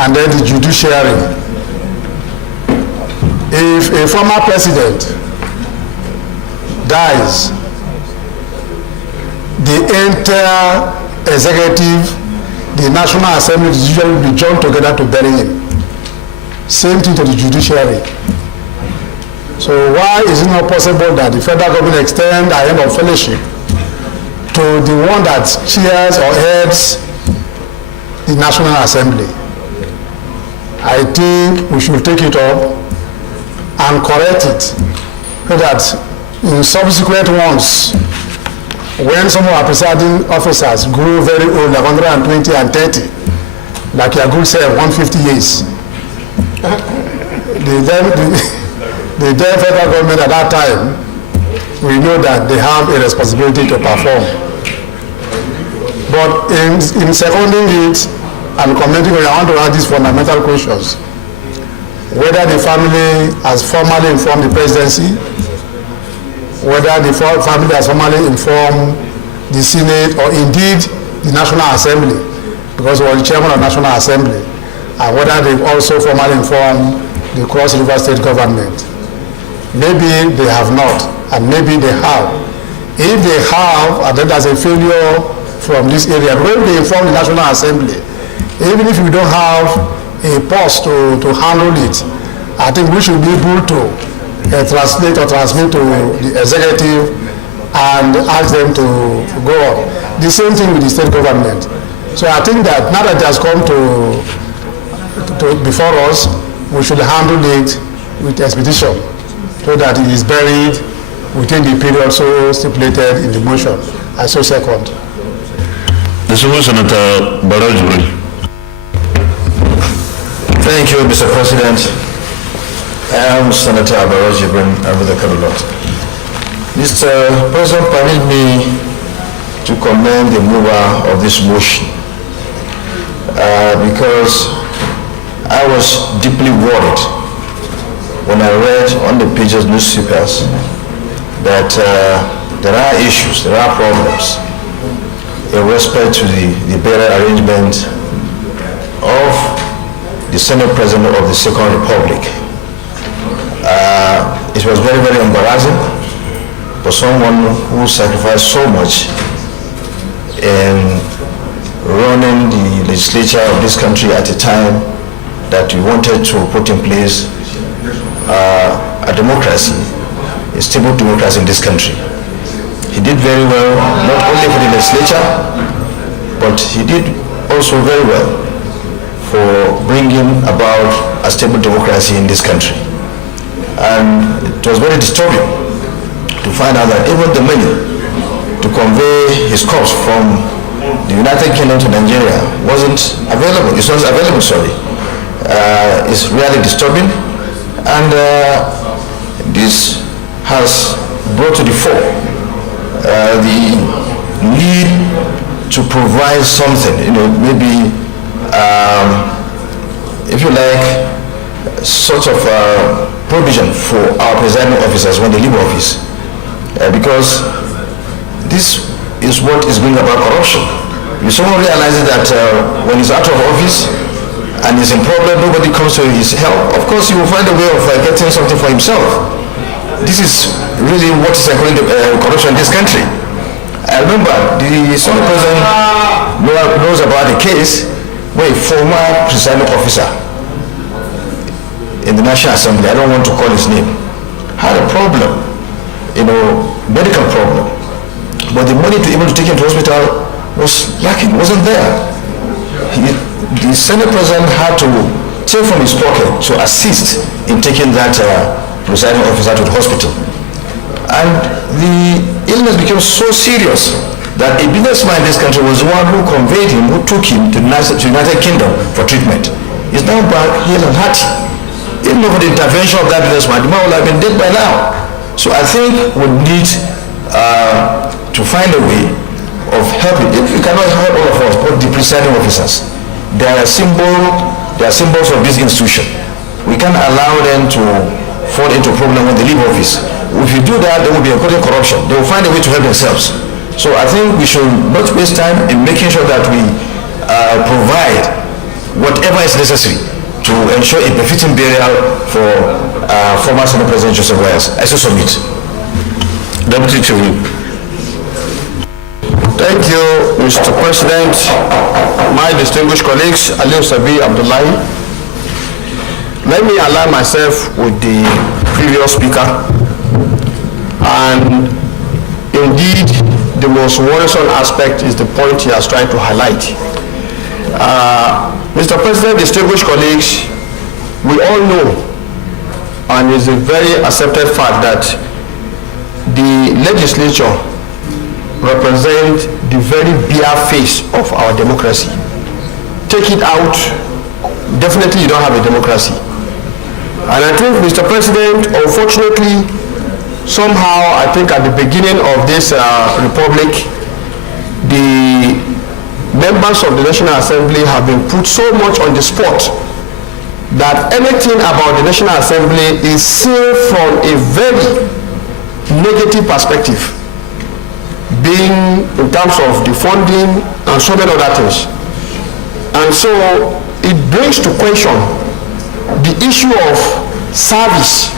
and then the judiciary. If a former president dies, the entire executive, the National Assembly usually will be joined together to bury him. Same thing to the judiciary. So why is it not possible that the federal government extend a hand of fellowship to the one that chairs or heads the National Assembly? I think we should take it up and correct it so that in subsequent ones, when some of our presiding officers grow very old, like 120 and 30, like your good self, 150 years, the then federal government at that time, we know that they have a responsibility to perform. But in seconding it and commenting, I want to ask these fundamental questions. Whether the family has formally informed the presidency, whether the family has formally informed the Senate or indeed the National Assembly, because we are the chairman of the National Assembly, and whether they've also formally informed the Cross River State government. Maybe they have not, and maybe they have. If they have, and then there's a failure from this area, when they inform the National Assembly, even if we don't have a post to handle it, I think we should be able to translate or transmit to the executive and ask them to go on. The same thing with the state government. So I think that now that it has come to before us, we should handle it with expedition so that it is buried within the period so stipulated in the motion. I so second. Senator Baraj. Thank you, Mr. President. I am Senator Baraj of the Cabinet. Mr. President, permit me to commend the mover of this motion because I was deeply worried when I read on the pages of newspapers that there are issues, there are problems in respect to the burial arrangement of the Senate President of the Second Republic. It was very, very embarrassing for someone who sacrificed so much in running the legislature of this country at a time that we wanted to put in place a democracy, a stable democracy in this country. He did very well, not only for the legislature, but he did also very well for bringing about a stable democracy in this country. And it was very disturbing to find out that even the money to convey his corpse from the United Kingdom to Nigeria wasn't available. It was available, sorry. It's really disturbing, and this has brought to the fore the need to provide something, maybe if you like, sort of provision for our presiding officers when they leave office, because this is what is bringing about corruption. If someone realizes that when he's out of office and he's in problem, nobody comes to his help, of course he will find a way of getting something for himself. This is really what is encouraging corruption in this country. I remember the Senate President knows about the case where a former presiding officer in the National Assembly, I don't want to call his name, had a problem, medical problem, but the money to be able to take him to hospital was lacking, wasn't there. The Senate President had to take from his pocket to assist in taking that presiding officer to the hospital. And the illness became so serious that a businessman in this country was the one who conveyed him, who took him to the United Kingdom for treatment. He's now back healed and hearty. Even for the intervention of that businessman, the man would have been dead by now. So I think we need to find a way of helping. If we cannot help all of us, but the presiding officers, they are symbols of this institution. We can't allow them to fall into problem when they leave office. If you do that, they will be encouraging corruption. They will find a way to help themselves. So I think we should not waste time in making sure that we provide whatever is necessary to ensure a befitting burial for former Senate President Joseph Wires. I so submit. Deputy Chief Whip. Thank you, Mr. President. My distinguished colleagues, Ali Sabi Abdullahi. Let me align myself with the previous speaker. And indeed, the most worrisome aspect is the point he has tried to highlight. Mr. President, distinguished colleagues, we all know, and it's a very accepted fact, that the legislature represents the very bare face of our democracy. Take it out, definitely you don't have a democracy. And I think, Mr. President, unfortunately, somehow, I think at the beginning of this republic, the members of the National Assembly have been put so much on the spot that anything about the National Assembly is seen from a very negative perspective, being in terms of the funding and so many other things. And so it brings to question the issue of service,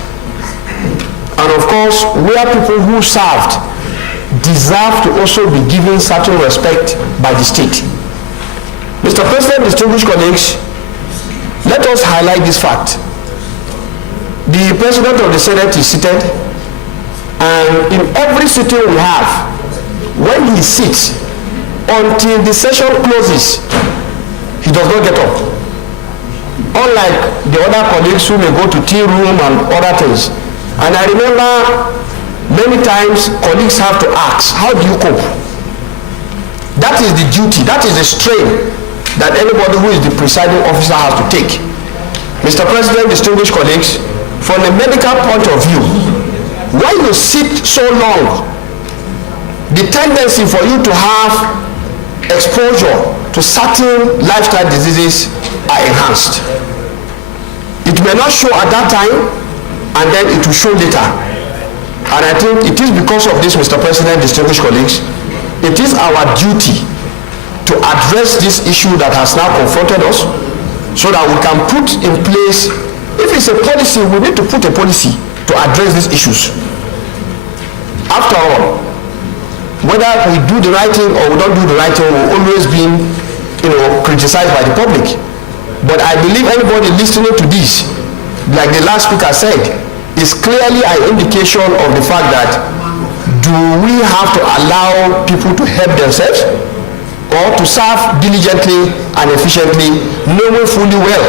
and of course where people who served deserve to also be given certain respect by the state. Mr. President, distinguished colleagues, let us highlight this fact. The President of the Senate is seated, and in every sitting we have, when he sits, until the session closes, he does not get up. Unlike the other colleagues who may go to tea room and other things. And I remember many times colleagues have to ask, how do you cope? That is the duty, that is the strain that anybody who is the presiding officer has to take. Mr. President, distinguished colleagues, from a medical point of view, when you sit so long, the tendency for you to have exposure to certain lifestyle diseases are enhanced. It may not show at that time, and then it will show later. And I think it is because of this, Mr. President, distinguished colleagues, it is our duty to address this issue that has now confronted us, so that we can put in place, if it's a policy, we need to put a policy to address these issues. After all, whether we do the right thing or we don't do the right thing will always be, criticized by the public. But I believe anybody listening to this, like the last speaker said, is clearly an indication of the fact that do we have to allow people to help themselves, or to serve diligently and efficiently, knowing fully well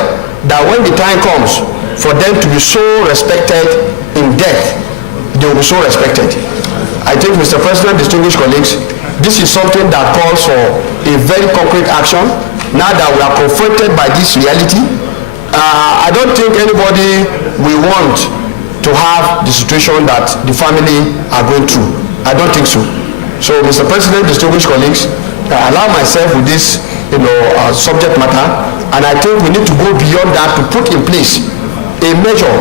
that when the time comes for them to be so respected in death, they will be so respected. I think, Mr. President, distinguished colleagues, this is something that calls for a very concrete action. Now that we are confronted by this reality, I don't think anybody will want to have the situation that the family are going through. I don't think so. So, Mr. President, distinguished colleagues, I allow myself with this, subject matter, and I think we need to go beyond that to put in place a measure.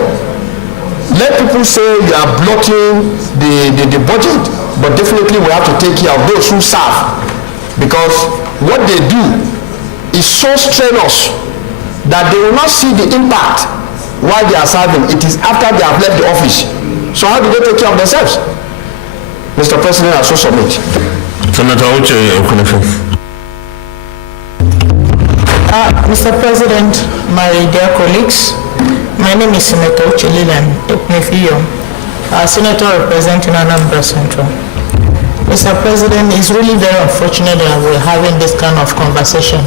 Let people say you are blocking the budget, but definitely we have to take care of those who serve, because what they do is so strenuous that they will not see the impact while they are serving. It is after they have left the office. So how do they take care of themselves? Mr. President, I so submit. Senator Uche Okunefe. Mr. President, my dear colleagues, my name is Senator Uche Okunefe, Senator representing Anambra Central. Mr. President, it's really very unfortunate that we're having this kind of conversation.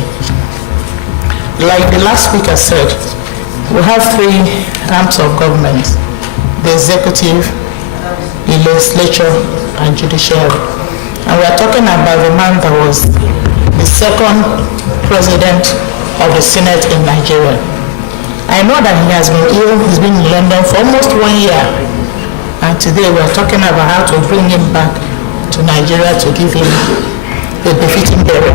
Like the last speaker said, we have three arms of government: the executive, the legislature, and judiciary. And we are talking about the man that was the second president of the Senate in Nigeria. I know that he has been ill. He's been in London for almost 1 year. And today we are talking about how to bring him back to Nigeria to give him a befitting burial.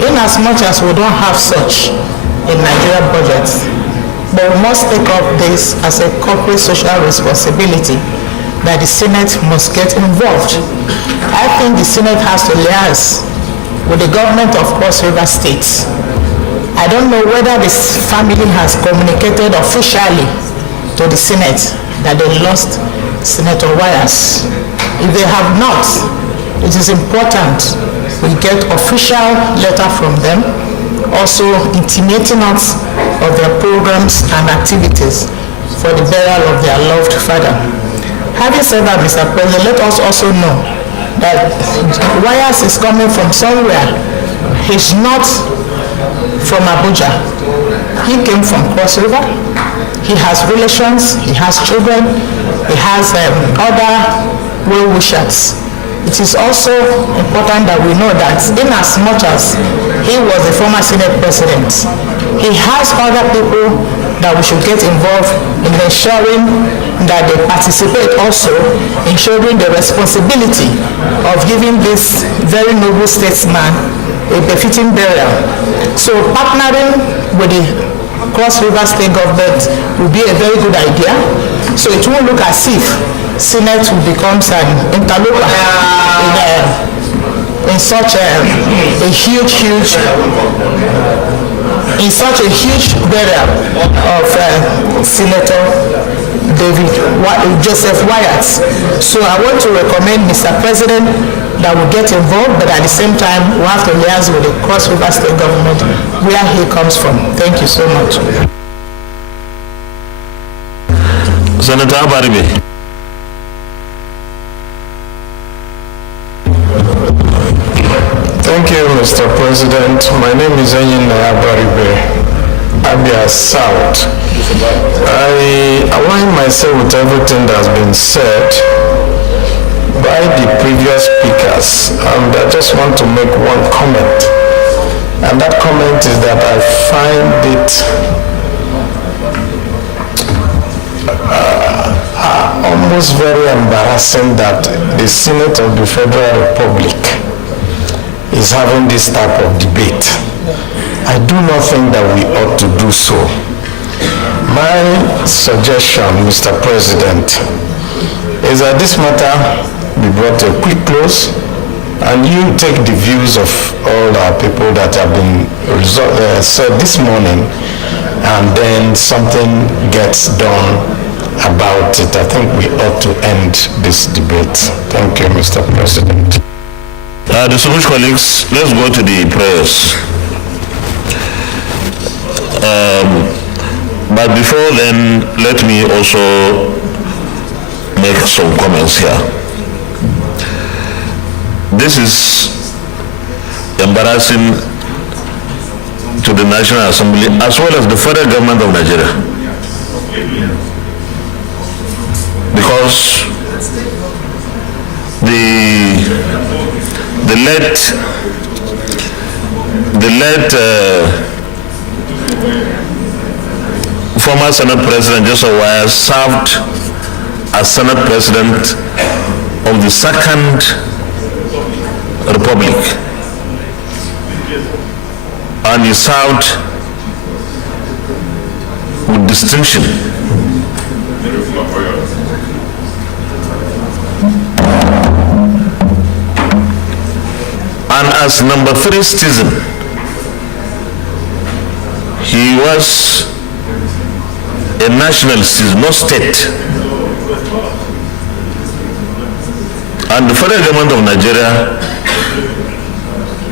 In as much as we don't have such in Nigeria budgets, but we must take up this as a corporate social responsibility that the Senate must get involved. I think the Senate has to liaise with the government of Cross River State. I don't know whether this family has communicated officially to the Senate that they lost Senator Wires. If they have not, it is important we get official letter from them, also intimating us of their programs and activities for the burial of their loved father. Having said that, Mr. President, let us also know that Wires is coming from somewhere. He's not from Abuja. He came from Cross River. He has relations, he has children, he has other well-wishers. It is also important that we know that in as much as he was a former Senate president, he has other people that we should get involved in ensuring that they participate also in showing the responsibility of giving this very noble statesman a befitting burial. So partnering with the Cross River State government will be a very good idea. So it won't look as if Senate will become an interloper in such a huge burial of Senator Joseph Wyatt. So I want to recommend, Mr. President, that we get involved, but at the same time, we have to liaise with the Cross River State government where he comes from. Thank you so much. Senator Abaribe. Thank you, Mr. President. My name is Abaribe, Abia South. I align myself with everything that has been said by the previous speakers, and I just want to make one comment. And that comment is that I find it almost very embarrassing that the Senate of the Federal Republic is having this type of debate. I do not think that we ought to do so. My suggestion, Mr. President, is that this matter be brought to a quick close, and you take the views of all our people that have been said this morning, and then something gets done about it. I think we ought to end this debate. Thank you, Mr. President. Distinguished colleagues, let's go to the prayers. But before then, let me also make some comments here. This is embarrassing to the National Assembly as well as the federal government of Nigeria, because the late former Senate President Joseph Wires served as Senate President of the Second Republic, and he served with distinction. And as number 3 citizen, he was a national citizen, no state. And the federal government of Nigeria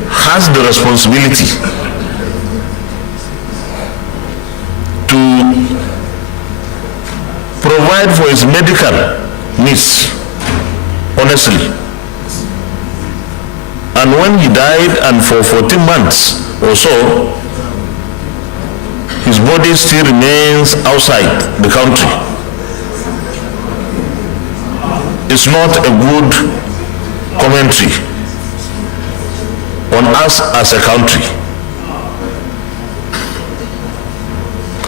has the responsibility to provide for his medical needs, honestly. And when he died, and for 14 months or so, his body still remains outside the country. It's not a good commentary on us as a country.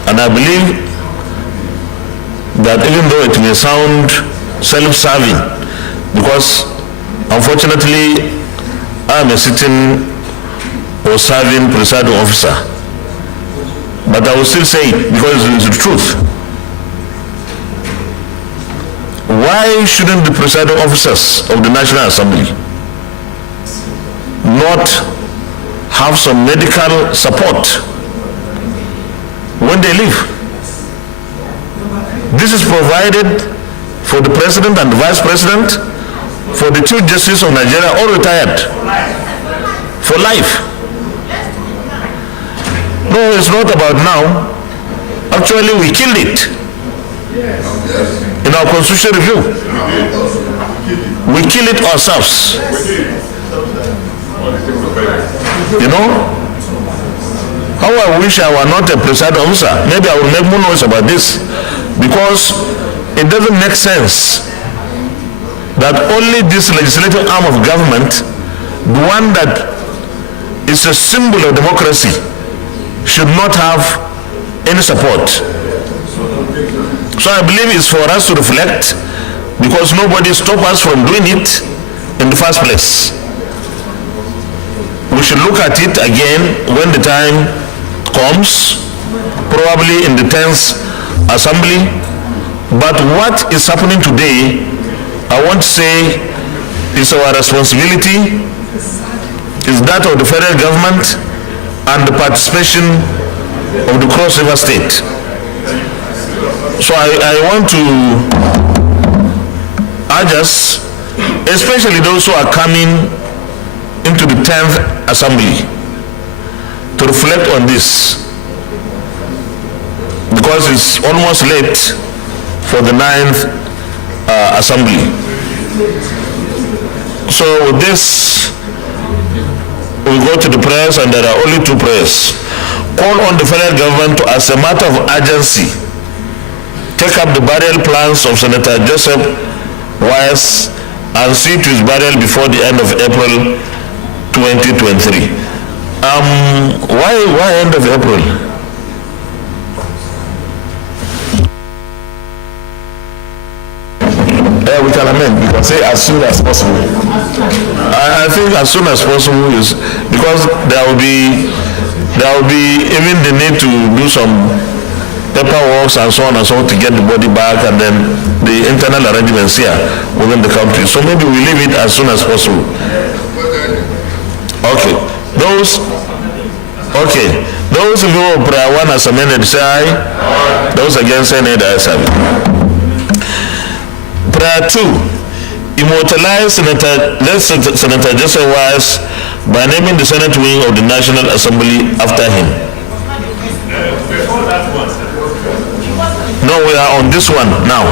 And I believe that even though it may sound self-serving, because unfortunately I am a sitting or serving presiding officer, but I will still say it because it's the truth. Why shouldn't the presiding officers of the National Assembly not have some medical support leave. This is provided for the president and the vice president, for the Chief Justice of Nigeria, all retired, for life. No, it's not about now. Actually, we killed it in our constitutional review. We kill it ourselves. You know? How I wish I were not a presiding officer. Maybe I will make more noise about this, because it doesn't make sense that only this legislative arm of government, the one that is a symbol of democracy, should not have any support. So I believe it's for us to reflect, because nobody stopped us from doing it in the first place. We should look at it again when the time comes, probably in the 10th assembly. But what is happening today, I want to say, is our responsibility, is that of the federal government and the participation of the Cross River State. So I want to urge us, especially those who are coming into the 10th assembly, to reflect on this, because it's almost late for the 9th assembly. So with this, we go to the prayers, and there are only two prayers. Call on the federal government to, as a matter of urgency, take up the burial plans of Senator Joseph Wise and see to his burial before the end of April 2023. Why end of April? We can amend. We can say as soon as possible. I think as soon as possible is because there will be even the need to do some paperwork and so on and so on to get the body back, and then the internal arrangements here within the country. So maybe we leave it as soon as possible. Okay. Those in favor of prayer 1 as amended, say aye. Those against, say nay. The ayes have it. Prayer 2, immortalize Senator Joseph Wise by naming the Senate wing of the National Assembly after him. No, we are on this one now.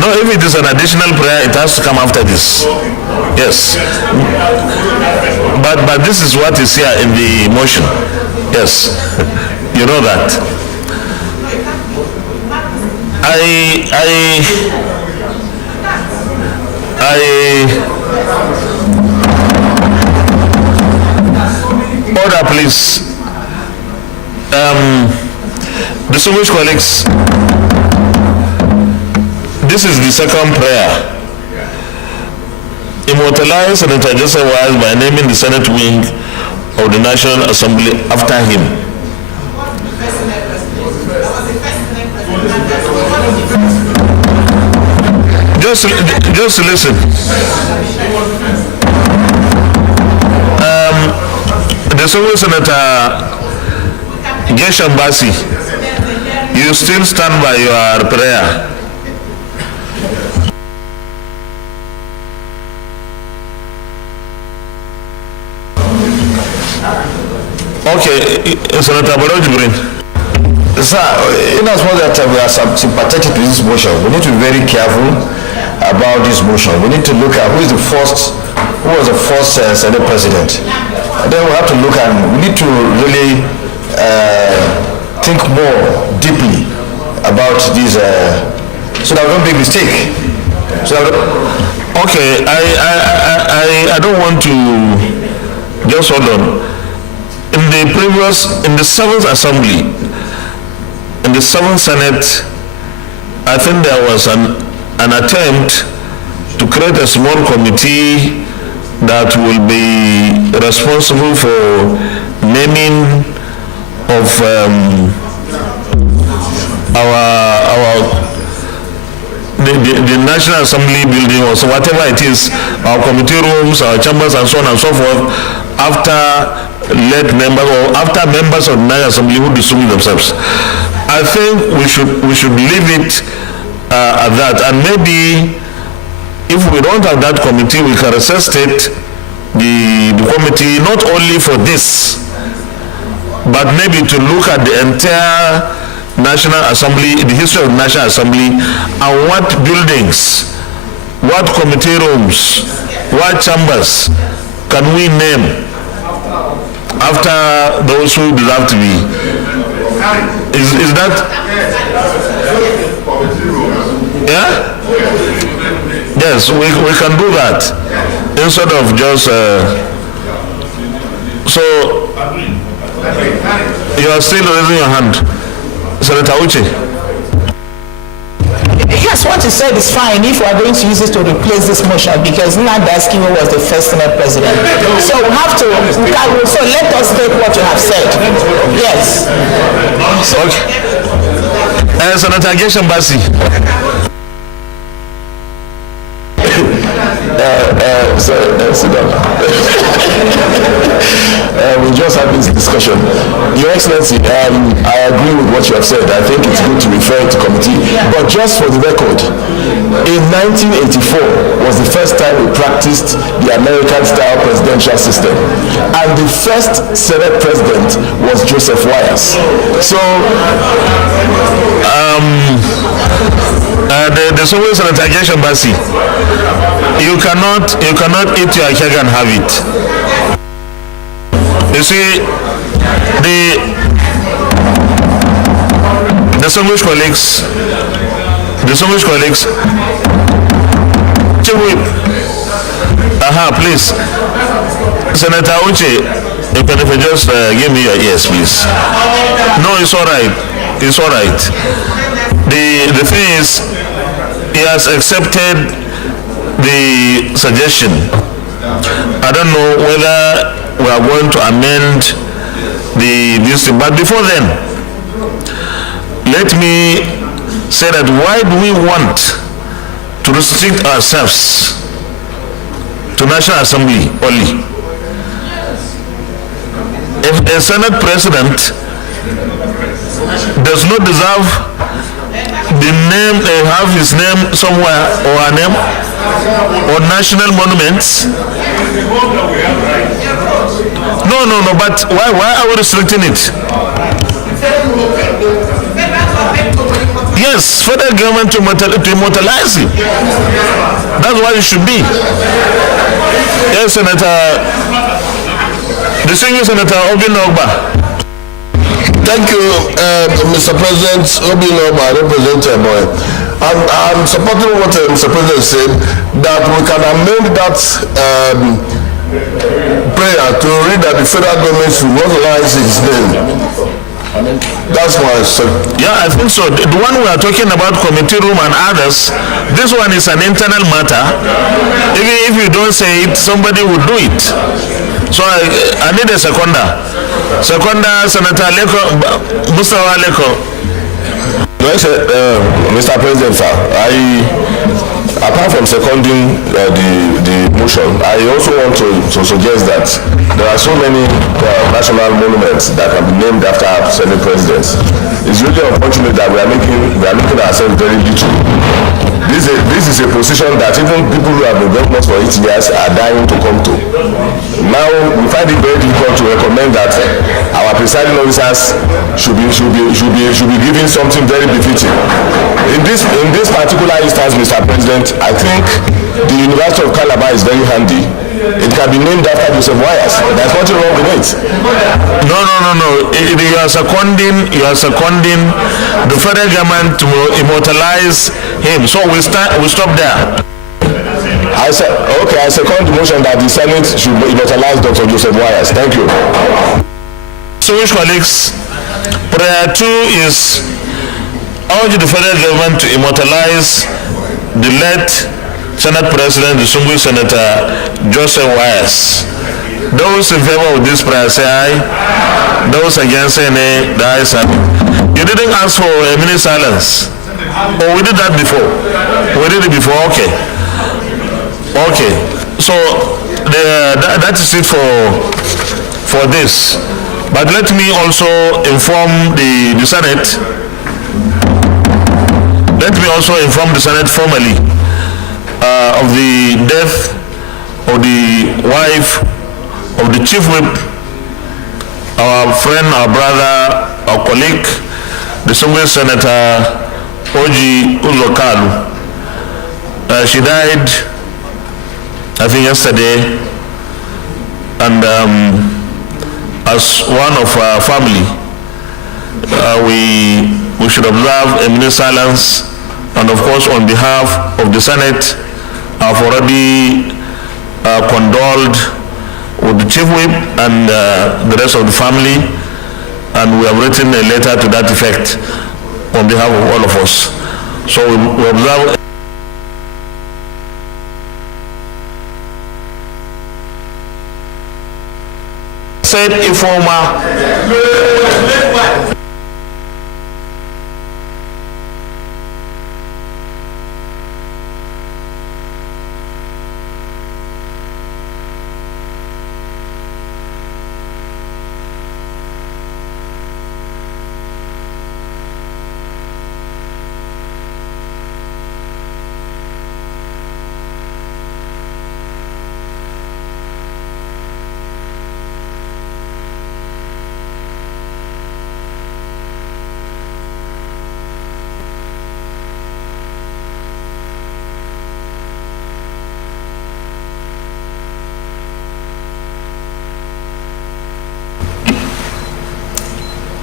No, if it is an additional prayer, it has to come after this. Yes. But this is what is here in the motion. Yes. You know that. Order, please. Distinguished colleagues, this is the second prayer. Immortalize Senator Joseph Wise by naming the Senate wing of the National Assembly after him. Just listen. The Distinguished Senator Geshambasi, you still stand by your prayer. Okay, Senator Barojibrin. Sir, in as much that we are sympathetic to this motion, we need to be very careful about this motion. We need to look at who was the first Senate president. And then we have to look at, we need to really think more deeply about this, so that we don't make mistake. Okay, I don't want to, just hold on. In the 7th assembly, in the 7th Senate, I think there was an attempt to create a small committee that will be responsible for naming of the National Assembly building, or so whatever it is, our committee rooms, our chambers, and so on and so forth, after let members or after members of the National Assembly who distinguish themselves. I think we should leave it at that, and maybe if we don't have that committee, we can resuscitate the committee not only for this, but maybe to look at the entire National Assembly, the history of the National Assembly, and what buildings, what committee rooms, what chambers can we name after those who deserve to be. Is that? Yeah? Yes, we can do that instead of just so you are still raising your hand, Senator Uche. Yes, what you said is fine if we are going to use it to replace this motion, because Nnamdi was the first Senate president. So we have to, so let us take what you have said. Yes. Okay. Senator Geshen Basi. We just had this discussion. Your Excellency, I agree with what you have said. I think it's good to refer to committee. But just for the record, in 1984 was the first time we practiced the American-style presidential system. And the first Senate president was Joseph Wyers. So, there's always an Geshen Basi. You cannot eat your cake and have it. You see, the distinguished colleagues, Chief Whip, please, Senator Uche, if you just give me your ears, please. No, it's all right. It's all right. The thing is, he has accepted the suggestion. I don't know whether we are going to amend this thing, but before then, let me say that why do we want to restrict ourselves to National Assembly only? If a Senate President does not deserve the name, have his name somewhere, or a name, or national monuments. No, but why are we restricting it? Yes, federal government to immortalize him. That's what it should be. Yes, Senator, the senior Senator Obin Ogba. thank you, Mr. President. Obin Ogba, Representative. I'm supporting what Mr. President said, that we can amend that prayer to read that the federal government should immortalize his name. That's why I said. Yeah, I think so. The one we are talking about, committee room and others, this one is an internal matter. Even if you don't say it, somebody will do it. So I need a seconder. Senator Leko, Mustafa Leko. Mr. President, sir, apart from seconding the motion, I also want to suggest that there are so many national monuments that can be named after our Senate presidents. It's really unfortunate that we are making ourselves very little. This is a position that even people who have been governors for 8 years are dying to come to. Now we find it very difficult to recommend that our presiding officers should be given something very befitting. In this particular instance, Mr. President, I think the University of Calabar is very handy. It can be named after Joseph Wyers. There's nothing wrong with it. No. You are seconding the federal government to immortalize him. So we stop there. I second the motion that the Senate should immortalize Dr. Joseph Wyers. Thank you. So, colleagues, prayer 2 is urge the federal government to immortalize the late Senate President, the distinguished Senator Joseph Wyers. Those in favor of this prayer say aye. Those against say nay. The ayes have it. You didn't ask for a minute silence. Oh, we did that before. We did it before. Okay. So that is it for for this. But let me also inform the Senate. Let me also inform the Senate formally of the death of the wife of the Chief Whip, our friend, our brother, our colleague, distinguished Senator Oji Uzokalu. She died, I think, yesterday, and as one of our family, we should observe a minute silence, and of course, on behalf of the Senate, I've already condoled with the Chief Whip and the rest of the family, and we have written a letter to that effect on behalf of all of us. So we observe. Said Ifoma.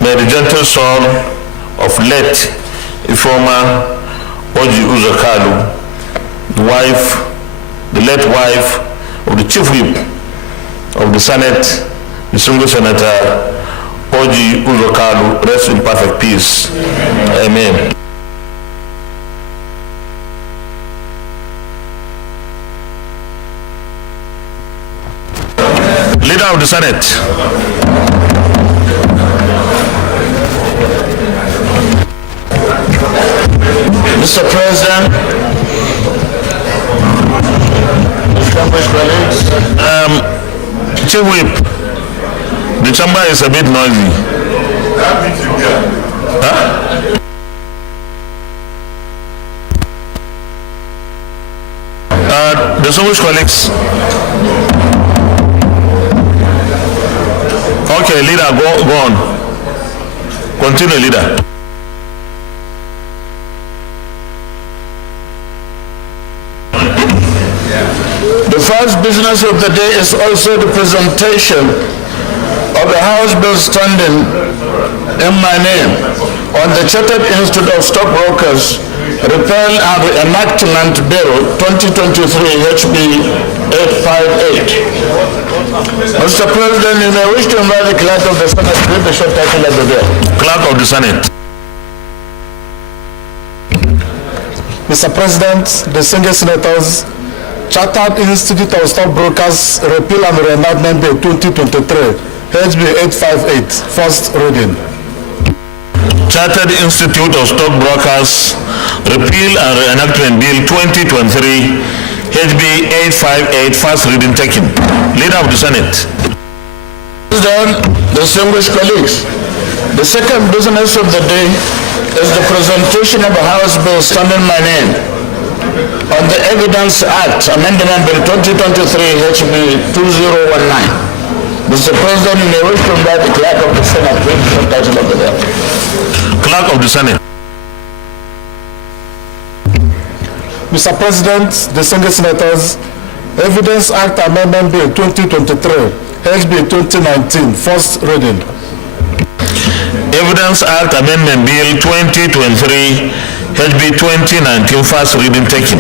May the gentle soul of late Ifoma Oji Uzokalu, the late wife of the Chief Whip of the Senate, distinguished Senator Oji Uzokalu, rest in perfect peace. Amen. Leader of the Senate. Mr. President, distinguished colleagues, Chief Whip, the chamber is a bit noisy. Huh? Distinguished colleagues. Okay, leader, go on. Continue, leader. The first business of the day is also the presentation of the House bill standing in my name on the Chartered Institute of Stockbrokers Repeal and Reenactment Bill 2023 HB 858. Mr. President, you may wish to invite the Clerk of the Senate to read the short title of the bill. Clerk of the Senate. Mr. President, distinguished senators, Chartered Institute of Stockbrokers Repeal and Reenactment Bill 2023, HB 858, first reading. Chartered Institute of Stockbrokers Repeal and Reenactment Bill 2023, HB 858, first reading taken. Leader of the Senate. President, distinguished colleagues, the second business of the day is the presentation of a House bill standing my name on the Evidence Act, Amendment Bill 2023, HB 2019. Mr. President, you may wish to invite the Clerk of the Senate to read the title of the bill. Clerk of the Senate. Mr. President, distinguished senators, Evidence Act Amendment Bill 2023, HB 2019, first reading. Evidence Act Amendment Bill 2023, HB 2019, first reading taken.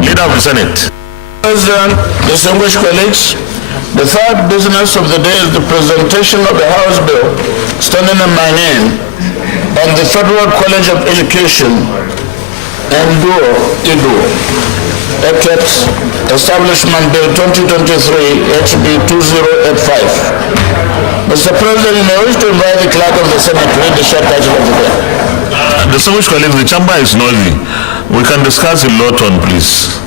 Leader of the Senate. President, distinguished colleagues, the third business of the day is the presentation of the House bill standing in my name on the Federal College of Education and Idu Establishment Bill 2023, HB 2085. Mr. President, you may wish to invite the Clerk of the Senate to read the short title of the bill. Distinguished colleagues, the chamber is noisy. We can discuss in low tone, please.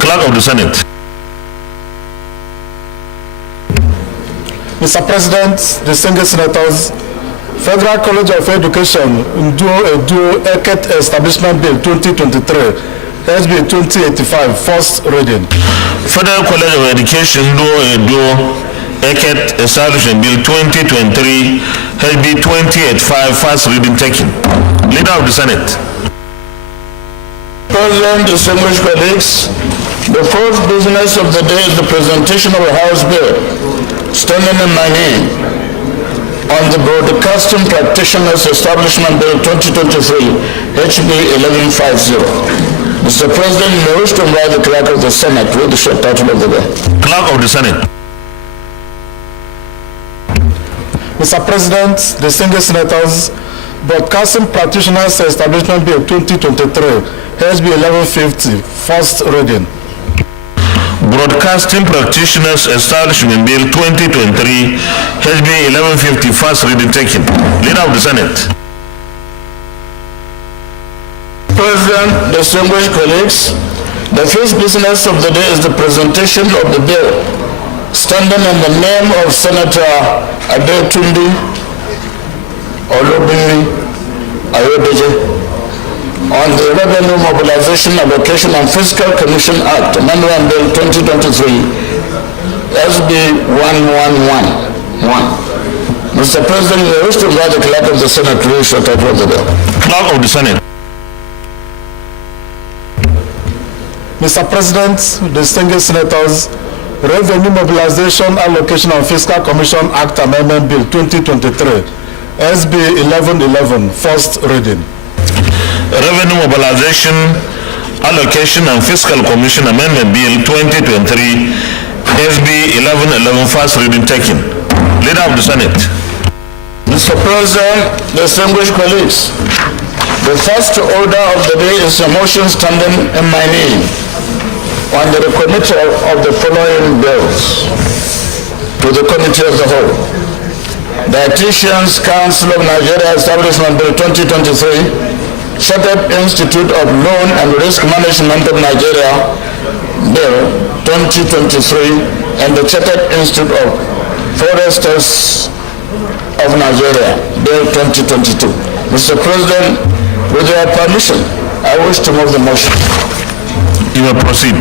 Clerk of the Senate. Mr. President, distinguished senators, Federal College of Education Duo Eket Establishment Bill 2023, SB 2085, first reading. Federal College of Education Duo Eket Establishment Bill 2023, SB 2085, first reading taken. Leader of the Senate. President, distinguished colleagues, the first business of the day is the presentation of a House bill standing in my name on the Broadcasting Practitioners Establishment Bill 2023, HB 1150. Mr. President, I wish to invite the Clerk of the Senate with the short title of the bill. Clerk of the Senate. Mr. President, distinguished senators, Broadcasting Practitioners Establishment Bill 2023, SB 1150, first reading. Broadcasting Practitioners Establishment Bill 2023, SB 1150, first reading taken. Leader of the Senate. President, distinguished colleagues, the first business of the day is the presentation of the bill standing in the name of Senator Adetundi Olubimi Ayodeje on the Revenue Mobilization, Allocation and Fiscal Commission Act, Amendment Bill 2023, SB 1111. Mr. President, I wish to invite the Clerk of the Senate to read short title of the bill. Clerk of the Senate. Mr. President, distinguished senators, Revenue Mobilization, Allocation and Fiscal Commission Act Amendment Bill 2023, SB 1111, first reading. Revenue Mobilization, Allocation and Fiscal Commission Amendment Bill 2023, SB 1111, first reading taken. Leader of the Senate. Mr. President, distinguished colleagues, the first order of the day is a motion standing in my name on the recommittal of the following bills to the Committee of the Whole. Dietitians Council of Nigeria Establishment Bill 2023, Chartered Institute of Loan and Risk Management of Nigeria Bill 2023, and the Chartered Institute of Foresters of Nigeria Bill 2022. Mr. President, with your permission, I wish to move the motion. You may proceed.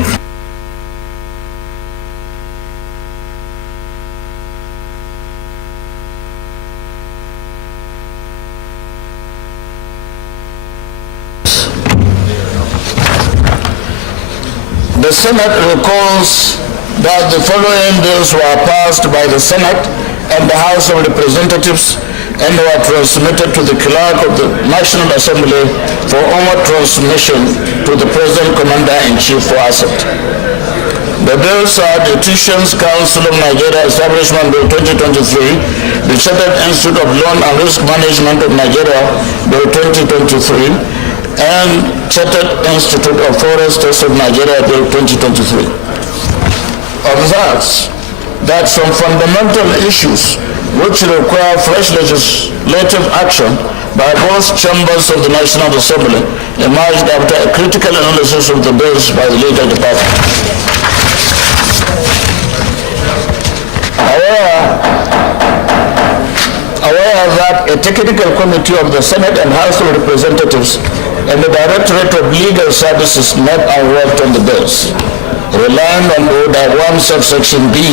The Senate recalls that the following bills were passed by the Senate and the House of Representatives and were transmitted to the Clerk of the National Assembly for onward transmission to the President Commander-in-Chief for assent. The bills are the Dietitians Council of Nigeria Establishment Bill 2023, the Chartered Institute of Loan and Risk Management of Nigeria Bill 2023, and Chartered Institute of Foresters of Nigeria Bill 2023. Observes that some fundamental issues which require fresh legislative action by both chambers of the National Assembly emerged after a critical analysis of the bills by the legal department. Aware that a technical committee of the Senate and House of Representatives and the Directorate of Legal Services met and worked on the bills, relying on Order 1 subsection B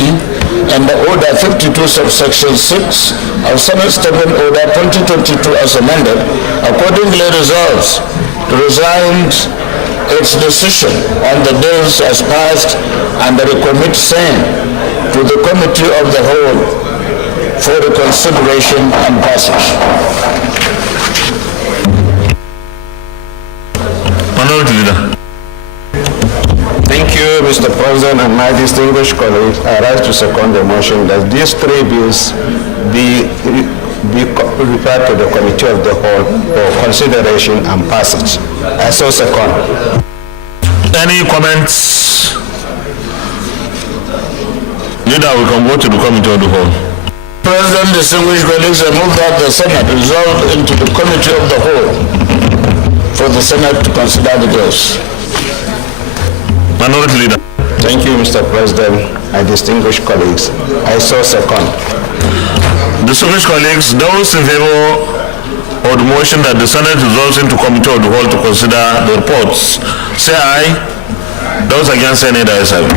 and the Order 52 subsection 6 of Senate Standing Order 2022 as amended, accordingly resolves to resign its decision on the bills as passed and recommit same to the Committee of the Whole for reconsideration and passage. Minority Leader. Thank you, Mr. President, and my distinguished colleagues. I rise to second the motion that these three bills be referred to the Committee of the Whole for consideration and passage. I so second. Any comments? Leader, we can go to the Committee of the Whole. President, distinguished colleagues, I move that the Senate resolve into the Committee of the Whole for the Senate to consider the bills. Minority Leader. Thank you, Mr. President. My distinguished colleagues. I so second. Distinguished colleagues, those in favor of the motion that the Senate resolves into committee of the whole to consider the reports, say aye. Those against, say nay. The ayes have it.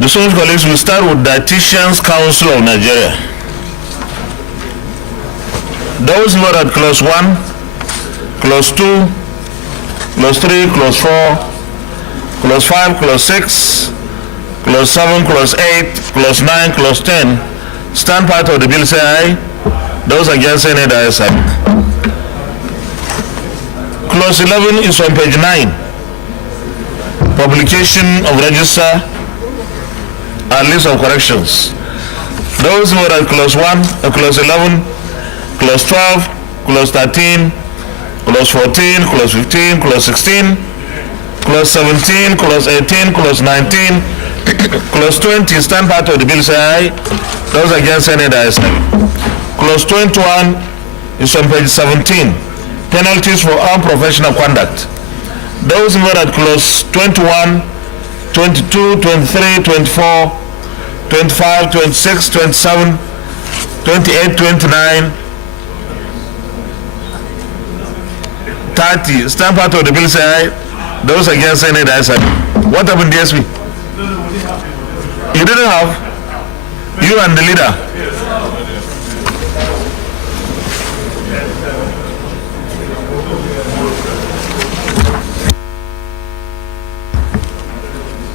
Distinguished colleagues, we start with Dietitians Council of Nigeria. Those who are at clause 1, clause 2, clause 3, clause 4, clause 5, clause 6, clause 7, clause 8, clause 9, clause 10, stand part of the bill, say aye. Those against, say nay. The ayes have it. Clause 11 is on page 9. Publication of register and list of corrections. Those who are at clause 1, clause 11, clause 12, clause 13, clause 14, clause 15, clause 16, clause 17, clause 18, clause 19, clause 20, stand part of the bill, say aye. Those against, say nay. The ayes have it. Clause 21 is on page 17. Penalties for unprofessional conduct. Those who are at clause 21, 22, 23, 24, 25, 26, 27, 28, 29, 30, stand part of the bill, say aye. Those against, say nay. The ayes have it. What happened, DSP? You didn't have? You and the leader?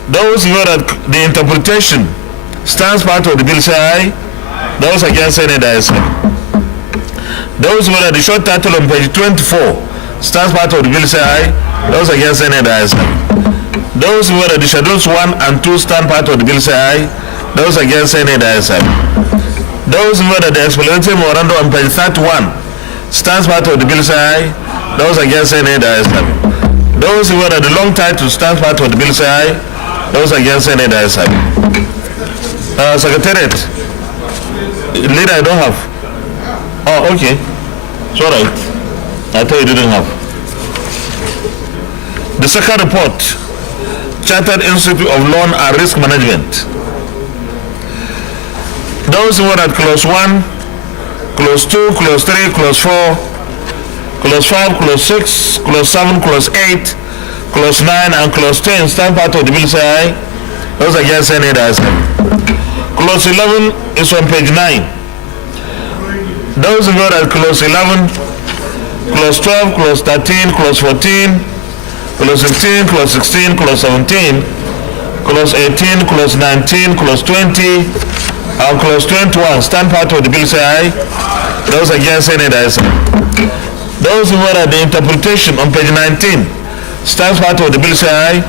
Those who are at the interpretation stands part of the bill, say aye. Those against, say nay. The ayes have it. Those who are at the short title on page 24 stands part of the bill, say aye. Those against, say nay. The ayes have it. Those who are at the schedules 1 and 2 stand part of the bill, say aye. Those against, say nay. The ayes have it. Those who are at the explanatory memorandum on page 31 stands part of the bill, say aye. Those against, say nay. The ayes have it. Those who are at the long title stands part of the bill, say aye. Those against, say nay. The ayes have it. Secretariat, leader, I don't have. Oh, okay. It's all right. I thought you didn't have. The second report, Chartered Institute of Loan and Risk Management. Those who are at clause 1, clause 2, clause 3, clause 4, clause 5, clause 6, clause 7, clause 8, clause 9, and clause 10 stand part of the bill, say aye. Those against, say nay. The ayes have it. Clause 11 is on page 9. Those who are at clause 11, clause 12, clause 13, clause 14, clause 15, clause 16, clause 17, clause 18, clause 19, clause 20, and clause 21 stand part of the bill, say aye. Those against, say nay. The ayes have it. Those who are at the interpretation on page 19 stands part of the bill, say aye.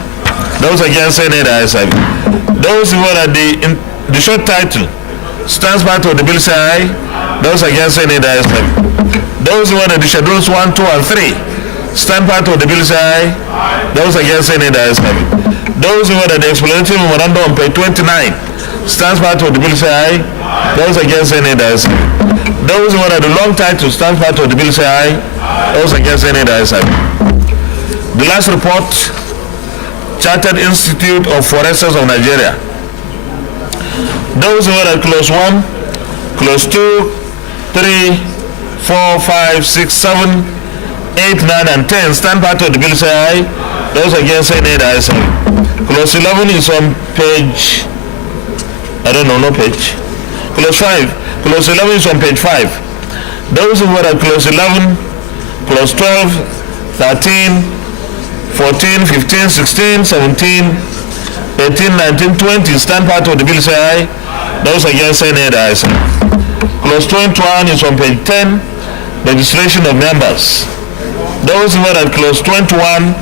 Those against, say nay. The ayes have it. Those who are at the short title stands part of the bill, say aye. Those against, say nay. The ayes have it. Those who are at the schedules 1, 2, and 3 stand part of the bill, say aye. Those against, say nay. The ayes have it. Those who are at the explanatory memorandum on page 29 stands part of the bill, say aye. Those against, say nay. The ayes have it. Those who are at the long title stands part of the bill, say aye. Those against, say nay. The ayes have it. The last report, Chartered Institute of Foresters of Nigeria. Those who are at clause 1, clause 2, 3, 4, 5, 6, 7, 8, 9, and 10 stand part of the bill, say aye. Those against, say nay. The ayes have it. Clause 11 is on page, I don't know, no page. Clause 5. Clause 11 is on page 5. Those who are at clause 11, clause 12, 13, 14, 15, 16, 17, 18, 19, 20 stand part of the bill, say aye. Those against, say nay. The ayes have it. Clause 21 is on page 10, registration of members. Those who are at clause 21,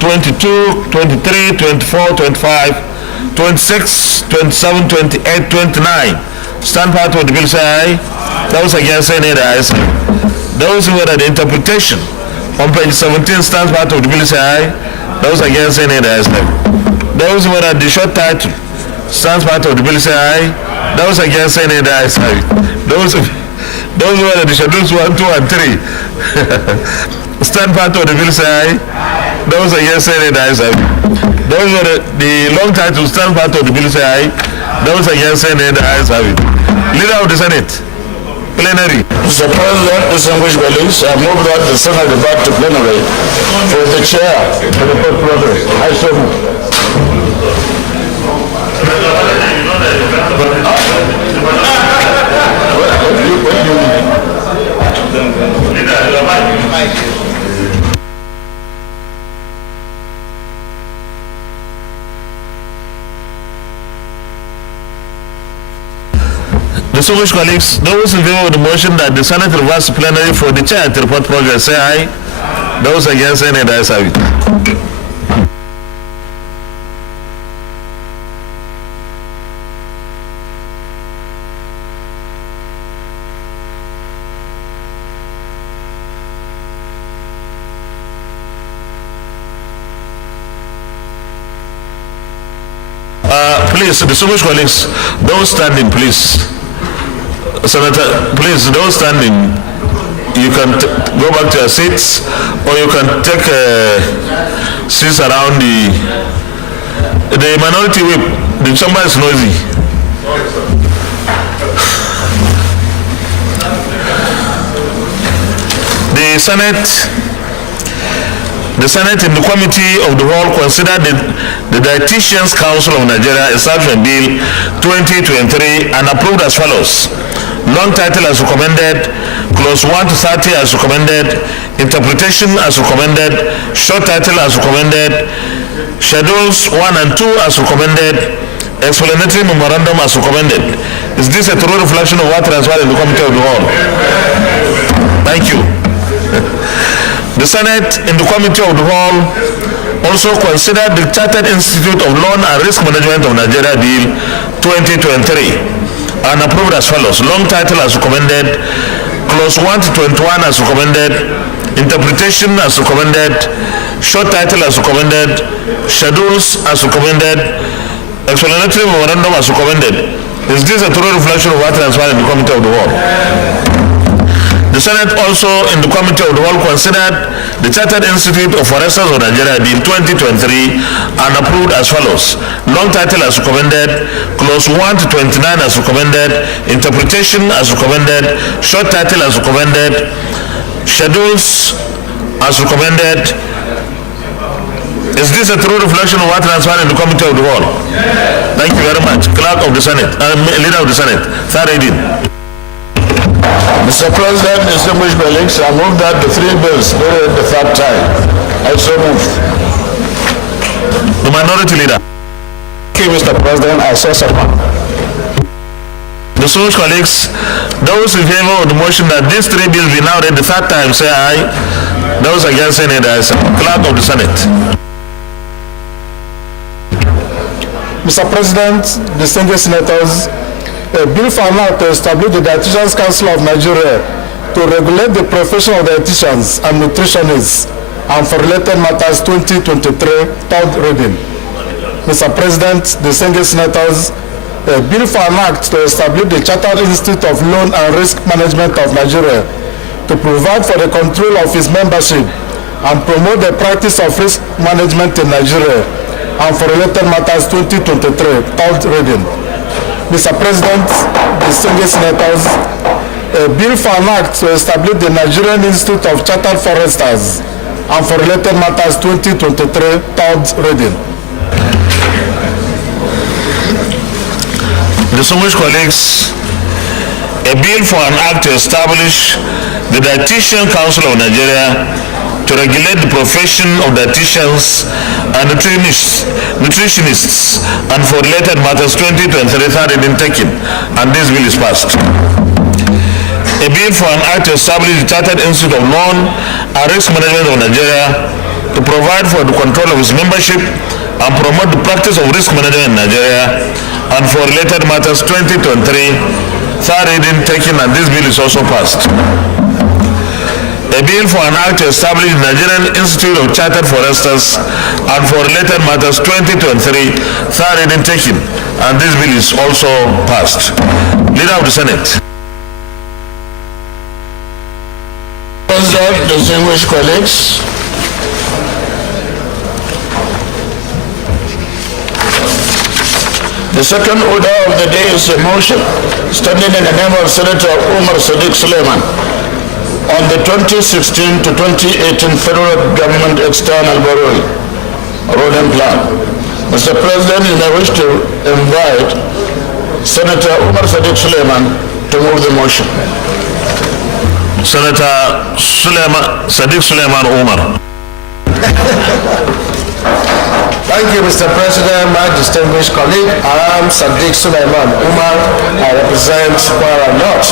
22, 23, 24, 25, 26, 27, 28, 29 stand part of the bill, say aye. Those against, say nay. The ayes have it. Those who are at the interpretation On page 17, stands part of the bill say aye. Those against say nay, the ayes have it. Those who are at the short title, stands part of the bill say aye. Those against say nay, the ayes have it. Those who are at the schedules 1, 2, and 3, stand part of the bill say aye. Those against say nay, the ayes have it. Those who are at the long title, stand part of the bill say aye. Those against say nay, the ayes have it. Leader of the Senate, plenary. Mr. President, distinguished colleagues, I move that the Senate debate to plenary for the chair to report progress. I so move. Distinguished colleagues, those in favor of the motion that the Senate reverse to plenary for the chair to report progress, say aye. Those against, say nay, the ayes have it. Please, distinguished colleagues, those standing, please. Senator, please, those standing, you can go back to your seats, or you can take seats around the minority whip. The chamber is noisy. The Senate in the Committee of the Whole considered the Dietitians Council of Nigeria Establishment Bill 2023 and approved as follows. Long title as recommended, clause 1 to 30 as recommended, interpretation as recommended, short title as recommended, schedules 1 and 2 as recommended, explanatory memorandum as recommended. Is this a true reflection of what transpired in the Committee of the Whole? Thank you. The Senate in the Committee of the Whole also considered the Chartered Institute of Loan and Risk Management of Nigeria Bill 2023 and approved as follows. Long title as recommended, clause 1 to 21 as recommended, interpretation as recommended, short title as recommended, schedules as recommended, explanatory memorandum as recommended. Is this a true reflection of what transpired in the Committee of the Whole? The Senate also in the Committee of the Whole considered the Chartered Institute of Foresters of Nigeria Bill 2023 and approved as follows. Long title as recommended, clause 1 to 29 as recommended, interpretation as recommended, short title as recommended, schedules as recommended. Is this a true reflection of what transpired in the Committee of the Whole? Thank you very much. Clerk of the Senate, Leader of the Senate, third reading. Mr. President, distinguished colleagues, I move that the three bills be read the third time. I so move. The minority leader. Thank you, Mr. President. I so support. Distinguished colleagues, those in favor of the motion that these three bills be now read the third time, say aye. Those against, say nay, the ayes have it. Clerk of the Senate. Mr. President, distinguished senators, a bill for an act to establish the Dietitians Council of Nigeria to regulate the profession of dietitians and nutritionists and for related matters 2023, third reading. Mr. President, distinguished senators, a bill for an act to establish the Chartered Institute of Loan and Risk Management of Nigeria to provide for the control of its membership and promote the practice of risk management in Nigeria and for related matters 2023, third reading. Mr. President, distinguished senators, a bill for an act to establish the Nigerian Institute of Chartered Foresters and for related matters 2023, third reading. Distinguished colleagues, a bill for an act to establish the Dietitian Council of Nigeria to regulate the profession of dietitians and nutritionists and for related matters 2023 third reading taken, and this bill is passed. A bill for an act to establish the Chartered Institute of Loan and Risk Management of Nigeria to provide for the control of its membership and promote the practice of risk management in Nigeria and for related matters 2023 third reading taken, and this bill is also passed. a bill for an act to establish the Nigerian Institute of Chartered Foresters and for related matters 2023, third reading taken, and this bill is also passed. Leader of the Senate. President, distinguished colleagues, the second order of the day is a motion standing in the name of Senator Umar Sadiq Suleiman on the 2016 to 2018 federal government external borrowing rolling plan. Mr. President, you may wish to invite Senator Umar Sadiq Suleiman to move the motion. Senator Sadiq Suleiman Umar. Thank you, Mr. President, my distinguished colleague. I am Sadiq Suleiman Umar. I represent Kwara North.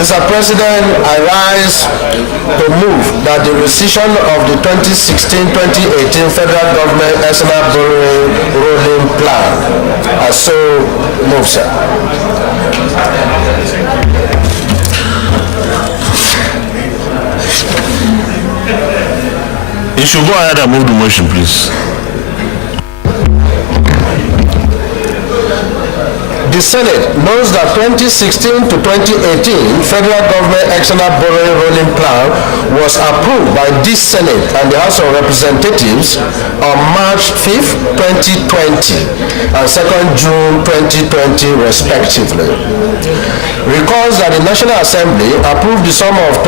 Mr. President, I rise to move that the rescission of the 2016-2018 federal government external borrowing rolling plan. I so move, sir. You should go ahead and move the motion, please. The Senate knows that 2016 to 2018 federal government external borrowing rolling plan was approved by this Senate and the House of Representatives on March 5th, 2020 and 2nd June 2020 respectively. Recalls that the National Assembly approved the sum of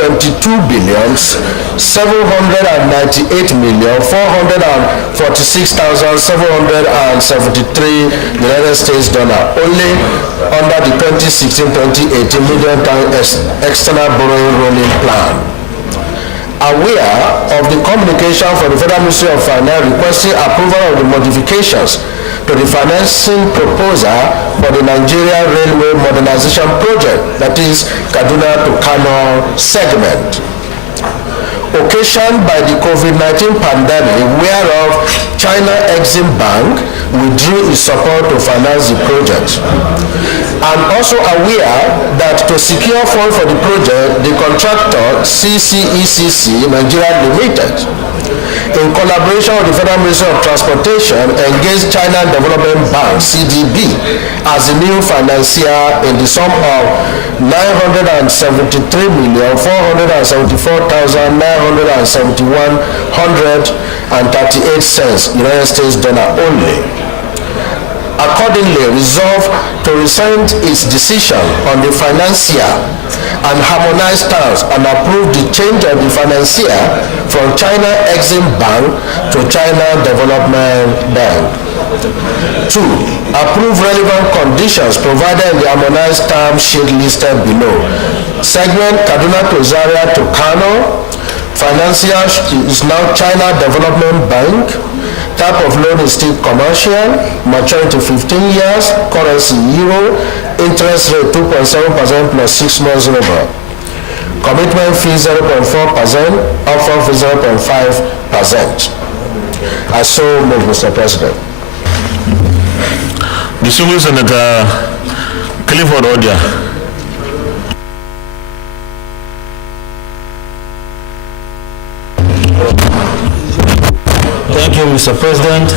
22,798,446,773 United States dollar only under the 2016-2018 medium-term external borrowing rolling plan. Aware of the communication from the Federal Ministry of Finance requesting approval of the modifications to the financing proposal for the Nigeria Railway Modernization Project, that is Kaduna to Kano segment. Occasioned by the COVID-19 pandemic, whereof China Exim Bank withdrew its support to finance the project. And also aware that to secure funds for the project, the contractor CCECC Nigeria Limited, in collaboration with the Federal Ministry of Transportation, engaged China Development Bank (CDB) as the new financier in the sum of 973,474,971.38 United States dollar only. Accordingly, resolved to rescind its decision on the financier and harmonize terms and approve the change of the financier from China Exim Bank to China Development Bank. 2. Approve relevant conditions provided in the harmonized term sheet listed below. Segment Kaduna to Zaria to Kano. Financier is now China Development Bank. Type of loan is still commercial. Maturity 15 years. Currency euro. Interest rate 2.7% plus 6 months over. Commitment fee 0.4%. Upfront fee 0.5%. I so move, Mr. President. Distinguished Senator Clifford Odia. Thank you, Mr. President.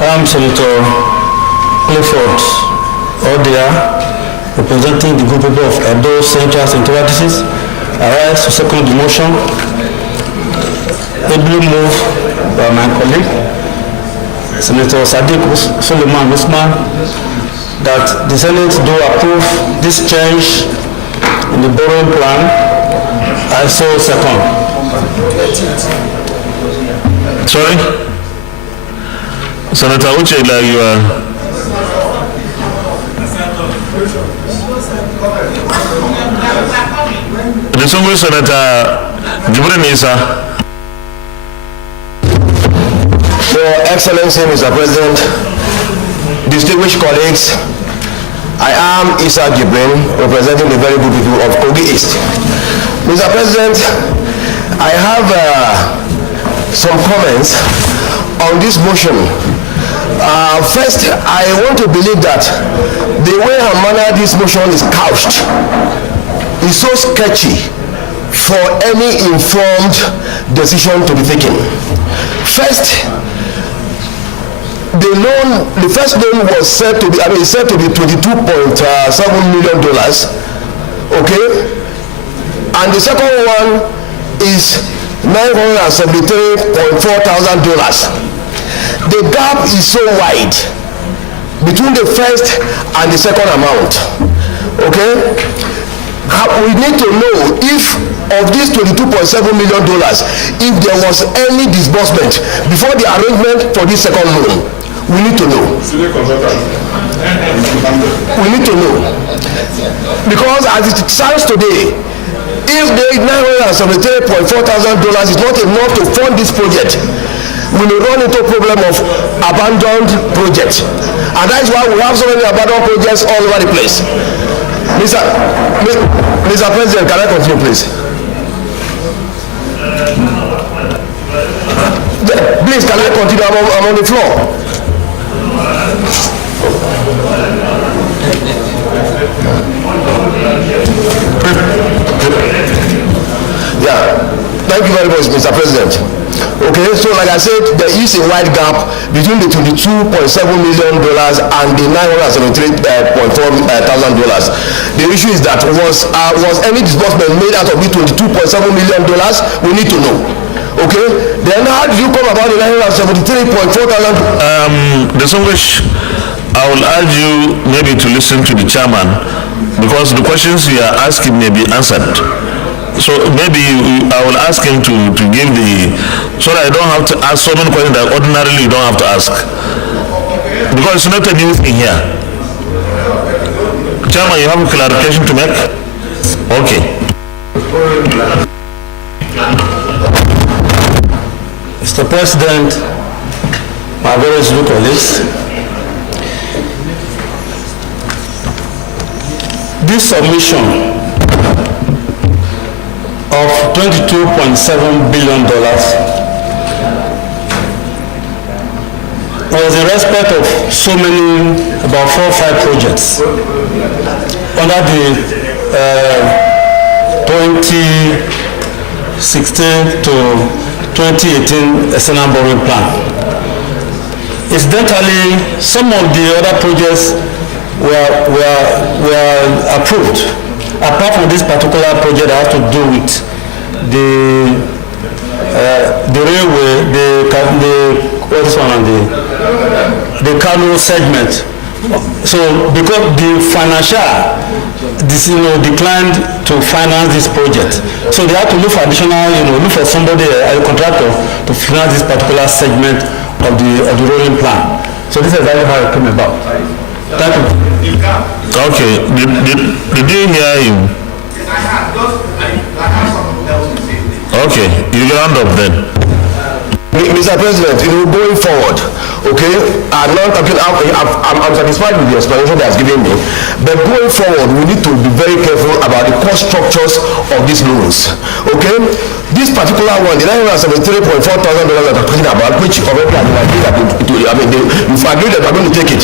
I'm Senator Clifford Odia, representing the group people of Edo Central Central District. I rise to second the motion, ably moved by my colleague, Senator Sadiq Suleiman Usman, that the Senate do approve this change in the borrowing plan. I so second. Sorry? Senator Uchela, you are... Distinguished Senator Jibril Isa. Your Excellency, Mr. President, distinguished colleagues, I am Isa Jibril, representing the very good people of Kogi East. Mr. President, I have some comments on this motion. First, I want to believe that the way and manner this motion is couched is so sketchy for any informed decision to be taken. First, the first loan was said to be, said to be $22.7 million, okay? And the second one is $973.4 thousand. The gap is so wide between the first and the second amount, okay? We need to know if of this $22.7 million, if there was any disbursement before the arrangement for this second loan. We need to know. We need to know. Because as it stands today, if the $973.4 thousand is not enough to fund this project, we will run into a problem of abandoned projects. And that is why we have so many abandoned projects all over the place. Mr. President, can I continue, please? Please, can I continue? I'm on the floor. Yeah, thank you very much, Mr. President. Okay, so like I said, there is a wide gap between the $22.7 million and the $973.4 thousand. The issue is that was any disbursement made out of the $22.7 million? We need to know. Okay, then how did you come about the $973.4 thousand? Distinguished, I will urge you maybe to listen to the chairman, because the questions you are asking may be answered. So maybe I will ask him to give so that I don't have to ask so many questions that ordinarily you don't have to ask. Because it's not a new thing here. Chairman, you have a clarification to make? Okay. Mr. President, my various colleagues, this submission of $22.7 billion was in respect of so many, about 4 or 5 projects under the 2016 to 2018 external borrowing plan. Incidentally, some of the other projects were approved, apart from this particular project that has to do with the railway, the Kano segment. So because the financial declined to finance this project, so they had to look for additional, look for somebody, a contractor, to finance this particular segment of the rolling plan. So this is exactly how it came about. Thank you. Okay, did you hear him? I have something else to say. Okay, you round up then. Mr. President, going forward, okay, I'm satisfied with the explanation that has given me, but going forward, we need to be very careful about the cost structures of these loans, okay? This particular one, the $973.4 thousand that I'm talking about, which already you've agreed that we're going to take it.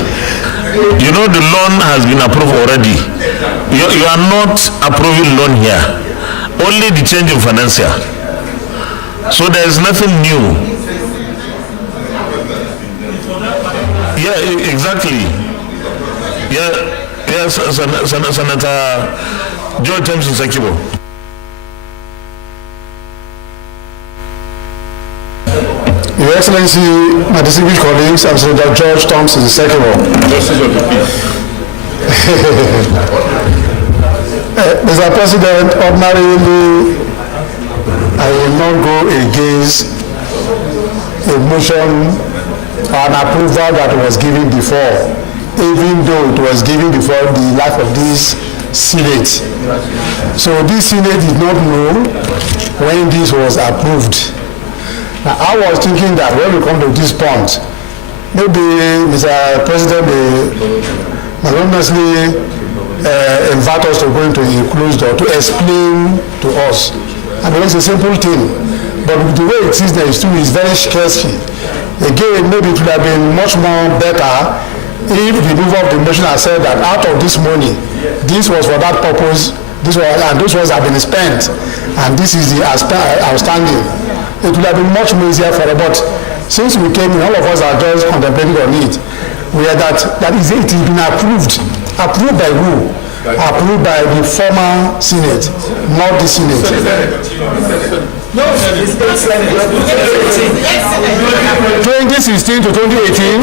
You know the loan has been approved already. You are not approving loan here. Only the change in financier. So there is nothing new. Yeah, exactly. Yes, Senator George Thompson Sekibo. Your Excellency, my distinguished colleagues, I'm Senator George Thompson Sekibo. Justice of the peace. Mr. President, ordinarily, I will not go against a motion or an approval that was given before, even though it was given before the life of this Senate. So this Senate did not know when this was approved. Now, I was thinking that when we come to this point, maybe Mr. President may honestly invite us to go into a closed door to explain to us. I mean, it's a simple thing, but the way it is there is very stressful. Again, maybe it would have been much more better if the mover of the motion had said that out of this money, this was for that purpose those ones have been spent, and this is the outstanding. It would have been much more easier for us, but since we came in, all of us are just contemplating on it. We are that is it has been approved. Approved by who? Approved by the former Senate, not the Senate. 2016 to 2018,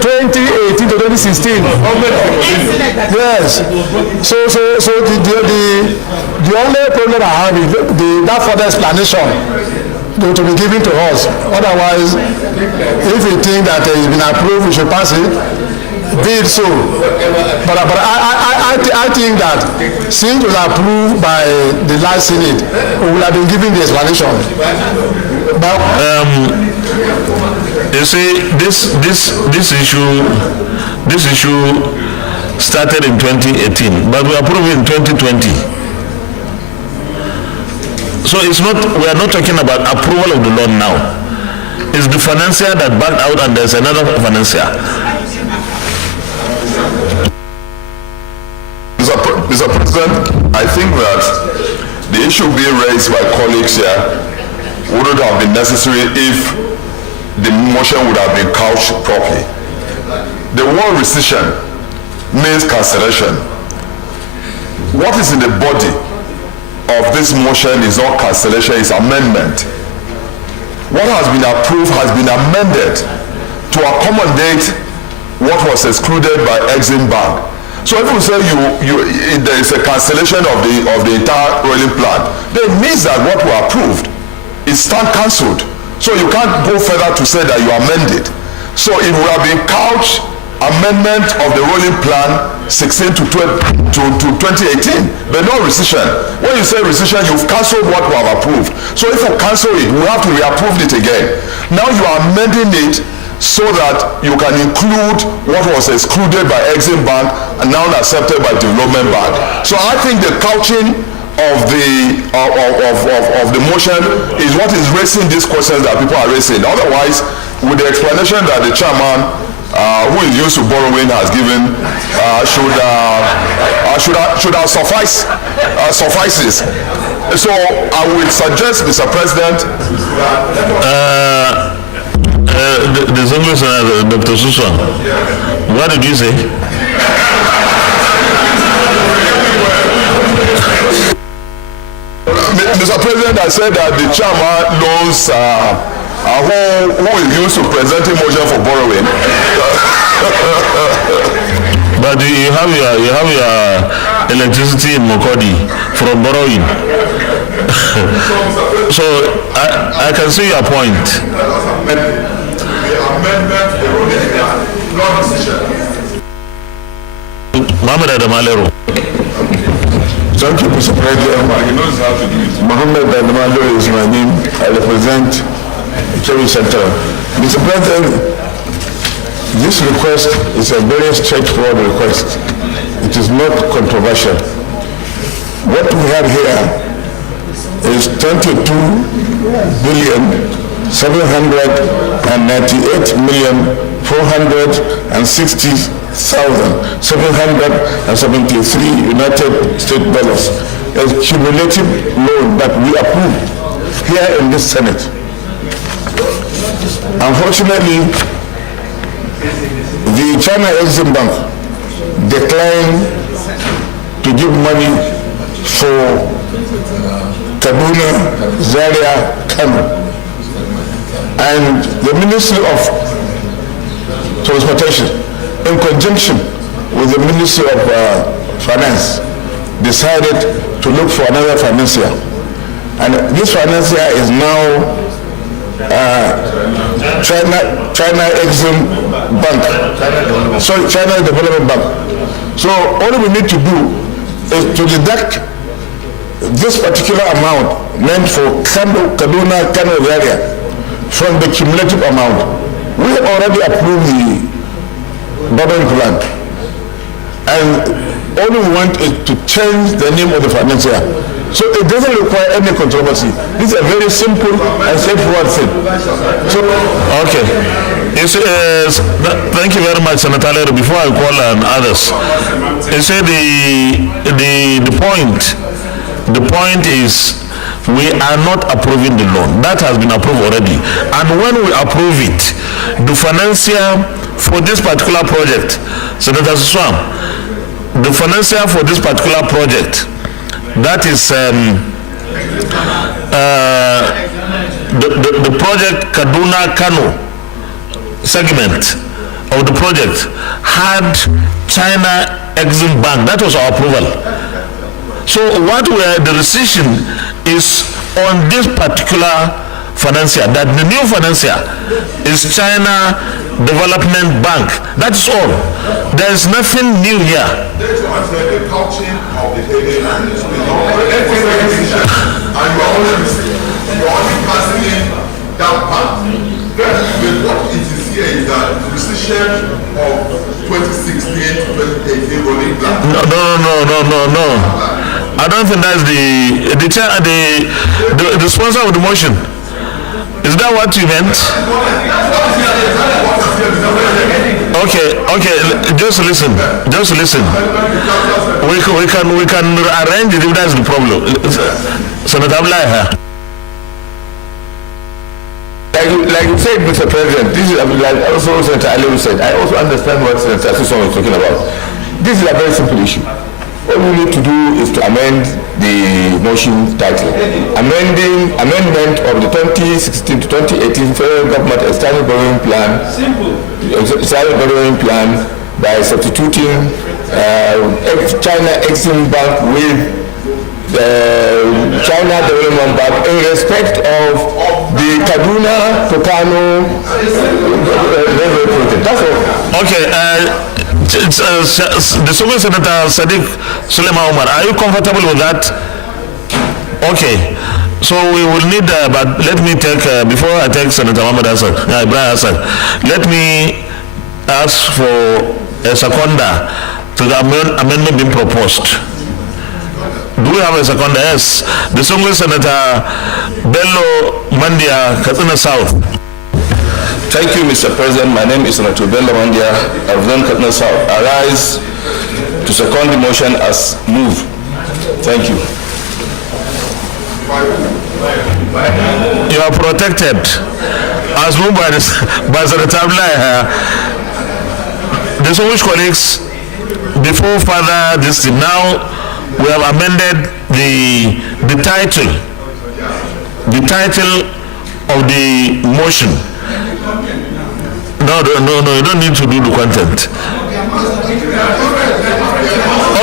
2018 to 2016. Yes. So the only problem I have is that further explanation to be given to us. Otherwise, if we think that it's been approved, we should pass it. Be it so. But I think that since it was approved by the last Senate, we would have been given the explanation. But you see, this issue started in 2018, but we approved it in 2020. So it's not, we are not talking about approval of the law now. It's the financier that backed out, and there's another financier. Mr. President, I think that the issue being raised by colleagues here wouldn't have been necessary if the motion would have been couched properly. The word rescission means cancellation. What is in the body of this motion is not cancellation, it's amendment. What has been approved has been amended to accommodate what was excluded by Exim Bank. So if you say there is a cancellation of the entire rolling plan, then it means that what we approved is stand cancelled. So you can't go further to say that you amended. So it would have been couched amendment of the rolling plan 16 to 2018, but no rescission. When you say rescission, you've cancelled what we have approved. So if you cancel it, we have to reapprove it again. Now you are amending it so that you can include what was excluded by Exim Bank and now accepted by Development Bank. So I think the couching of the motion is what is raising these questions that people are raising. Otherwise, with the explanation that the chairman who is used to borrowing has given should have suffices. So I would suggest, Mr. President, the English Dr. Susan, what did you say? Mr. President, I said that the chairman knows who is used to presenting motion for borrowing. But you have your electricity in Mokodi from borrowing. So I can see your point. Mohammed Adamalero. Thank you, Mr. President. Mohammed Adamalero is my name. I represent Kerry Center. Mr. President, this request is a very straightforward request. It is not controversial. What we have here is 22,798,460,773 United States dollars, a cumulative loan that we approved here in this Senate. Unfortunately, the China Exim Bank declined to give money for Kaduna, Zaria, Kano. And the Ministry of Transportation, in conjunction with the Ministry of Finance, decided to look for another financier. And this financier is now China Exim Bank. Sorry, China Development Bank. So all we need to do is to deduct this particular amount meant for Kaduna, Kano area from the cumulative amount. We have already approved the borrowing plan, and all we want is to change the name of the financier. So it doesn't require any controversy. This is a very simple and straightforward thing. So, okay. Thank you very much, Senator Leru. Before I call on others, you say the the point is we are not approving the loan. That has been approved already. And when we approve it, the financier for this particular project, Senator Swam, the financier for this particular project, that is the project Kaduna Kano segment of the project had China Exim Bank. That was our approval. So the decision is on this particular financier, that the new financier is China Development Bank. That's all. There is nothing new here. What it is here is that the decision of 2016 to 2018 rolling plan. No. I don't think that's the sponsor of the motion. Is that what you meant? Okay. Just listen. We can arrange it if that's the problem. Senator Abdullahi. Like you said, Mr. President, this is like also Senator Ali said. I also understand what Senator Susan was talking about. This is a very simple issue. All we need to do is to amend the motion title. Amendment of the 2016 to 2018 federal government external borrowing plan. External borrowing plan by substituting China Exim Bank with the China Development Bank in respect of the Kaduna to Kano railway project. That's all. Okay. The Supreme Senator Sadiq Suleiman Omar, are you comfortable with that? Okay. So we will need, but let me take, before I take Senator Mohammed Hassan, Ibrahim Hassan, let me ask for a seconder to the amendment being proposed. Do we have a seconder? Yes. The Supreme Senator Bello Mandia, Katsina South. Thank you, Mr. President. My name is Senator Bello Mandia, I represent Katsina South. I rise to second the motion as moved. Thank you. You are protected as moved by Senator Abdullahi. The Distinguished colleagues, before further this thing, now we have amended the title of the motion. No, you don't need to do the content.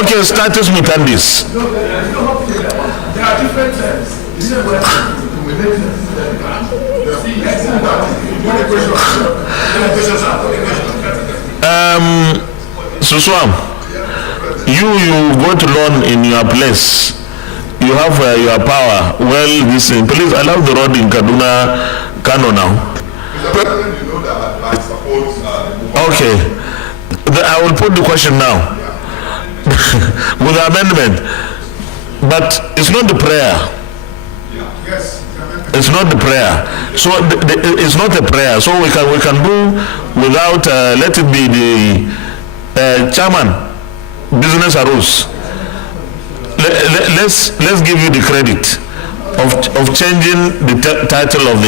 Okay, status mutandis. Suswam, you go to learn in your place. You have your power. Well, listen, please allow the road in Kaduna, Kano now. Okay, I will put the question now with the amendment, but it's not the prayer. It's not the prayer. So it's not a prayer. So we can do without. Let it be the chairman. Business arose. Let's give you the credit of changing the title of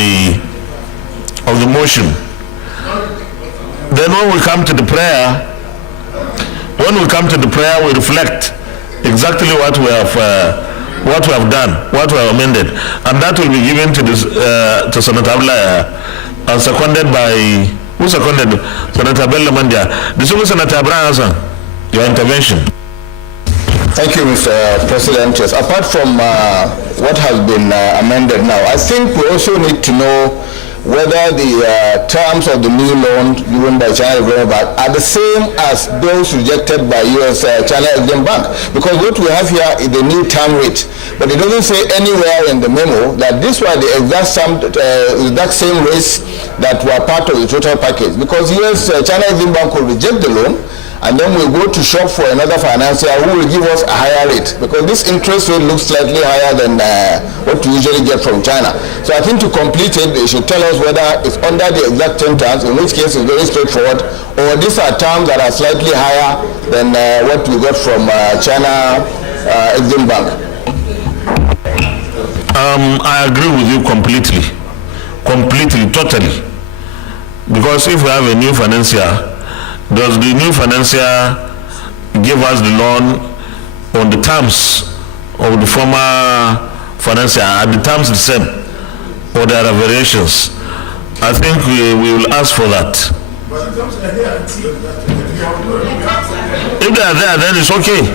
the motion. Then when we come to the prayer, we reflect exactly what we have done, what we have amended, and that will be given to Senator Abdullahi and seconded by who seconded? Senator Bello Mandia. The Senator Ibrahim Hassan, your intervention. Thank you, Mr. President. Yes, apart from what has been amended now, I think we also need to know whether the terms of the new loan given by China Development Bank are the same as those rejected by U.S. China Exim Bank. Because what we have here is the new term rate, but it doesn't say anywhere in the memo that these were the exact same rates that were part of the total package. Because U.S. China Exim Bank could reject the loan and then we go to shop for another financier who will give us a higher rate, because this interest rate looks slightly higher than what we usually get from China. So I think to complete it, they should tell us whether it's under the exact same terms, in which case it's very straightforward, or these are terms that are slightly higher than what we got from China Exim Bank. I agree with you completely, totally. Because if we have a new financier, does the new financier give us the loan on the terms of the former financier? Are the terms the same, or there are variations? I think we will ask for that. If they are there, then it's okay.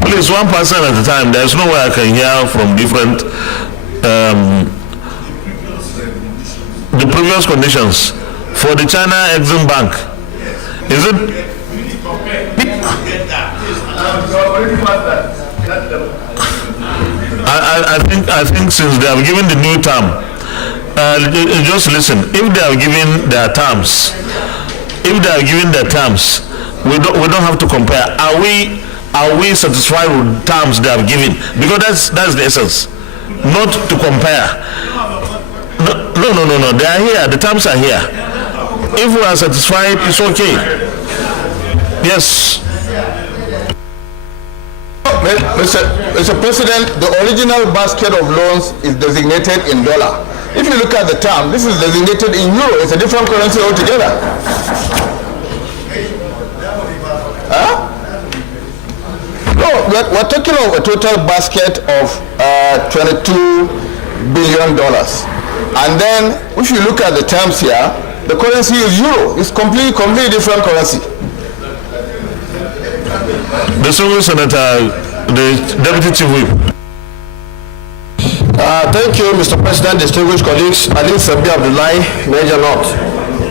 Please, one person at a time. There's no way I can hear from different. The previous conditions for the China Exim Bank, is it? I think since they have given the new term, just listen. If they have given their terms, we don't have to compare. Are we satisfied with terms they have given? Because that's the essence, not to compare. No. They are here. The terms are here. If we are satisfied, it's okay. Yes. Mr. President, the original basket of loans is designated in dollar. If you look at the term, this is designated in euro. It's a different currency altogether. Huh? No, we're talking of a total basket of $22 billion. And then, if you look at the terms here, the currency is euro. It's completely different currency. The Senator, the Deputy Chief Whip. Thank you, Mr. President, distinguished colleagues. Ali Sabi Abdullahi, Major North.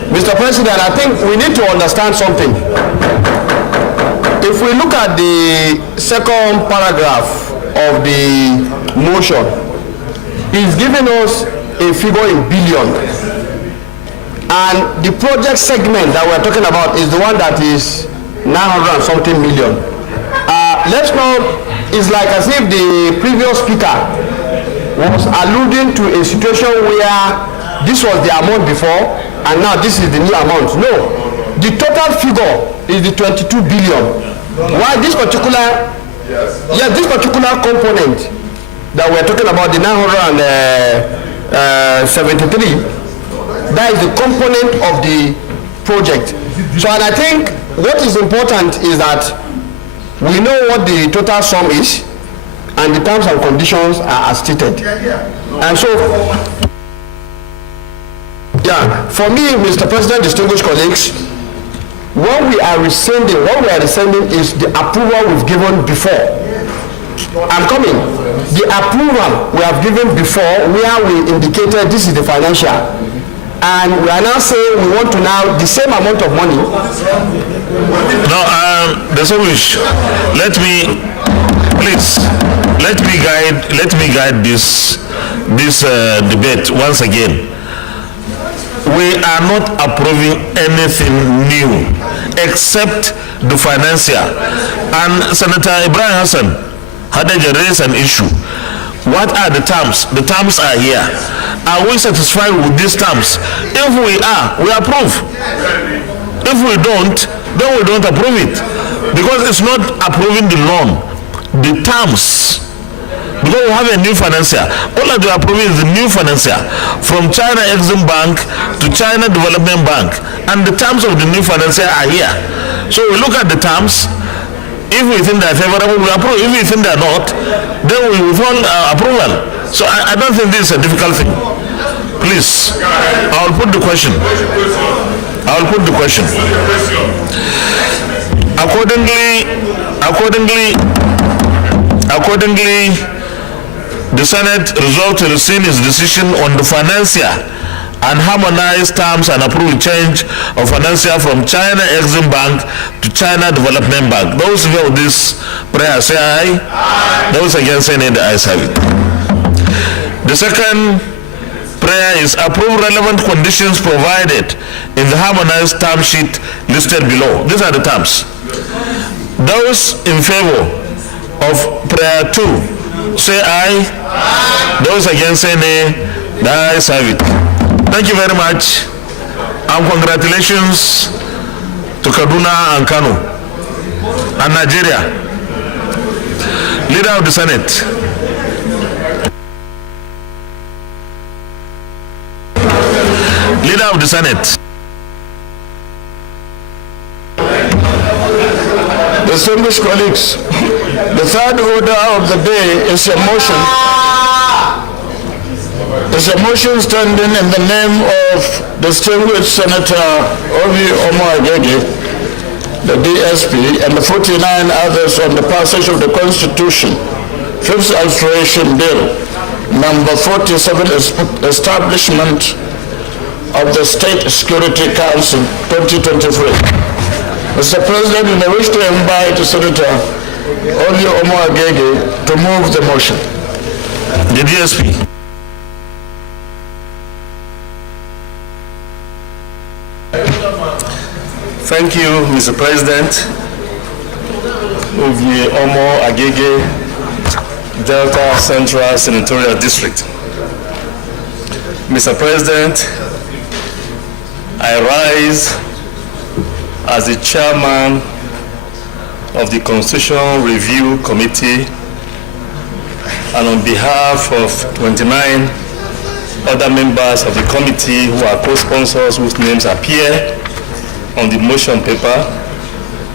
Mr. President, I think we need to understand something. If we look at the second paragraph of the motion, it's giving us a figure in billion. And the project segment that we're talking about is the one that is 900 and something million. Let's not, it's like as if the previous speaker was alluding to a situation where this was the amount before and now this is the new amount. No, the total figure is the 22 billion. Why this particular, this particular component that we're talking about, the 973, that is the component of the project. So, and I think what is important is that we know what the total sum is and the terms and conditions are as stated. And so, for me, Mr. President, distinguished colleagues, what we are rescinding is the approval we've given before. I'm coming. The approval we have given before, where we indicated this is the financial, and we are now saying we want to now the same amount of money. No, distinguished, let me guide this debate once again. We are not approving anything new except the financier. And Senator Ibrahim Hassan had raised an issue. What are the terms? The terms are here. Are we satisfied with these terms? If we are, we approve. If we don't, then we don't approve it. Because it's not approving the loan, the terms. Because we have a new financier. All that we are approving is the new financier from China Exim Bank to China Development Bank. And the terms of the new financier are here. So we look at the terms. If we think they are favorable, we approve. If we think they are not, then we withhold approval. So I don't think this is a difficult thing. Please, I will put the question. Accordingly, the Senate resolved to rescind its decision on the financier and harmonize terms and approve change of financier from China Exim Bank to China Development Bank. Those who with this prayer say aye. Those against say nay, the ayes have it. The second prayer is approve relevant conditions provided in the harmonized term sheet listed below. These are the terms. Those in favor of prayer 2, say aye. Those against, say nay. The ayes have it. Thank you very much, and congratulations to Kaduna and Kano and Nigeria. Leader of the Senate. Leader of the Senate. Distinguished colleagues, the third order of the day is a motion. Is a motion standing in the name of distinguished Senator Obi Omo Agege, the DSP, and the 49 others on the passage of the Constitution, Fifth Alteration Bill, number 47, Establishment of the State Security Council 2023. Mr. President, I wish to invite Senator Obi Omo Agege to move the motion. The DSP. Thank you, Mr. President. Obi Omo Agege, Delta Central Senatorial District. Mr. President, I rise as the chairman of the Constitutional Review Committee and on behalf of 29 other members of the committee who are co-sponsors whose names appear on the motion paper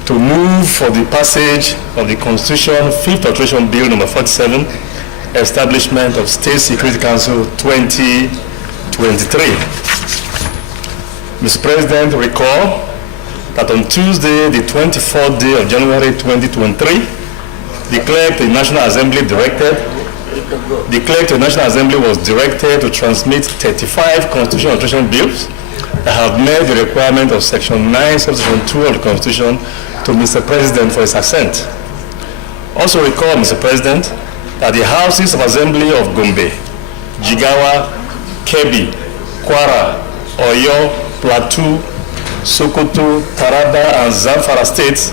to move for the passage of the Constitution Fifth Alteration Bill number 47, Establishment of State Security Council 2023. Mr. President, recall that on Tuesday, the 24th day of January 2023, the clerk to the National Assembly was directed to transmit 35 constitutional alteration bills that have met the requirement of Section 9, Subsection 2 of the Constitution to Mr. President for his assent. Also recall, Mr. President, that the Houses of Assembly of Gombe, Jigawa, Kebbi, Kwara, Oyo, Plateau, Sokoto, Taraba, and Zamfara states,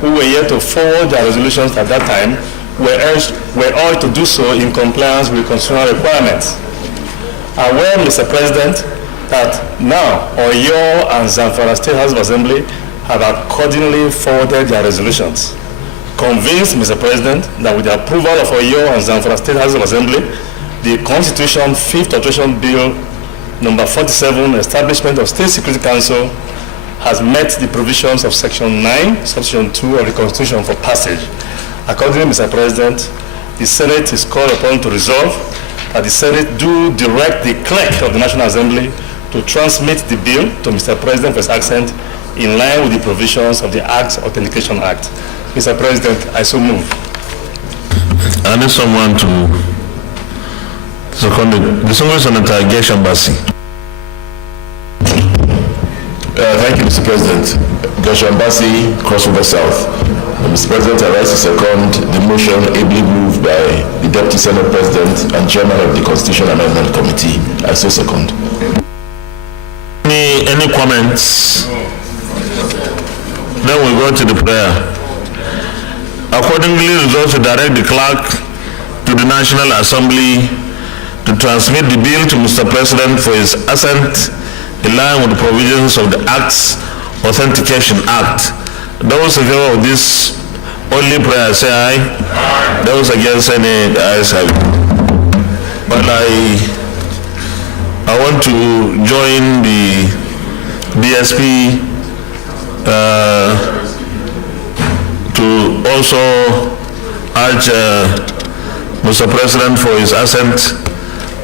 who were yet to forward their resolutions at that time, were urged to do so in compliance with constitutional requirements. Aware, Mr. President, that now Oyo and Zamfara State House of Assembly have accordingly forwarded their resolutions. Convinced, Mr. President, that with the approval of Oyo and Zamfara State House of Assembly, the Constitution Fifth Alteration Bill number 47, Establishment of State Security Council, has met the provisions of Section 9, Subsection 2 of the Constitution for passage. Accordingly, Mr. President, the Senate is called upon to resolve that the Senate do direct the clerk of the National Assembly to transmit the bill to Mr. President for his assent in line with the provisions of the Acts Authentication Act. Mr. President, I so move. I need someone to second it. Distinguished Senator Geshan Bassi. Thank you, Mr. President. Geshan Bassi, Cross River South. Mr. President, I rise to second the motion ably moved by the Deputy Senate President and Chairman of the Constitution Amendment Committee. I so second. Any comments? Then we go to the prayer. Accordingly, resolve to direct the clerk to the National Assembly to transmit the bill to Mr. President for his assent in line with the provisions of the Acts Authentication Act. Those in favor of this only prayer say aye. Those against any, the ayes have it. But I want to join the DSP to also urge Mr. President for his assent,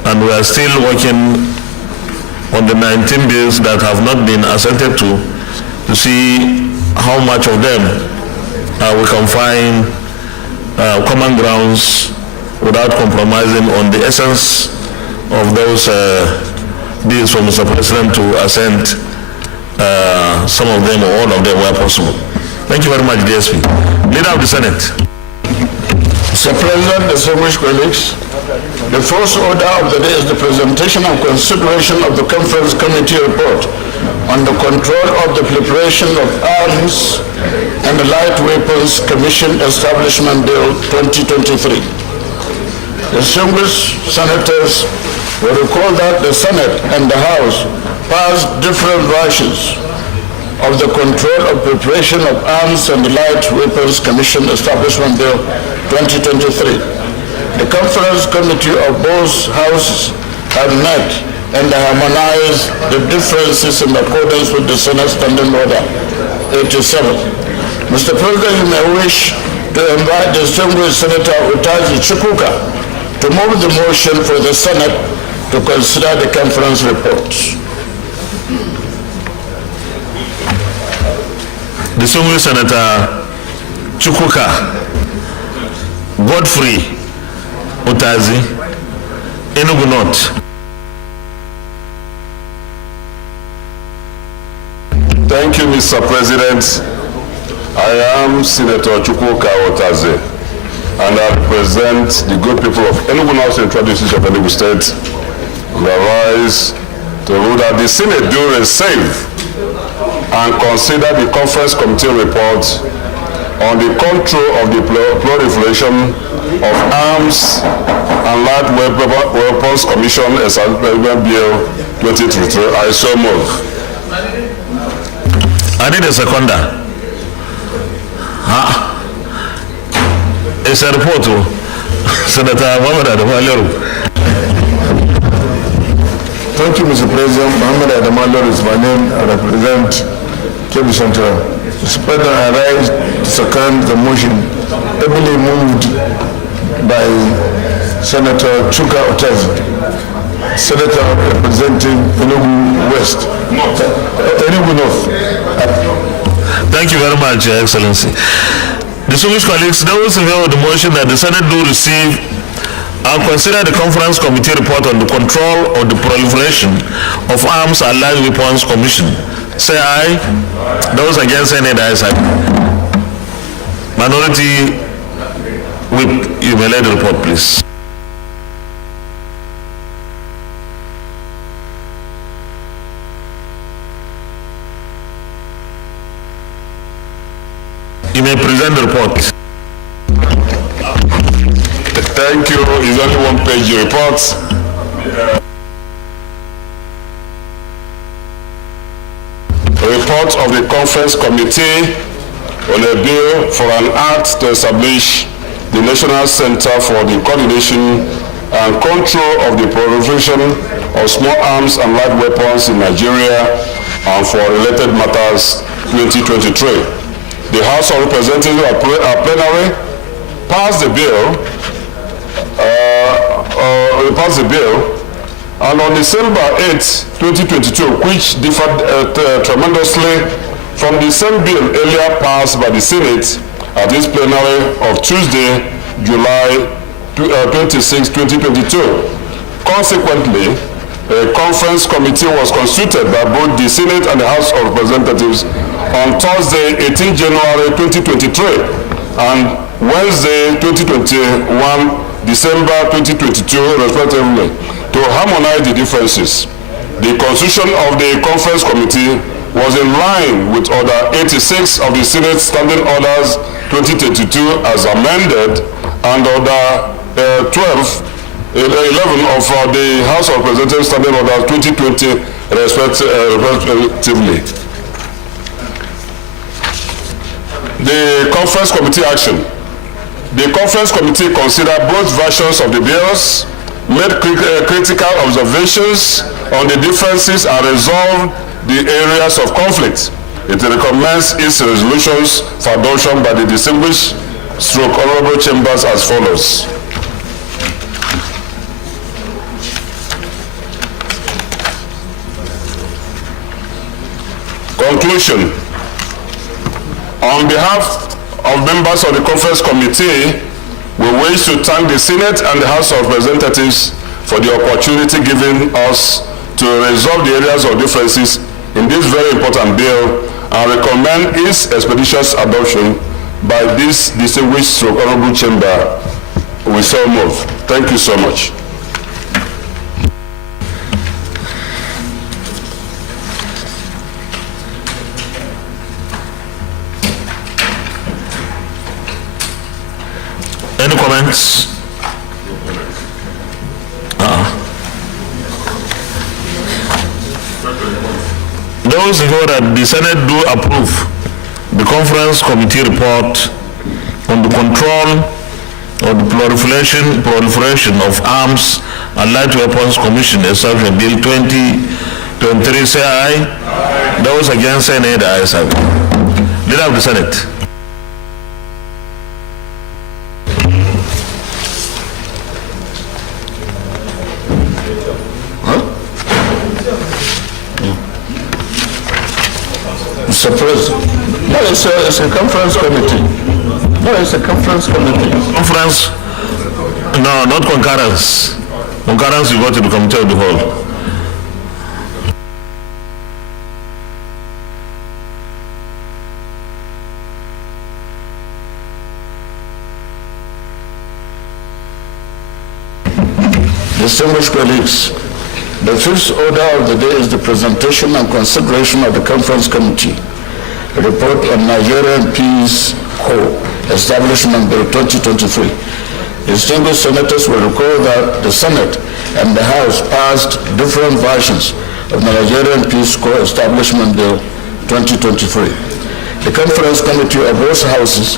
and we are still working on the 19 bills that have not been assented to see how much of them we can find common grounds without compromising on the essence of those bills for Mr. President to assent some of them or all of them where possible. Thank you very much, DSP. Leader of the Senate. Mr. President, distinguished colleagues, the first order of the day is the presentation and consideration of the Conference Committee report on the control of the preparation of arms and the Light Weapons Commission Establishment Bill 2023. Distinguished senators will recall that the Senate and the House passed different versions of the Control of Preparation of Arms and Light Weapons Commission Establishment Bill 2023. The Conference Committee of both Houses have met and harmonized the differences in accordance with the Senate Standing Order 87. Mr. President, you may wish to invite distinguished Senator Utazi Chukwuka to move the motion for the Senate to consider the conference report. Distinguished Senator Chukwuka Godfrey Utazi, Enugu North. Thank you, Mr. President. I am Senator Chukwuka Utazi, and I represent the good people of Enugu North Central District of Enugu State, who arise to rule that the Senate do receive and consider the Conference Committee report on the control of the proliferation of arms and light weapons commission Establishment Bill 2023. I so move. I need a seconder. It's a report to Senator Mohamed Adamaleru. Thank you, Mr. President. Mohamed Adamaleru is my name. I represent Kebbi Central. Mr. President, I rise to second the motion heavily moved by Senator Chuka Utazi, Senator representing Enugu West, Enugu North. Thank you very much, Your Excellency. Distinguished colleagues, those in favor of the motion that the Senate do receive and consider the Conference Committee report on the control of the proliferation of arms and light weapons commission, say aye. Those against, say nay. The ayes have it. Minority Whip, you may lead the report, please. You may present the report. Thank you. It's only one page report. Report of the Conference Committee on a bill for an act to establish the National Center for the Coordination and Control of the Proliferation of Small Arms and Light Weapons in Nigeria and for related matters 2023. The House of Representatives at plenary passed the bill. And on December 8, 2022, which differed tremendously from the same bill earlier passed by the Senate at this plenary of Tuesday, July 26, 2022. Consequently, a conference committee was constituted by both the Senate and the House of Representatives on Thursday, 18 January 2023 and Wednesday, 2021, December 2022, respectively, to harmonize the differences. The constitution of the Conference Committee was in line with Order 86 of the Senate Standing Orders 2022 as amended and Order 11 of the House of Representatives Standing Orders 2020 respectively. The Conference Committee action. The Conference Committee considered both versions of the bills, made critical observations on the differences and resolved the areas of conflict. It recommends its resolutions for adoption by the distinguished honorable chambers as follows. Conclusion. On behalf of members of the Conference Committee, we wish to thank the Senate and the House of Representatives for the opportunity given us to resolve the areas of differences in this very important bill and recommend its expeditious adoption by this distinguished honorable chamber We so move. Thank you so much. Any comments? Those in favor that the Senate do approve the conference committee report on the control of the proliferation of arms and light weapons commission established in Bill 2023, say aye. Those against, say nay. The ayes have it. Leader of the Senate. Mr. President, no, it's a conference committee. No, it's a conference committee. Conference? No, not concurrence. Concurrence, you go to the committee of the whole. Distinguished colleagues, the fifth order of the day is the presentation and consideration of the Conference Committee report on Nigerian Peace Corps Establishment Bill 2023. Distinguished senators will recall that the Senate and the House passed different versions of the Nigerian Peace Corps Establishment Bill 2023. The Conference Committee of both houses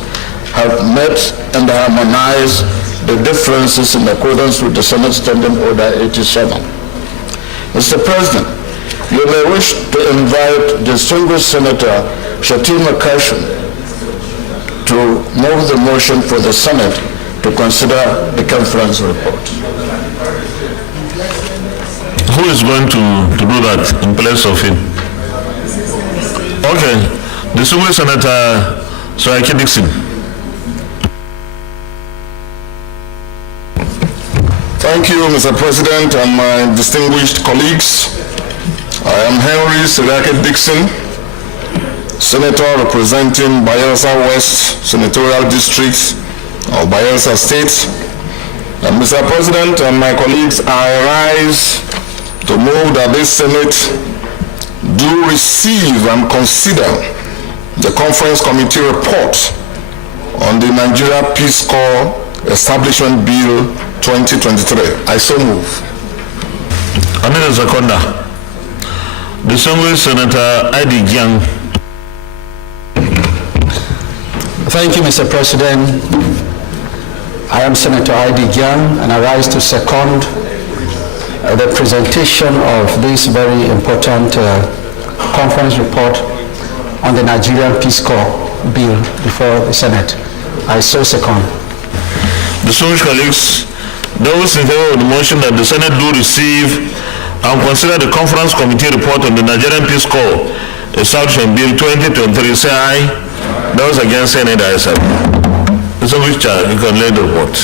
have met and harmonized the differences in accordance with the Senate Standing Order 87. Mr. President, you may wish to invite distinguished Senator Shatima Kashin to move the motion for the Senate to consider the conference report. Who is going to do that in place of him? Okay. Distinguished Senator Soyaki Dixon. Thank you, Mr. President, and my distinguished colleagues. I am Henry Sirake Dixon, Senator representing Bayelsa West Senatorial District of Bayelsa State. And Mr. President and my colleagues, I rise to move that this Senate do receive and consider the Conference Committee report on the Nigeria Peace Corps Establishment Bill 2023. I so move. Another Zakonda. Distinguished Senator Adi Jiang. Thank you, Mr. President. I am Senator Adi Jiang, and I rise to second the presentation of this very important conference report on the Nigerian Peace Corps Bill before the Senate. I so second. Distinguished colleagues, those in favor of the motion that the Senate do receive and consider the Conference Committee report on the Nigerian Peace Corps Establishment Bill 2023, say aye. Those against, say nay. The ayes have it. Distinguished Chair, you can lay the report.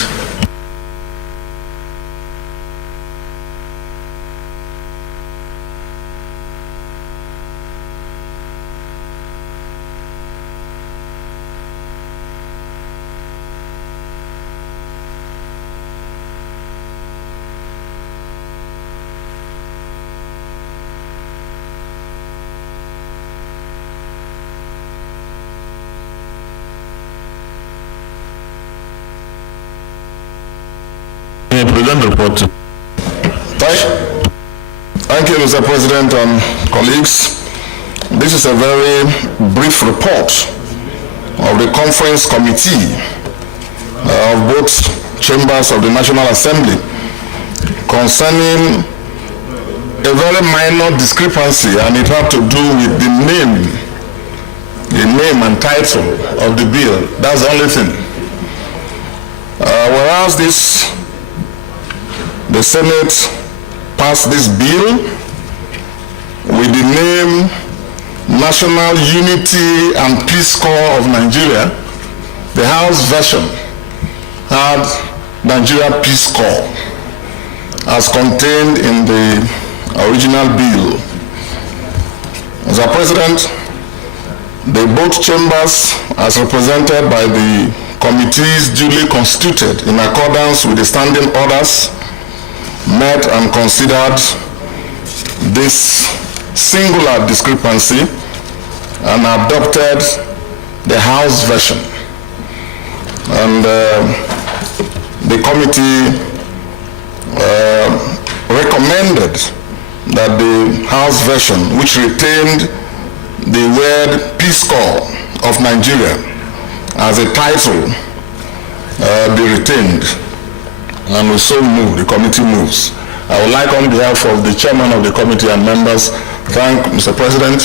Present report. Thank you, Mr. President and colleagues. This is a very brief report of the Conference Committee of both chambers of the National Assembly concerning a very minor discrepancy, and it had to do with the name and title of the bill. That's the only thing. Whereas the Senate passed this bill with the name National Unity and Peace Corps of Nigeria, the House version had Nigeria Peace Corps as contained in the original bill. Mr. President, the both chambers, as represented by the committees duly constituted in accordance with the standing orders met and considered this singular discrepancy and adopted the House version. And the committee recommended that the House version, which retained the word Peace Corps of Nigeria as a title, be retained. And we so move, the committee moves. I would like, on behalf of the chairman of the committee and members, thank Mr. President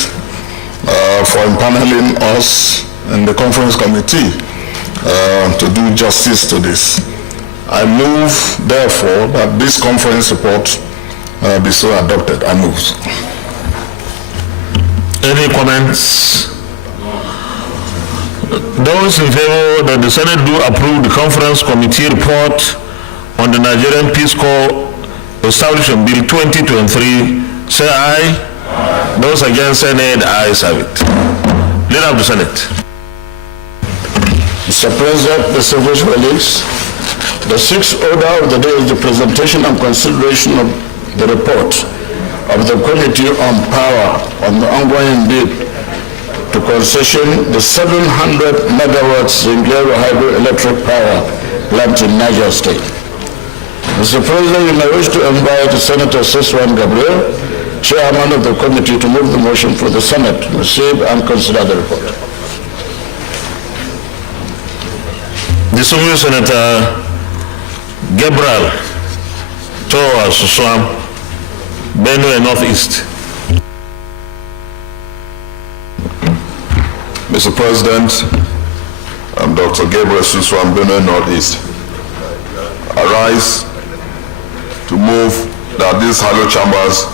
for impaneling us in the conference committee to do justice to this. I move, therefore, that this conference report be so adopted. I move. Any comments? Those in favor that the Senate do approve the conference committee report on the Nigerian Peace Corps Establishment Bill 2023, say aye. Aye. Those against, say nay. The ayes have it. Leader of the Senate. Mr. President, distinguished colleagues, the sixth order of the day is the presentation and consideration of the report of the Committee on Power on the ongoing bid to concession the 700 megawatts Zingero hydroelectric power plant in Niger State. Mr. President, you may wish to invite Senator Seswan Gabriel, Chairman of the committee, to move the motion for the Senate to receive and consider the report. Distinguished Senator Gabriel Toa Suswam, Benue Northeast. Mr. President, I'm Dr. Gabriel Suswam, Benue Northeast. I rise to move that these hallowed chambers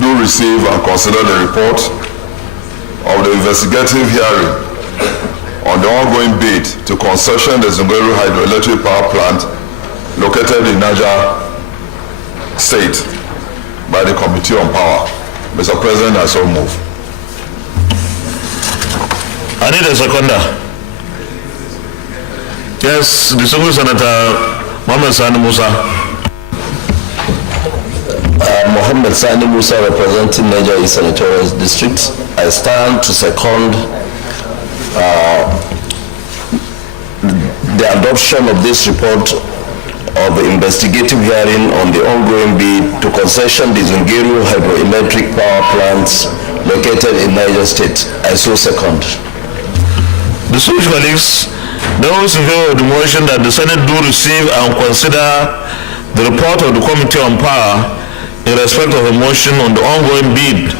do receive and consider the report of the investigative hearing on the ongoing bid to concession the Zungeru hydroelectric power plant located in Niger State by the Committee on Power. Mr. President, I so move. I need a seconder. Yes, distinguished Senator Mohammed Sani Musa. Mohammed Sani Musa, representing Niger East Senatorial District. I stand to second the adoption of this report of the investigative hearing on the ongoing bid to concession the Zungeru hydroelectric power plants located in Niger State. I so second. Distinguished colleagues, those in favor of the motion that the Senate do receive and consider the report of the Committee on Power in respect of a motion on the ongoing bid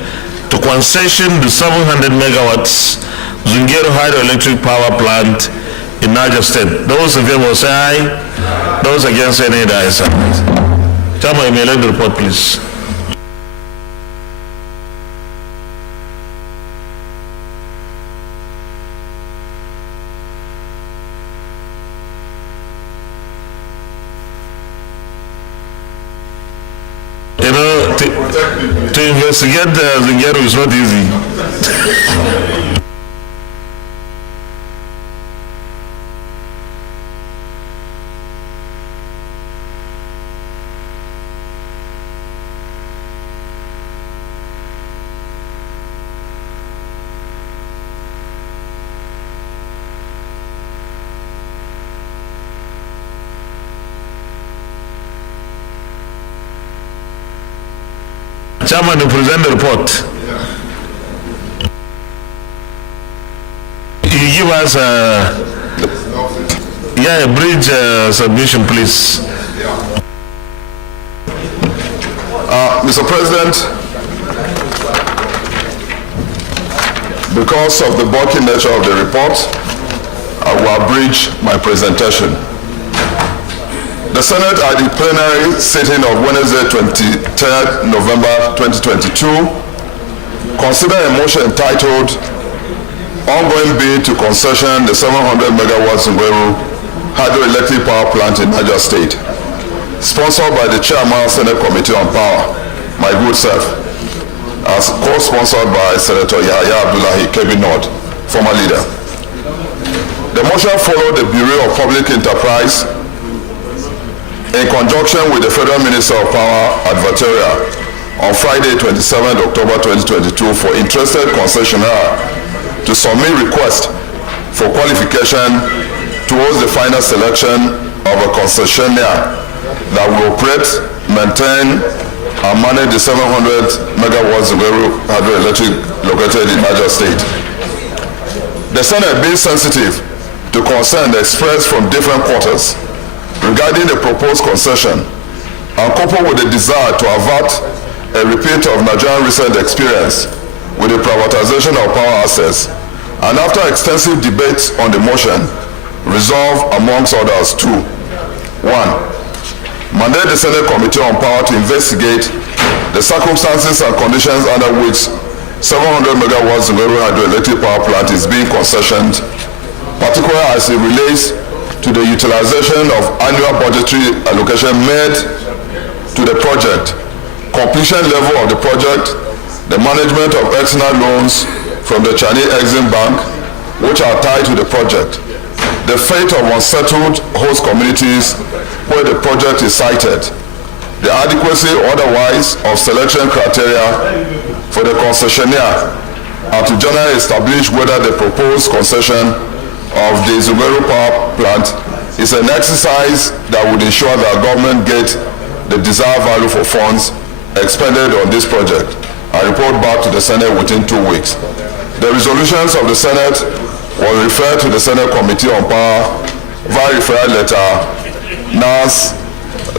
to concession the 700 megawatts Zungeru hydroelectric power plant in Niger State. Those in favor say aye. Those against say nay. The ayes have it. Chairman, you may let the report, please. You know, to investigate Zungeru is not easy. Chairman, to present the report. You give us a brief submission, please. Mr. President, because of the bulky nature of the report, I will abridge my presentation. The Senate at the plenary sitting of Wednesday, 23rd November 2022, considered a motion entitled Ongoing Bid to Concession the 700 megawatts Zungeru hydroelectric power plant in Niger State, sponsored by the Chairman Senate Committee on Power, my good self, as co-sponsored by Senator Yahya Abdullahi Kebbi Nord, former leader. The motion followed the Bureau of Public Enterprise in conjunction with the Federal Minister of Power advertorial on Friday, 27 October 2022 for interested concessionaire to submit request for qualification towards the final selection of a concessionaire that will operate, maintain, and manage the 700 megawatts Zungeru hydroelectric located in Niger State. The Senate, being sensitive to concern expressed from different quarters regarding the proposed concession and coupled with the desire to avert a repeat of Nigerian recent experience with the privatization of power assets, and after extensive debates on the motion, resolve amongst others to: 1. Mandate the Senate Committee on Power to investigate the circumstances and conditions under which 700 megawatts Zungeru hydroelectric power plant is being concessioned, particularly as it relates to the utilization of annual budgetary allocation made to the project, completion level of the project, the management of external loans from the Chinese Exim Bank, which are tied to the project, the fate of unsettled host communities where the project is sited, the adequacy otherwise of selection criteria for the concessionaire, and to generally establish whether the proposed concession of the Zungeru power plant is an exercise that would ensure that government get the desired value for funds expended on this project, and report back to the Senate within 2 weeks. The resolutions of the Senate will refer to the Senate Committee on Power via referral letter NAS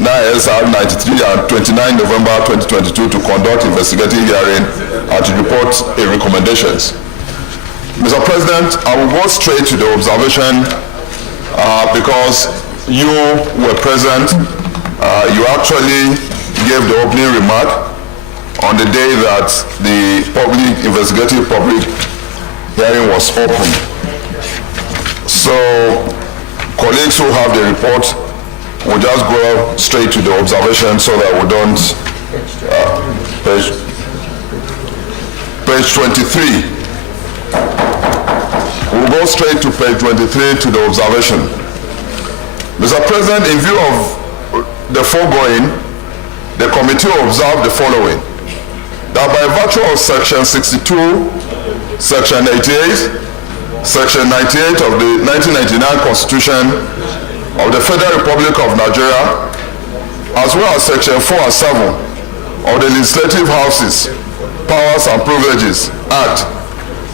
9SR 93 and 29 November 2022 to conduct investigative hearing and to report recommendations. Mr. President, I will go straight to the observation because you were present. You actually gave the opening remark on the day that the investigative public hearing was opened. So colleagues who have the report will just go straight to the observation so that we don't page 23. We'll go straight to page 23 to the observation. Mr. President, in view of the foregoing, the committee observed the following: that by virtue of Section 62, Section 88, Section 98 of the 1999 Constitution of the Federal Republic of Nigeria, as well as Section 4 and 7 of the Legislative Houses, Powers and Privileges Act,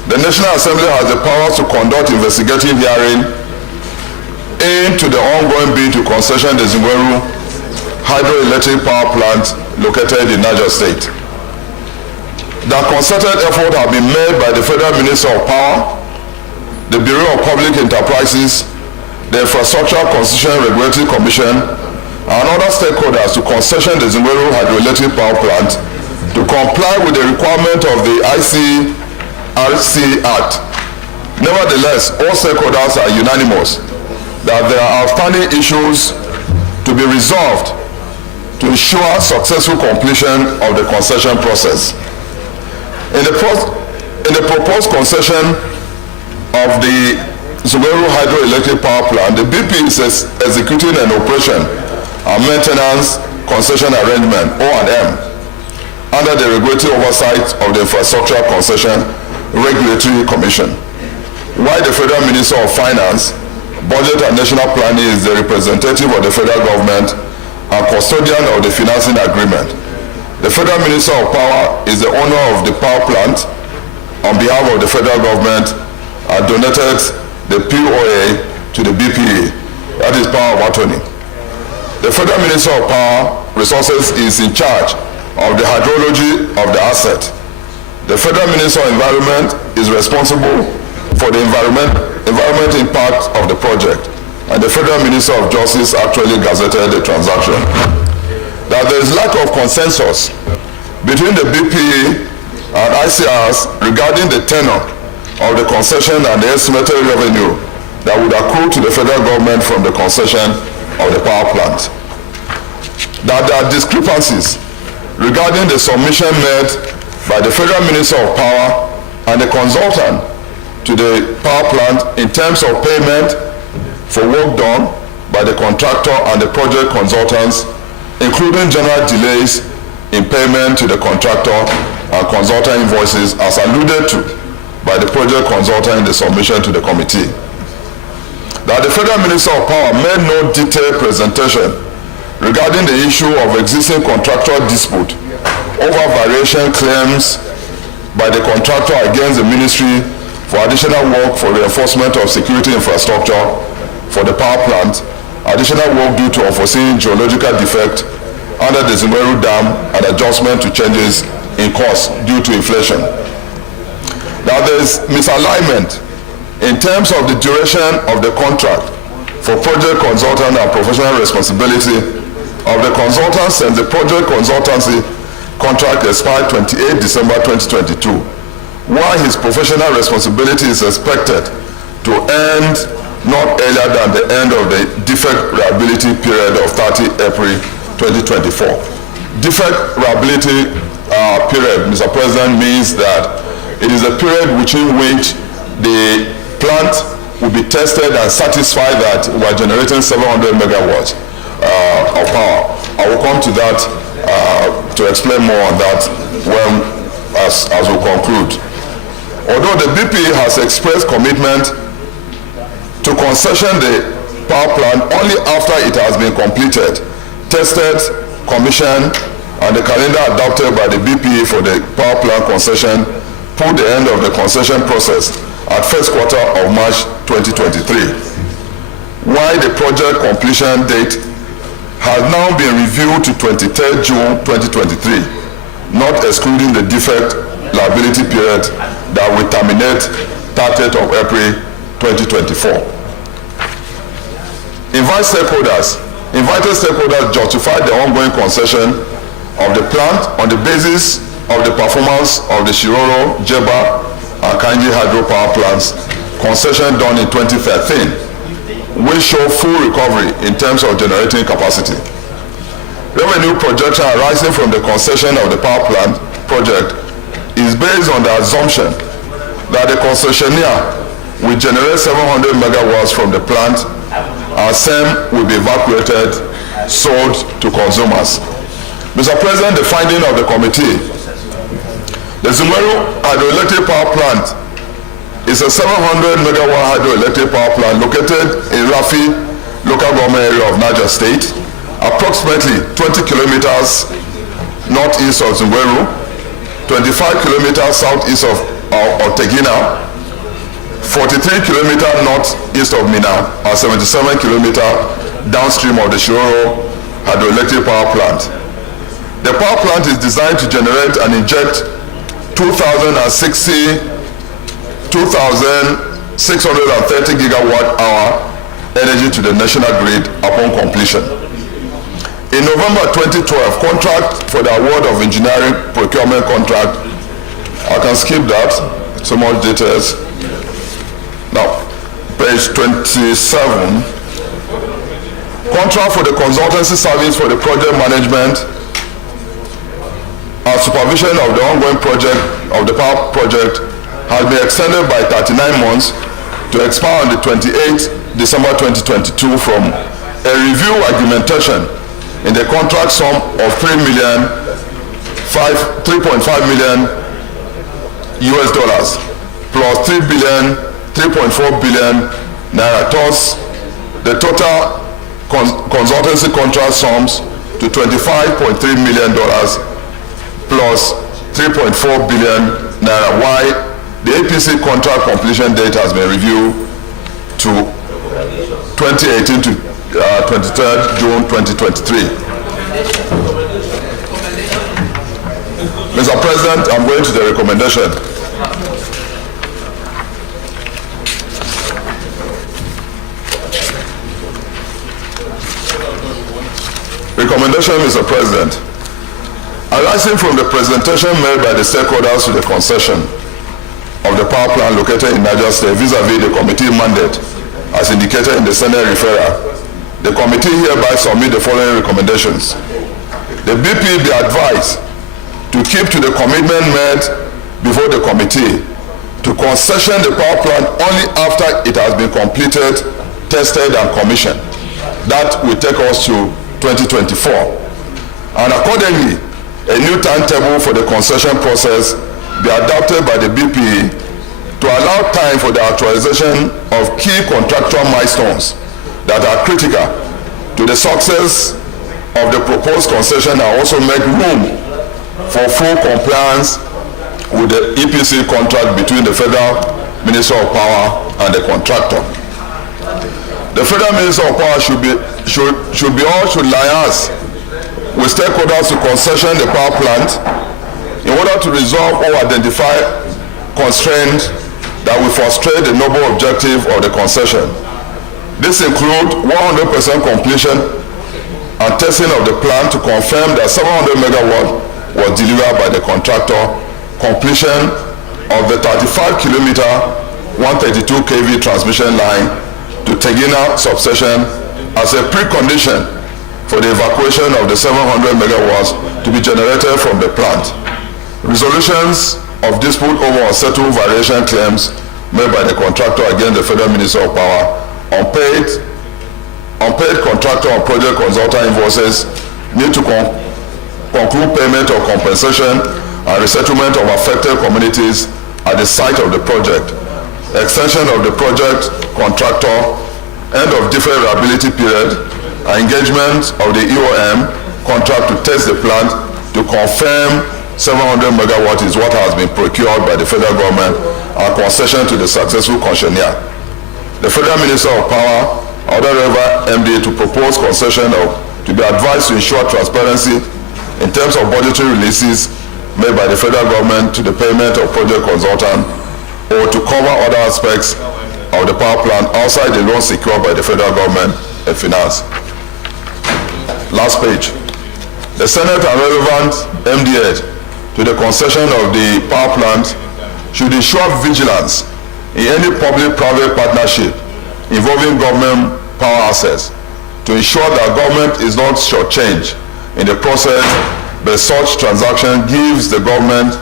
the National Assembly has the power to conduct investigative hearing into the ongoing bid to concession the Zungeru hydroelectric power plant located in Niger State. That concerted effort has been made by the Federal Minister of Power, the Bureau of Public Enterprises, the Infrastructure Concession Regulatory Commission, and other stakeholders to concession the Zungeru hydroelectric power plant to comply with the requirement of the ICRC Act. Nevertheless, all stakeholders are unanimous that there are outstanding issues to be resolved to ensure successful completion of the concession process. In the proposed concession of the Zungeru hydroelectric power plant, the BP is executing an operation and maintenance concession arrangement, O&M, under the regulatory oversight of the Infrastructure Concession Regulatory Commission, while the Federal Minister of Finance, Budget and National Planning is the representative of the federal government and custodian of the financing agreement. The Federal Minister of Power is the owner of the power plant on behalf of the federal government and donated the POA to the BPA, that is power of attorney. The Federal Minister of Power Resources is in charge of the hydrology of the asset. The Federal Minister of Environment is responsible for the environment impact of the project, and the Federal Minister of Justice actually gazetted the transaction. That there is lack of consensus between the BPA and ICRs regarding the tenor of the concession and the estimated revenue that would accrue to the federal government from the concession of the power plant. That there are discrepancies regarding the submission made by the Federal Minister of Power and the consultant to the power plant in terms of payment for work done by the contractor and the project consultants, including general delays in payment to the contractor and consultant invoices as alluded to by the project consultant in the submission to the committee. That the Federal Minister of Power made no detailed presentation regarding the issue of existing contractual dispute over variation claims by the contractor against the ministry for additional work for reinforcement of security infrastructure for the power plant, additional work due to unforeseen geological defect under the Zungeru Dam, and adjustment to changes in cost due to inflation. Now there is misalignment in terms of the duration of the contract for project consultant and professional responsibility of the consultant since the project consultancy contract expired 28 December 2022, while his professional responsibility is expected to end not earlier than the end of the defect reliability period of 30 April 2024. Defect reliability period, Mr. President, means that it is a period within which the plant will be tested and satisfied that we are generating 700 megawatts of power. I will come to that to explain more on that as we conclude. Although the BP has expressed commitment to concession the power plant only after it has been completed, tested, commissioned, and the calendar adopted by the BP for the power plant concession put the end of the concession process at first quarter of March 2023. While the project completion date has now been reviewed to 23rd June 2023, not excluding the defect liability period that will terminate 30th of April 2024. Invited stakeholders justified the ongoing concession of the plant on the basis of the performance of the Shiroro, Jeba, and Kanji hydro power plants concession done in 2013, which show full recovery in terms of generating capacity. Revenue projection arising from the concession of the power plant project is based on the assumption that the concessionaire will generate 700 megawatts from the plant and same will be evacuated, sold to consumers. Mr. President, the finding of the committee, the Zungeru hydroelectric power plant is a 700 megawatt hydroelectric power plant located in Rafi local government area of Niger State, approximately 20 kilometers northeast of Zungeru, 25 kilometers southeast of Tegina, 43 kilometers northeast of Mina, and 77 kilometers downstream of the Shiroro hydroelectric power plant. The power plant is designed to generate and inject 2,630 gigawatt hour energy to the national grid upon completion. In November 2012, contract for the award of engineering procurement contract, I can skip that, so much details. Now, page 27, contract for the consultancy service for the project management and supervision of the ongoing project of the power project has been extended by 39 months to expire on the 28th December 2022 from a review argumentation in the contract sum of $3.5 million US dollars plus 3.4 billion naira. Thus, the total consultancy contract sums to $25.3 million plus 3.4 billion naira, while the APC contract completion date has been reviewed to 2018 to 23rd June 2023. Mr. President, I'm going to the recommendation. Recommendation, Mr. President. Arising from the presentation made by the stakeholders to the concession of the power plant located in Niger State vis-a-vis the committee mandate as indicated in the Senate referral, the committee hereby submit the following recommendations. The BP be advised to keep to the commitment made before the committee to concession the power plant only after it has been completed, tested and commissioned. That will take us to 2024. And accordingly, a new timetable for the concession process be adopted by the BPE to allow time for the actualization of key contractual milestones that are critical to the success of the proposed concession and also make room for full compliance with the EPC contract between the Federal Minister of Power and the contractor. The Federal Minister of Power should liaise with stakeholders to concession the power plant in order to resolve or identify constraints that will frustrate the noble objective of the concession. This includes 100% completion and testing of the plant to confirm that 700 megawatt was delivered by the contractor, completion of the 35-kilometer 132 kV transmission line to Tegina substation as a precondition for the evacuation of the 700 megawatts to be generated from the plant. Resolutions of dispute over unsettled variation claims made by the contractor against the Federal Minister of Power, unpaid contractor and project consultant invoices need to conclude payment of compensation and resettlement of affected communities at the site of the project, extension of the project contractor, end of deferred reliability period, and engagement of the EOM contract to test the plant to confirm 700 megawatt is what has been procured by the federal government and concession to the successful concessionaire. The Federal Minister of Power ordered MD to propose concession to be advised to ensure transparency in terms of budgetary releases made by the federal government to the payment of project consultant or to cover other aspects of the power plant outside the loan secured by the federal government and finance. Last page. The Senate and relevant MDA to the concession of the power plant should ensure vigilance in any public-private partnership involving government power assets to ensure that government is not shortchanged in the process, but such transaction gives the government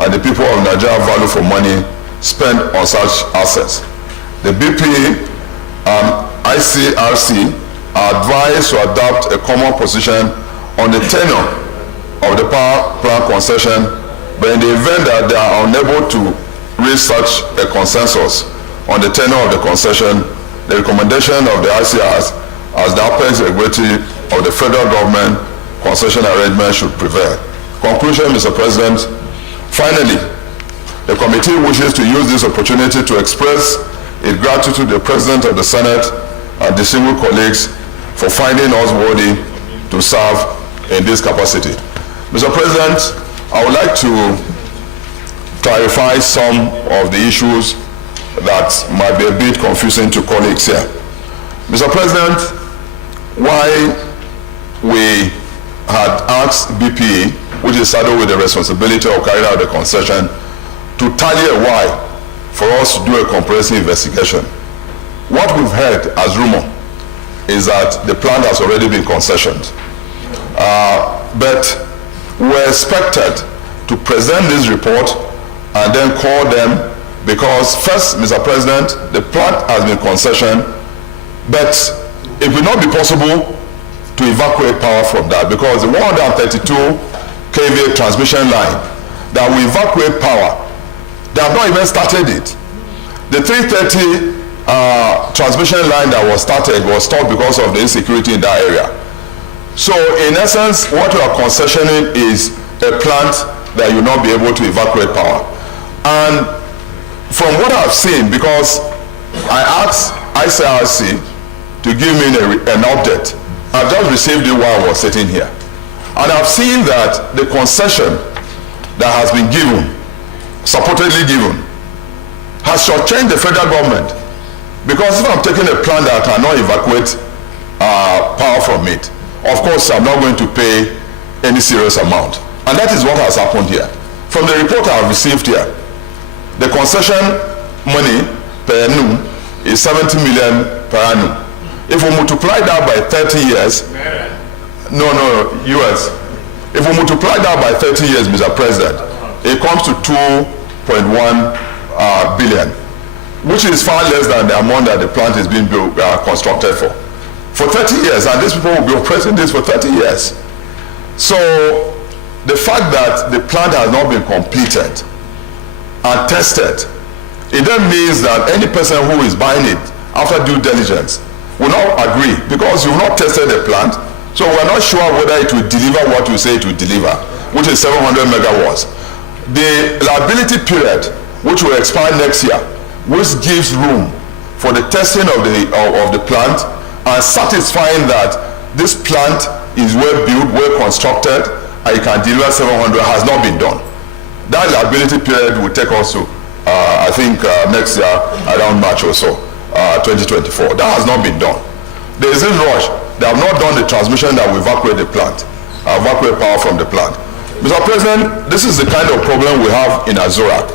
and the people of Nigeria value for money spent on such assets. The BP and ICRC are advised to adopt a common position on the tenure of the power plant concession, but in the event that they are unable to reach such a consensus on the tenure of the concession, the recommendation of the ICRs as the apex regulatory of the federal government concession arrangement should prevail. Conclusion, Mr. President. Finally, the committee wishes to use this opportunity to express its gratitude to the President of the Senate and distinguished colleagues for finding us worthy to serve in this capacity. Mr. President, I would like to clarify some of the issues that might be a bit confusing to colleagues here. Mr. President, why we had asked BPE, which is saddled with the responsibility of carrying out the concession, to tally a while for us to do a comprehensive investigation. What we've heard as rumor is that the plant has already been concessioned. But we're expected to present this report and then call them because first, Mr. President, the plant has been concessioned, but it will not be possible to evacuate power from that because the 132 kV transmission line that will evacuate power, they have not even started it. The 330 transmission line that was started was stopped because of the insecurity in that area. So in essence, what you are concessioning is a plant that you will not be able to evacuate power. And from what I've seen, because I asked ICRC to give me an update, I've just received it while I was sitting here. And I've seen that the concession that has been given, supposedly given, has shortchanged the federal government. Because if I'm taking a plant that I cannot evacuate power from it, of course I'm not going to pay any serious amount. And that is what has happened here. From the report I have received here, the concession money per annum is 70 million per annum. If we multiply that by 30 years, US. If we multiply that by 30 years, Mr. President, it comes to 2.1 billion, which is far less than the amount that the plant is being built, constructed for 30 years, and these people will be operating this for 30 years. So the fact that the plant has not been completed and tested, it then means that any person who is buying it after due diligence will not agree, because you've not tested the plant, so we're not sure whether it will deliver what you say it will deliver, which is 700 megawatts. The liability period, which will expire next year, which gives room for the testing of the plant and satisfying that this plant is well built, well constructed, and it can deliver 700, has not been done. That liability period will take us to, I think, next year, around March or so, 2024. That has not been done. There is a rush. They have not done the transmission that will evacuate the plant, evacuate power from the plant. Mr. President, this is the kind of problem we have in Azura.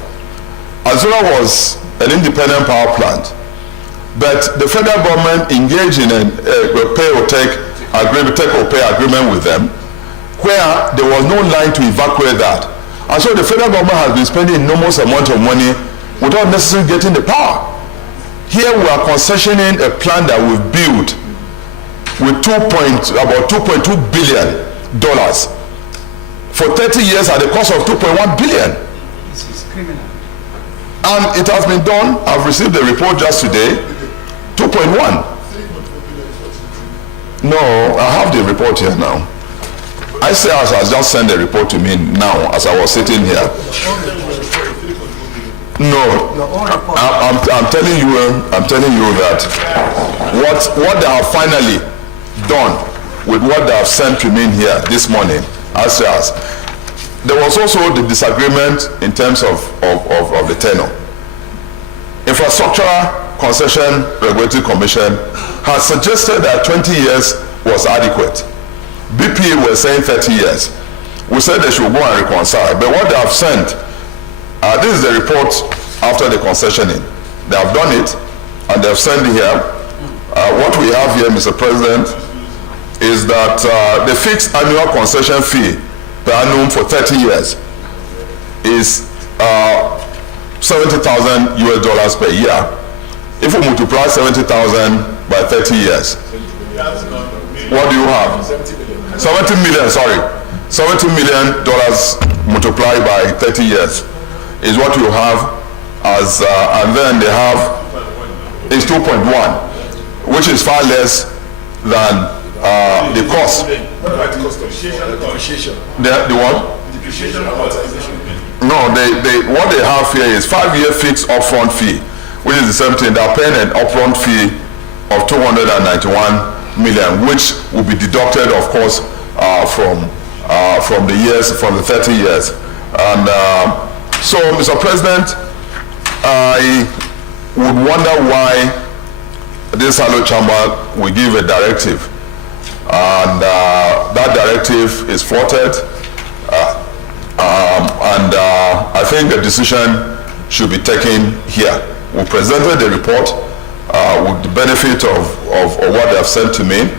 Azura was an independent power plant, but the federal government engaged in a pay-or-take agreement, take-or-pay agreement with them, where there was no line to evacuate that. And so the federal government has been spending enormous amount of money without necessarily getting the power. Here we are concessioning a plant that we've built with about $2.2 billion for 30 years at the cost of $2.1 billion. This is criminal. And it has been done. I've received the report just today. 2.1. No, I have the report here now. ICS has just sent the report to me now as I was sitting here. No, I'm telling you that what they have finally done with what they have sent to me here this morning, ICS, there was also the disagreement in terms of the tenure. Infrastructure Concession Regulatory Commission has suggested that 20 years was adequate. BP were saying 30 years. We said they should go and reconcile, but what they have sent, this is the report after the concessioning. They have done it, and they have sent it here. What we have here, Mr. President, is that the fixed annual concession fee per annum for 30 years is $70,000 US per year. If we multiply 70,000 by 30 years, what do you have? 70 million, sorry. $70 million multiplied by 30 years is what you have as, and then they have is 2.1, which is far less than the cost. What about the cost of depreciation? The what? Depreciation amortization. No, what they have here is 5-year fixed upfront fee, which is the same thing. They're paying an upfront fee of 291 million, which will be deducted, of course, from the years, from the 30 years. And so, Mr. President, I would wonder why this Hello Chamber will give a directive, and that directive is thwarted, and I think a decision should be taken here. We presented the report with the benefit of what they have sent to me.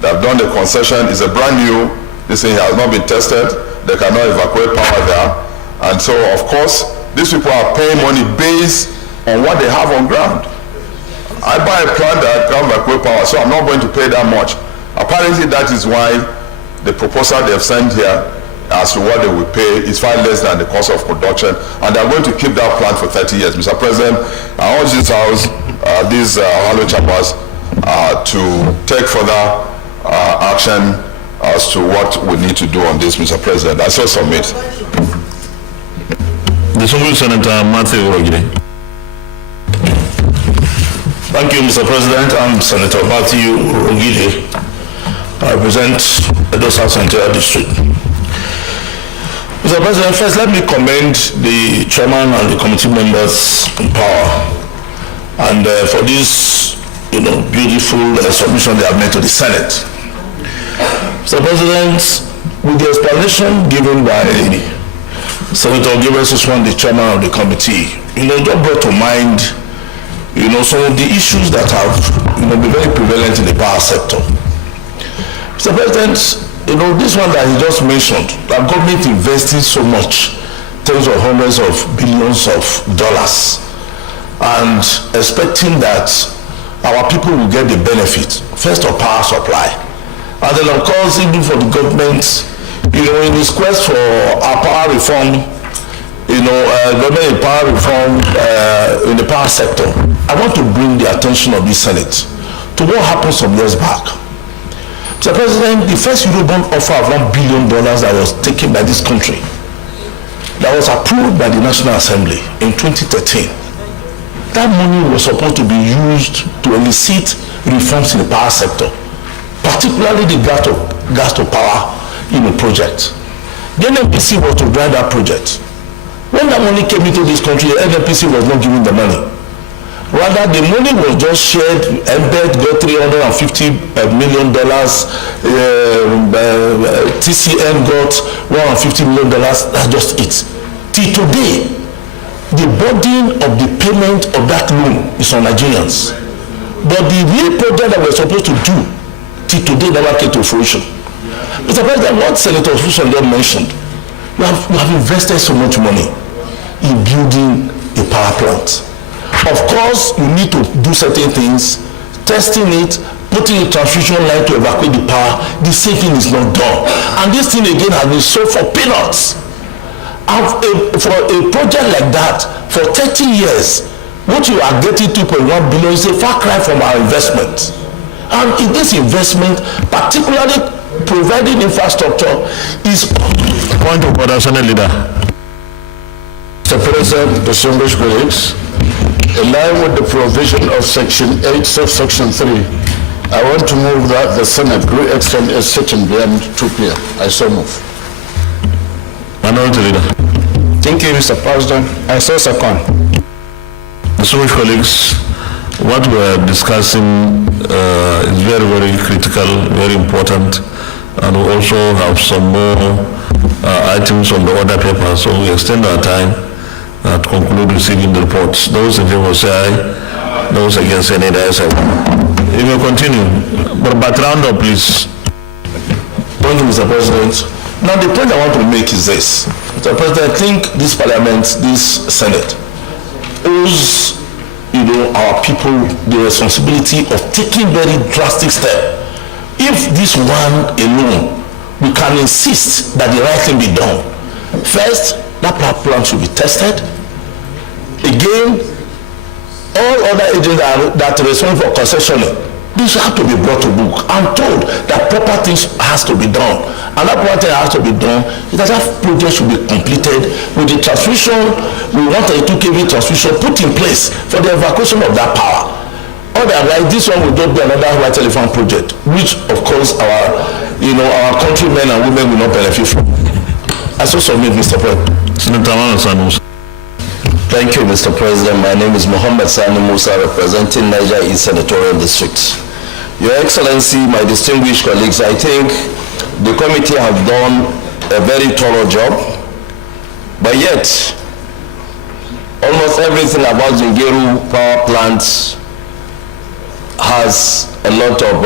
They have done the concession. It's a brand new, this thing has not been tested. They cannot evacuate power there. And so, of course, these people are paying money based on what they have on ground. I buy a plant that can evacuate power, so I'm not going to pay that much. Apparently, that is why the proposal they have sent here as to what they will pay is far less than the cost of production, and they're going to keep that plant for 30 years. Mr. President, I urge this House, these Hello Chambers, to take further action as to what we need to do on this, Mr. President. I so submit. Distinguished Senator Matthew Urogide. Thank you, Mr. President. I'm Senator Matthew Urogide. I represent Edo South Central District. Mr. President, first let me commend the chairman and the committee members in power and for this, beautiful submission they have made to the Senate. Mr. President, with the explanation given by Senator Gabriel Suswan, the chairman of the committee, just brought to mind, some of the issues that have, been very prevalent in the power sector. Mr. President, this one that he just mentioned, that government investing so much, tens of hundreds of billions of dollars, and expecting that our people will get the benefit, first of power supply. And then of course, even for the government, in this quest for our power reform, government in power reform in the power sector, I want to bring the attention of the Senate to what happened some years back. Mr. President, the first Eurobond offer of $1 billion that was taken by this country, that was approved by the National Assembly in 2013, that money was supposed to be used to elicit reforms in the power sector, particularly the gas to power project. The NNPC was to drive that project. When that money came into this country, the NNPC was not giving the money. Rather, the money was just shared. Embed got $350 million. TCM got $150 million. That's just it. Till today, the burden of the payment of that loan is on Nigerians. But the real project that we're supposed to do till today never came to fruition. Mr. President, what Senator Fuson mentioned, we have invested so much money in building a power plant. Of course, you need to do certain things, testing it, putting a transmission line to evacuate the power. The same thing is not done. And this thing again has been sold for peanuts. And for a project like that, for 30 years, what you are getting 2.1 billion is a far cry from our investment. And in this investment, particularly providing infrastructure, is... Point of order, Senate Leader. Mr. President, distinguished colleagues, in line with the provision of Section 8, subsection 3, I want to move that the Senate re-extend its sitting beyond 2 p.m. I so move. Minority Leader. Thank you, Mr. President. I so second. Distinguished colleagues, what we are discussing is very, very critical, very important, and we also have some more items on the order paper, so we extend our time to conclude receiving the reports. Those in favor say aye. Those against say nay. You may continue, but round up, please. Thank you, Mr. President. Now, the point I want to make is this. Mr. President, I think this Parliament, this Senate, owes our people the responsibility of taking very drastic steps. If this one alone, we can insist that the right thing be done. First, that power plant should be tested. Again, all other agents that are responsible for concessioning, this have to be brought to book and told that proper things has to be done. And that proper thing has to be done is that project should be completed with the transmission. We want a 2 kV transmission put in place for the evacuation of that power. Otherwise, this one will not be another white elephant project, which of course our countrymen and women will not benefit from. I so submit, Mr. President. Thank you, Mr. President. My name is Mohammed Sani Musa, representing Niger East Senatorial District. Your Excellency, my distinguished colleagues, I think the committee have done a very thorough job, but yet almost everything about Zungeru power plant has a lot of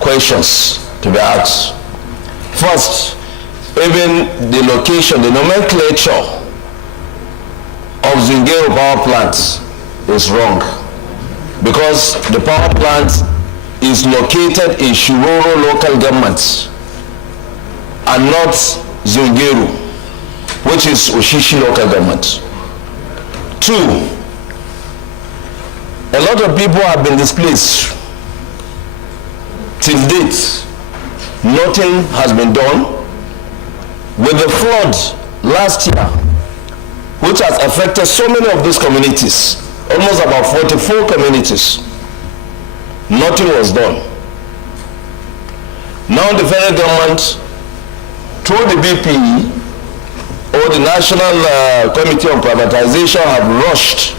questions to be asked. First, even the location, the nomenclature of Zungeru power plant is wrong, because the power plant is located in Shiroro local government and not Zungeru, which is Oshishi local government. 2, a lot of people have been displaced. Till date, nothing has been done. With the flood last year, which has affected so many of these communities, almost about 44 communities, nothing was done. Now the federal government, through the BPE or the National Committee on Privatization, have rushed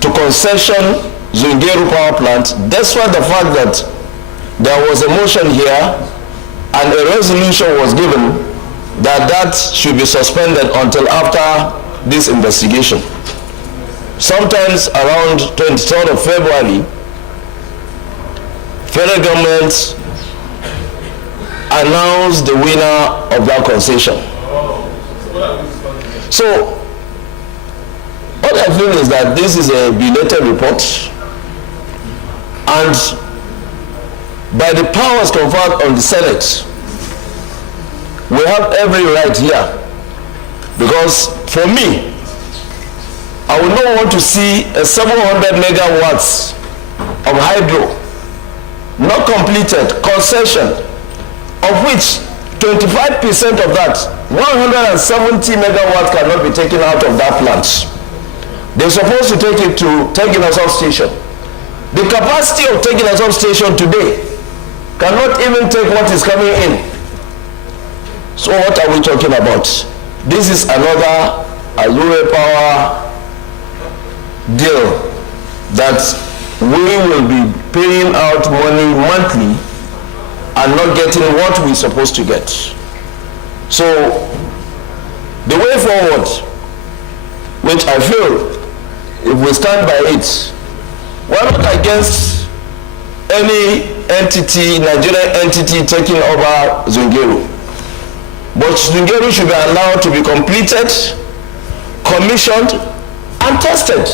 to concession Zungeru power plant, despite the fact that there was a motion here and a resolution was given that should be suspended until after this investigation. Sometimes around 23rd of February, federal government announced the winner of that concession. So, what I feel is that this is a belated report, and by the powers conferred on the Senate, we have every right here. Because for me, I would not want to see a 700 megawatts of hydro not completed concession, of which 25% of that, 170 megawatts cannot be taken out of that plant. They're supposed to take it to Tegina substation. The capacity of Tegina substation today cannot even take what is coming in. So what are we talking about? This is another Azure Power deal that we will be paying out money monthly and not getting what we're supposed to get. So the way forward, which I feel, if we stand by it, we're not against any entity, Nigerian entity taking over Zungeru. But Zungeru should be allowed to be completed, commissioned, and tested.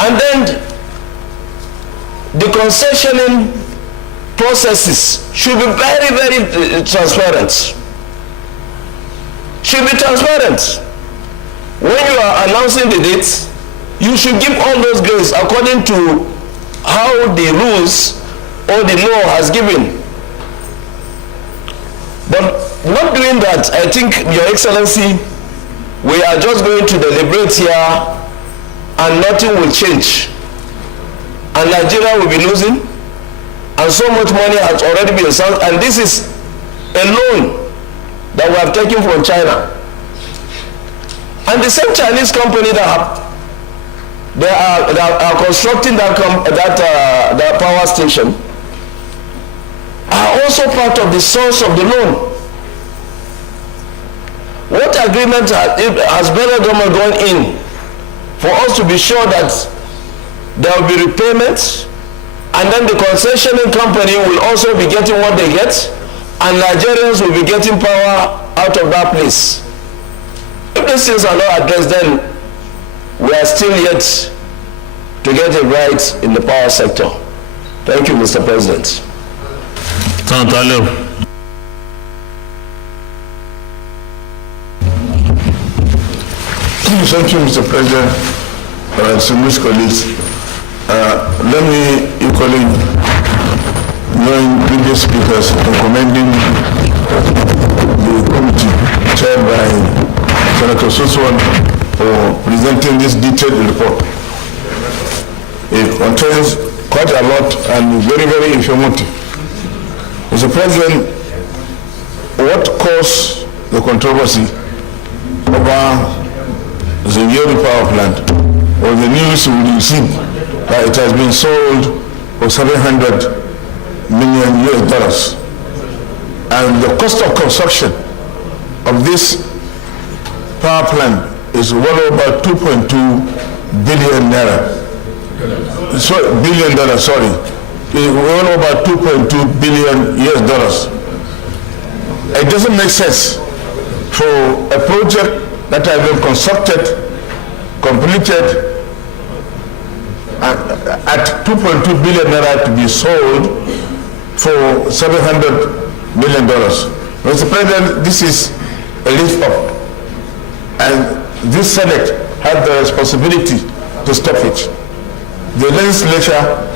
And then the concessioning processes should be very, very transparent. Should be transparent. When you are announcing the dates, you should give all those grades according to how the rules or the law has given. But not doing that, I think, Your Excellency, we are just going to deliberate here and nothing will change. And Nigeria will be losing, and so much money has already been sunk, and this is a loan that we have taken from China. And the same Chinese company that are constructing that power station are also part of the source of the loan. What agreement has federal government gone in for us to be sure that there will be repayments, and then the concessioning company will also be getting what they get, and Nigerians will be getting power out of that place? If these things are not addressed, then we are still yet to get it right in the power sector. Thank you, Mr. President. Thank you, Mr. President. Distinguished colleagues, let me equally join previous speakers in commending the committee chaired by Senator Suswan for presenting this detailed report. It contains quite a lot and very, very informative. Mr. President, what caused the controversy over the Zungeru power plant was the news we received that it has been sold for $700 million US. And the cost of construction of this power plant is well over 2.2 billion naira. Billion dollars, sorry. Well over 2.2 billion US. It doesn't make sense for a project that has been constructed, completed at 2.2 billion naira to be sold for $700 million. Mr. President, this is a lift up, and this Senate has the responsibility to stop it. The legislature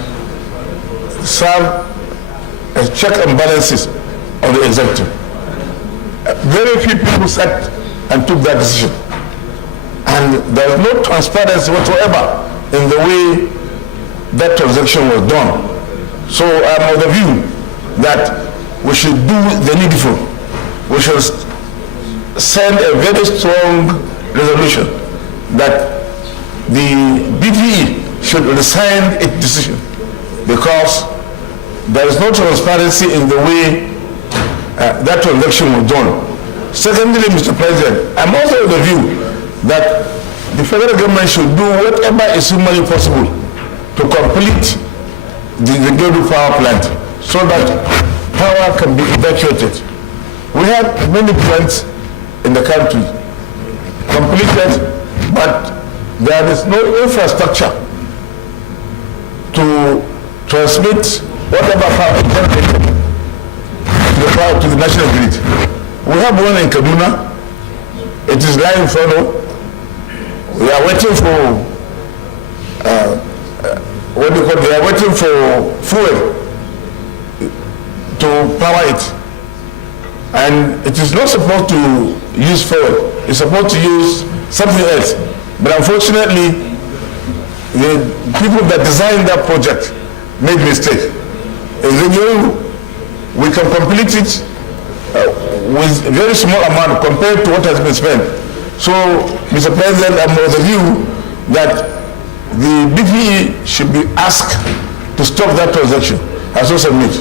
serve as check and balances on the executive. Very few people sat and took that decision, and there is no transparency whatsoever in the way that transaction was done. So I'm of the view that we should do the needful. We should send a very strong resolution that the BPE should resign its decision, because there is no transparency in the way that transaction was done. Secondly, Mr. President, I'm also of the view that the federal government should do whatever is humanly possible to complete the Zungeru power plant so that power can be evacuated. We have many plants in the country. completed, but there is no infrastructure to transmit whatever power is generated to the national grid. We have one in Kaduna. It is lying follow. We are waiting for they are waiting for fuel to power it. And it is not supposed to use fuel. It's supposed to use something else. But unfortunately, the people that designed that project made mistake. We can complete it with a very small amount compared to what has been spent. So, Mr. President, I'm of the view that the BPE should be asked to stop that transaction. I so submit.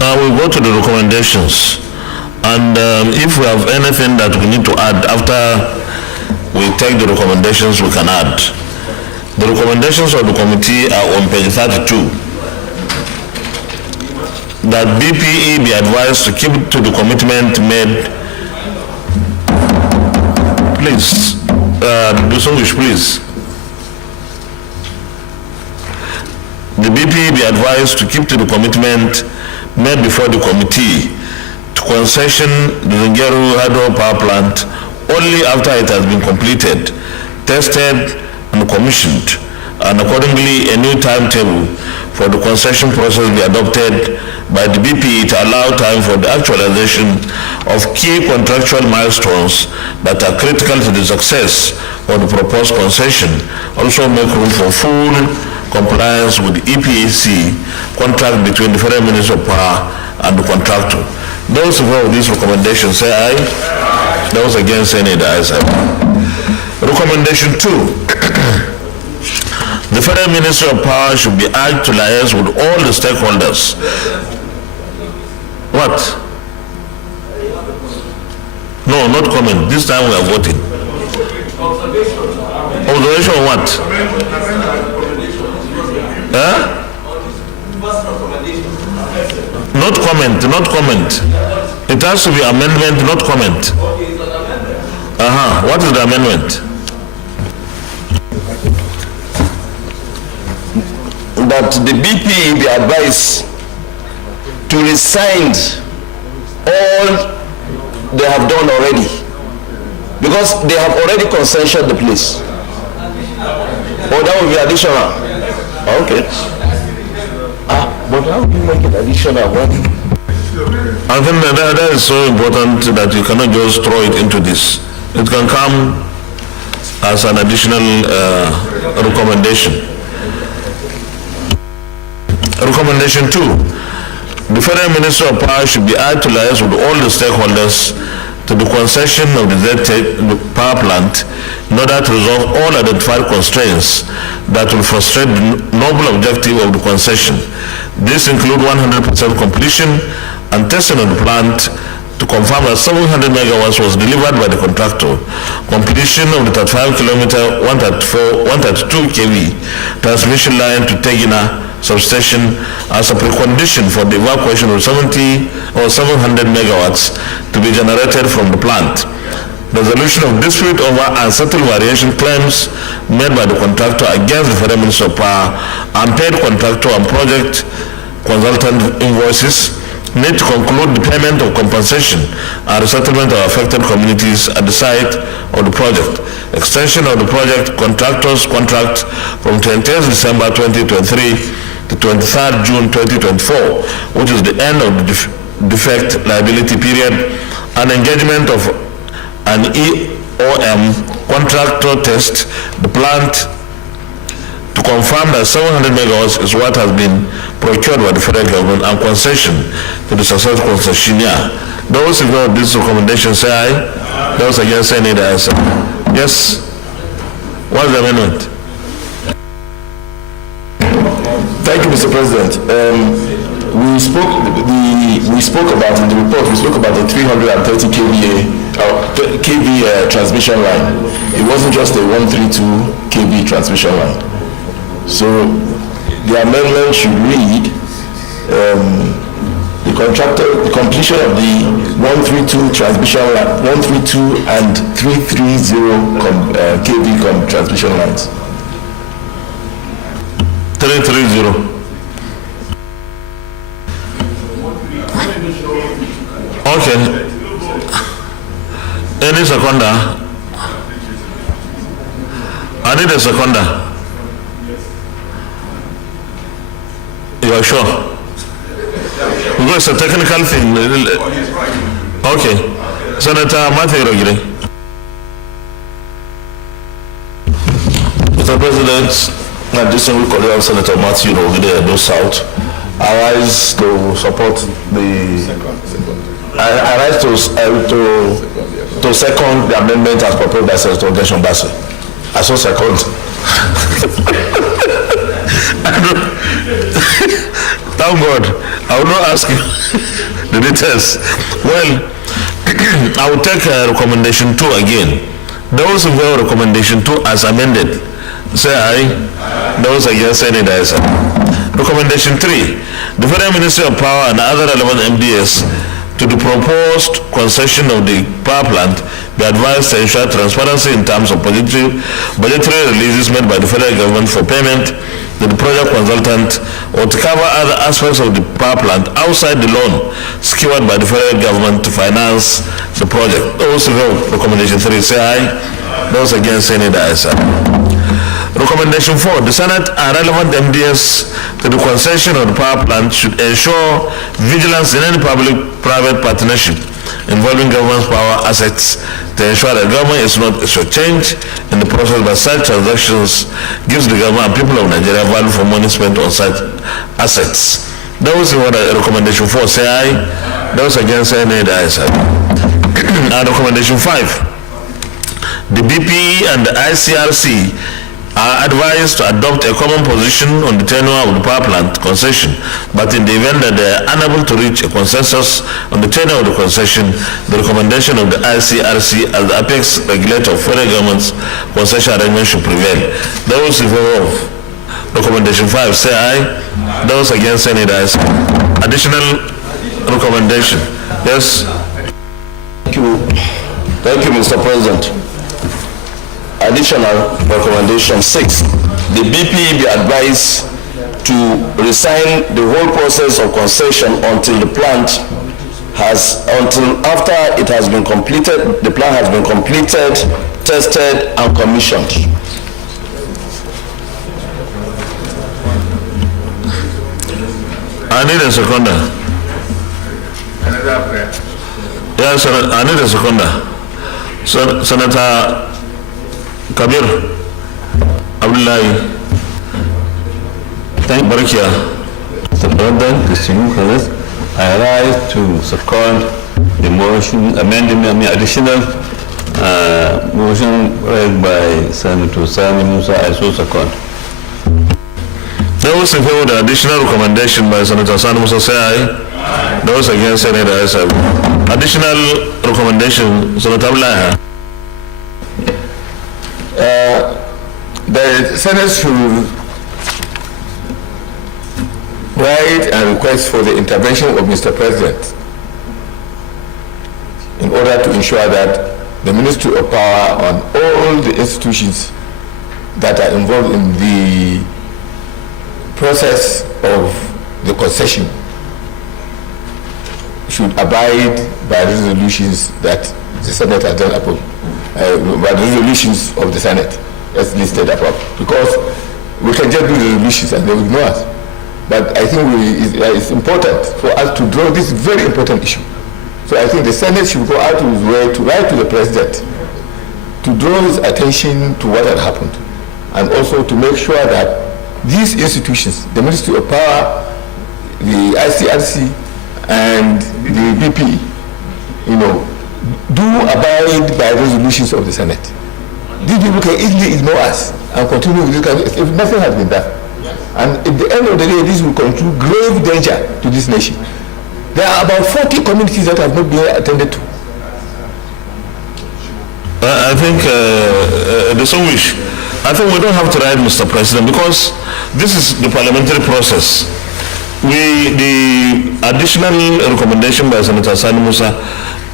We'll go to the recommendations. And if we have anything that we need to add after we take the recommendations, we can add. The recommendations of the committee are on page 32. That BPE be advised to keep to the commitment made. Please, do some wish, please. The BPE be advised to keep to the commitment made before the committee to concession the Zungeru Hydro Power Plant only after it has been completed, tested and commissioned, and accordingly a new timetable for the concession process be adopted by the BPE to allow time for the actualization of key contractual milestones that are critical to the success of the proposed concession. Also make room for full compliance with the EPAC contract between the Federal Ministry of Power and the contractor. Those who vote these recommendations say aye. Those against say nay. The ayes have it. Recommendation 2. The Federal Ministry of Power should be urged to liaise with all the stakeholders. What? No, not comment. This time we are voting. Observation on what? Huh? Not comment, not comment. It has to be amendment, not comment. What is the amendment? That the BP be advised to rescind all they have done already, because they have already concessioned the place. Oh, that will be additional. Okay. But how do you make it additional? I think that is so important that you cannot just throw it into this. It can come as an additional recommendation. Recommendation 2. The Federal Ministry of Power should be urged to liaise with all the stakeholders to the concession of the power plant in order to resolve all identified constraints that will frustrate the noble objective of the concession. This includes 100% completion and testing of the plant to confirm that 700 megawatts was delivered by the contractor, completion of the 35-kilometer 132 kV transmission line to Tegina substation as a precondition for the evacuation of 70 or 700 megawatts to be generated from the plant. Resolution of dispute over and settled variation claims made by the contractor against the Federal Ministry of Power, unpaid contractor and project consultant invoices need to conclude the payment of compensation and resettlement of affected communities at the site of the project. Extension of the project contractor's contract from 20th December 2023 to 23rd June 2024, which is the end of the defect liability period, and engagement of an EOM contractor test the plant to confirm that 700 megawatts is what has been procured by the federal government and concession to the successful concessionaire. Those who vote this recommendation say aye. Those against say nay. The ayes have it. Yes. What's the amendment? Thank you, Mr. President. We spoke about in the report. We spoke about the 330 kV transmission line. It wasn't just a 132 kV transmission line. So the amendment should read: the the completion of the 132 transmission line, 132 and 330 kV transmission lines. 330. Okay. Any seconder? I need a seconder. You are sure? Because it's a technical thing. Okay. Senator Matthew Rogire. Mr. President, my distinguished colleague Senator Matthew Rogire, Edo South, I rise to support I rise to second the amendment as proposed by Senator Gershon Bassey. I so second. Thank God. I will not ask you the details. Well, I will take recommendation 2 again. Those in favor of recommendation 2 as amended, say aye. Those against, say nay. Recommendation 3. The Federal Ministry of Power and other relevant MDS to the proposed concession of the power plant be advised to ensure transparency in terms of budgetary releases made by the federal government for payment to the project consultant or to cover other aspects of the power plant outside the loan secured by the federal government to finance the project. Those who vote recommendation 3 say aye. Those against say nay. Recommendation 4. The Senate and relevant MDS to the concession of the power plant should ensure vigilance in any public-private partnership involving government's power assets to ensure that government is not shortchanged in the process by such transactions gives the government and people of Nigeria value for money spent on such assets. Those who want recommendation 4 say aye. Those against say nay. And recommendation 5. The BPE and the ICRC are advised to adopt a common position on the tenure of the power plant concession, but in the event that they are unable to reach a consensus on the tenure of the concession, the recommendation of the ICRC as the apex regulator of federal government's concession arrangement should prevail. Those in favor of recommendation 5 say aye. Those against say nay. Additional recommendation. Yes. Thank you, Mr. President. Additional recommendation 6. The BPE be advised to resign the whole process of concession until the plant until after it has been completed, the plant has been completed, tested, and commissioned. I need a seconder. Yes, I need a seconder. Senator Kabir Abdullahi. Thank you, Mr. President, distinguished colleagues. I rise to second the motion amending additional motion read by Senator Sani Musa. I so second. Those in favor of the additional recommendation by Senator Sani Musa say aye. Those against say nay. Additional recommendation, Senator Abdullahi. The Senate should write and request for the intervention of Mr. President in order to ensure that the Ministry of Power on all the institutions that are involved in the process of the concession should abide by the resolutions that the Senate has done above, by the resolutions of the Senate as listed above, because we can just do the resolutions and they will ignore us. But I think it's important for us to draw this very important issue. So I think the Senate should go out of its way to write to the President to draw his attention to what had happened, and also to make sure that these institutions, the Ministry of Power, the ICRC, and the BP, do abide by resolutions of the Senate. These people can easily ignore us and continue with this if nothing has been done. And at the end of the day, this will contribute grave danger to this nation. There are about 40 communities that have not been attended to. I think distinguished. I think we don't have to write Mr. President, because this is the parliamentary process. the additional recommendation by Senator Sani Musa,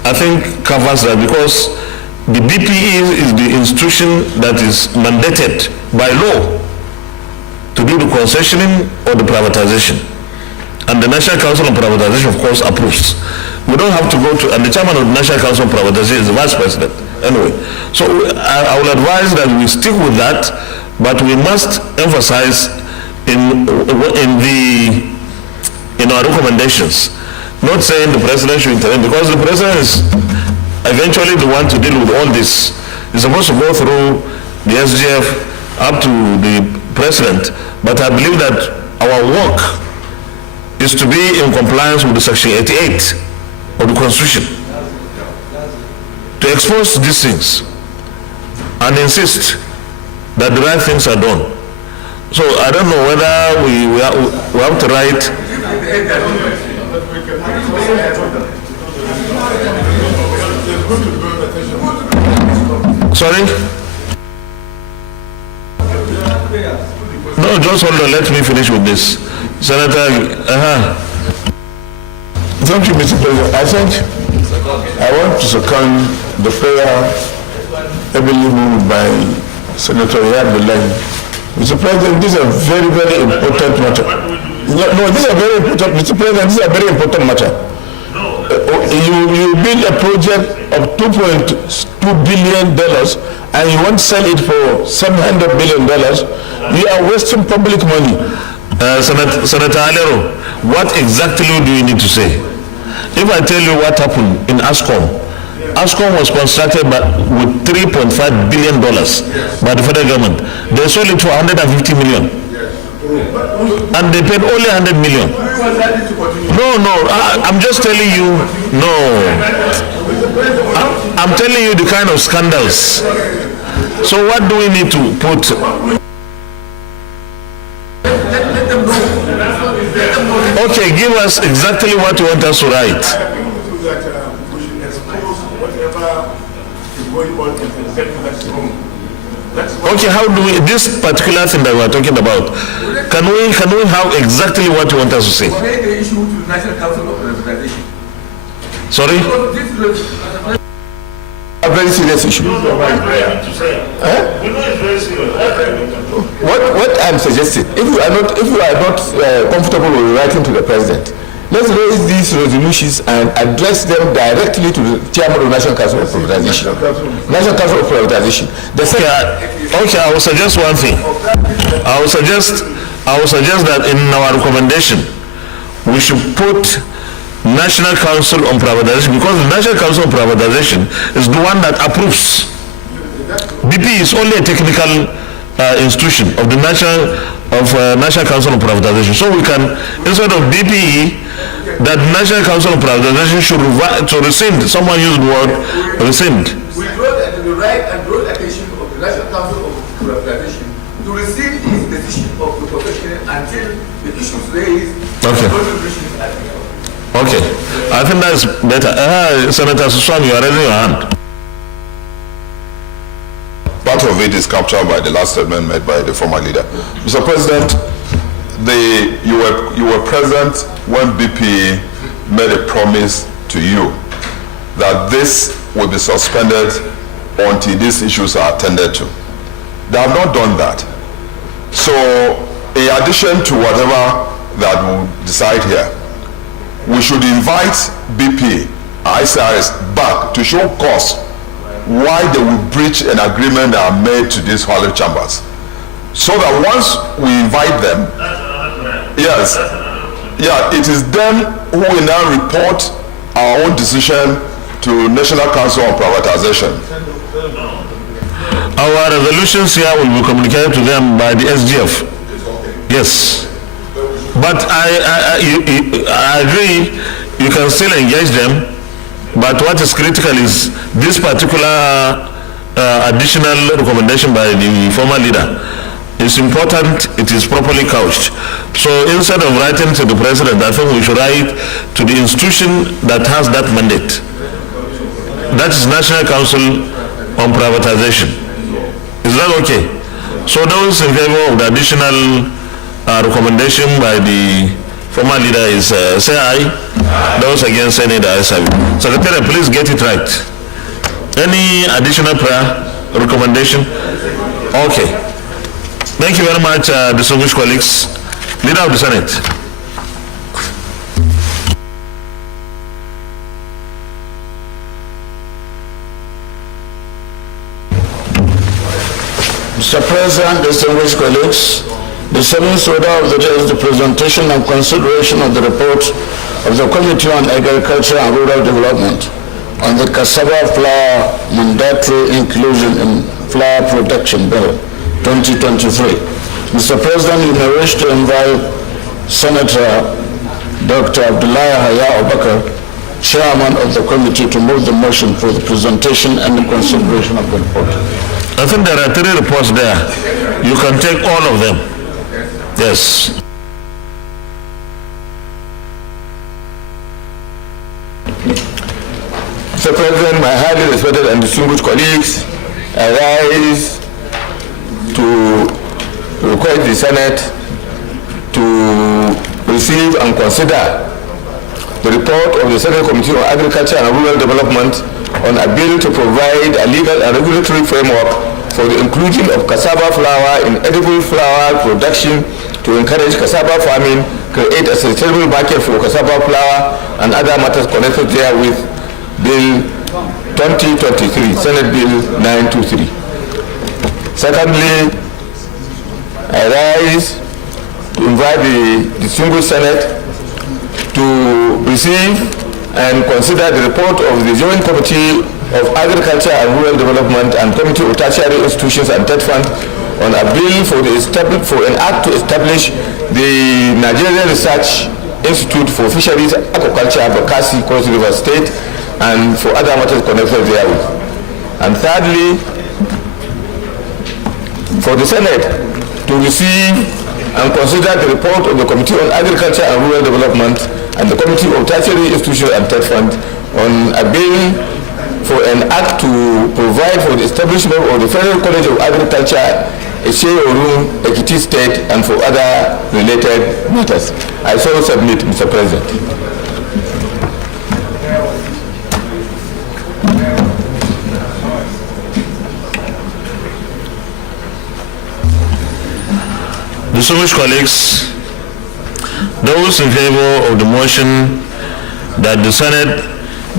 I think covers that, because the BPE is the institution that is mandated by law to do the concessioning or the privatization. And the National Council on Privatization, of course, approves. We don't have to go to, and the chairman of the National Council on Privatization is the vice president. Anyway, so I will advise that we stick with that, but we must emphasize in our recommendations, not saying the president should intervene, because the president is eventually the one to deal with all this. He's supposed to go through the SGF up to the president, but I believe that our work is to be in compliance with the Section 88 of the Constitution, to expose these things and insist that the right things are done. So I don't know whether we have to write. Sorry? No, just hold on, let me finish with this. Senator, Thank you, Mr. President. I think I want to second the prayer heavily moved by Senator Yadbelay. Mr. President, this is a very, very important matter. No, this is a very important, Mr. President, this is a very important matter. You build a project of $2.2 billion and you want to sell it for $700 billion. You are wasting public money. Senator Alero, what exactly do you need to say? If I tell you what happened in ASCOM was constructed with $3.5 billion by the federal government. They sold it for $150 million. And they paid only $100 million. No, I'm just telling you, I'm telling you the kind of scandals. So what do we need to put? Okay, give us exactly what you want us to write. Okay, how do we, this particular thing that we are talking about, can we have exactly what you want us to say? The issue to the National Council of Privatization. Sorry? A very serious issue. What I'm suggesting, if you are not comfortable with writing to the president, let's raise these resolutions and address them directly to the chairman of the National Council of Privatization. National Council of Privatization. Okay, I will suggest one thing. I will suggest that in our recommendation, we should put National Council on Privatization, because the National Council on Privatization is the one that approves. BP is only a technical institution of the National Council on Privatization. So we can, instead of BPE, that National Council on Privatization should rescind. Someone used the word rescind. We draw the right and draw the attention of the National Council of Privatization to rescind its decision of the profession until the issues raised. Okay, I think that's better. Senator Susan, you are raising your hand. Part of it is captured by the last statement made by the former leader. Mr. President, you were present when BP made a promise to you that this will be suspended until these issues are attended to. They have not done that. So, in addition to whatever that we'll decide here, we should invite BP, ICRS back to show cause why they will breach an agreement that are made to these holy chambers. So that once we invite them, it is them who will now report our own decision to National Council on Privatization. Our resolutions here will be communicated to them by the SGF. Yes. But I agree, you can still engage them, but what is critical is this particular additional recommendation by the former leader. It's important it is properly couched. So instead of writing to the president, I think we should write to the institution that has that mandate. That is National Council on Privatization. Is that okay? So those in favor of the additional recommendation by the former leader is say aye. Those against say nay, the ayes have it. Secretary, please get it right. Any additional prayer recommendation? Okay. Thank you very much, distinguished colleagues. Leader of the Senate. Mr. President, distinguished colleagues, the seventh order of the day is the presentation and consideration of the report of the Committee on Agriculture and Rural Development on the Cassava Flour Mandatory Inclusion in Flour Production Bill 2023. Mr. President, you may wish to invite Senator Dr. Abdullah Haya Obakar, Chairman of the committee, to move the motion for the presentation and the consideration of the report. I think there are 3 reports there. You can take all of them. Yes. Mr. President, my highly respected and distinguished colleagues, I rise to request the Senate to receive and consider the report of the Senate Committee on Agriculture and Rural Development on a bill to provide a legal and regulatory framework for the inclusion of cassava flour in edible flour production to encourage cassava farming, create a sustainable market for cassava flour and other matters connected therewith. Bill 2023, Senate Bill 923. Secondly, I rise to invite the distinguished Senate to receive and consider the report of the Joint Committee of Agriculture and Rural Development and Committee of Tertiary Institutions and Ted Fund on a bill for an act to establish the Nigerian Research Institute for Fisheries Aquaculture, Bakassi, Cross River State, and for other matters connected therewith. And thirdly, for the Senate to receive and consider the report of the Committee on Agriculture and Rural Development and the Committee of Tertiary Institutions and Ted Fund on a bill for an act to provide for the establishment of the Federal College of Agriculture, Eseoru, Ekiti State, and for other related matters. I so submit, Mr. President. Distinguished colleagues, those in favor of the motion that the Senate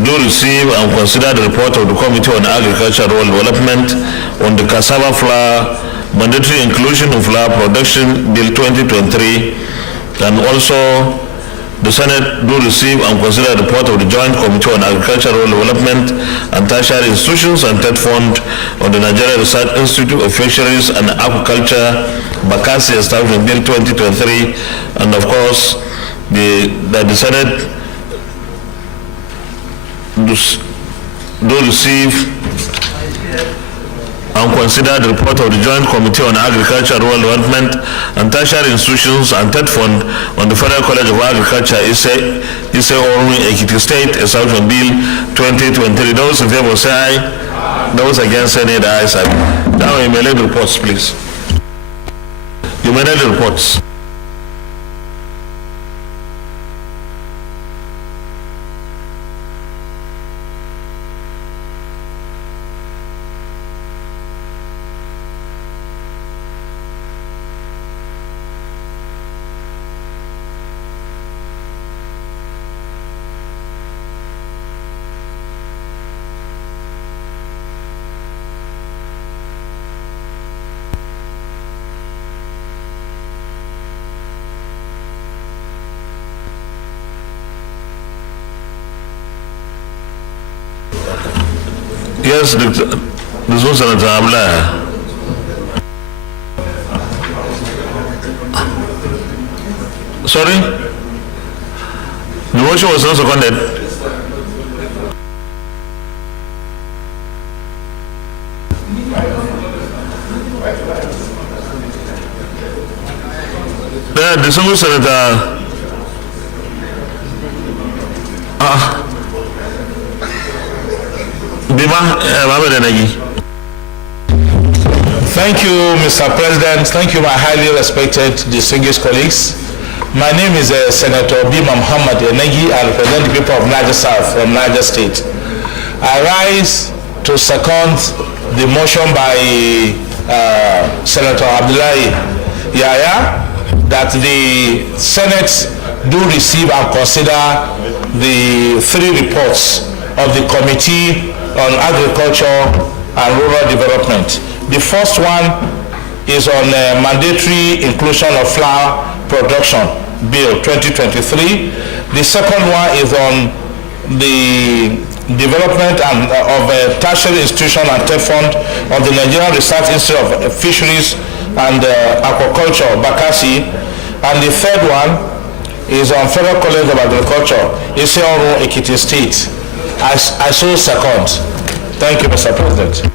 do receive and consider the report of the Committee on Agriculture and Rural Development on the cassava flour mandatory inclusion in flour production Bill 2023, and also the Senate do receive and consider the report of the Joint Committee on Agriculture and Rural Development and Tertiary Institutions and Ted Fund on the Nigerian Research Institute of Fisheries and Aquaculture, Bakassi, established in Bill 2023, and of course that the Senate do receive and consider the report of the Joint Committee on Agriculture, Rural Development and Tertiary Institutions and Ted Fund on the Federal College of Agriculture, Eseoru, Ekiti State, established in Bill 2023. Those in favor say aye. Those against say nay, the ayes have it. Now you may lead the reports, please. You may lead the reports. Yes, this was Senator Abla. Sorry? The motion was not seconded. The distinguished Senator Thank you, Mr. President. Thank you, my highly respected, distinguished colleagues. My name is Senator Bima Muhammad Enegi. I represent the people of Niger South from Niger State. I rise to second the motion by Senator Abdullahi Yahya that the Senate do receive and consider the 3 reports of the Committee on Agriculture and Rural Development. The first one is on mandatory inclusion of flour production bill 2023. The second one is on the development and of a tertiary institution and TED fund of the Nigerian Research Institute of Fisheries and Aquaculture, Bakassi. And the third one is on Federal College of Agriculture, Isioro, Ekiti State. I so second. Thank you, Mr. President.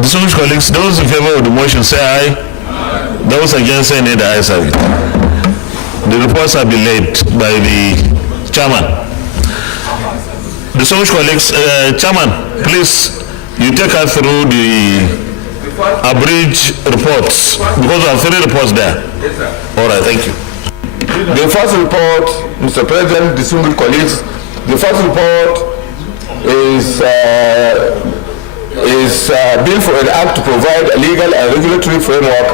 Distinguished colleagues, those in favor of the motion say aye. Those against say nay, the ayes have it. The reports have been laid by the chairman. Distinguished colleagues, chairman, please, you take us through the abridged reports, because there are 3 reports there. Yes, sir. All right, thank you. The first report, Mr. President, distinguished colleagues, the first report is bill for an act to provide a legal and regulatory framework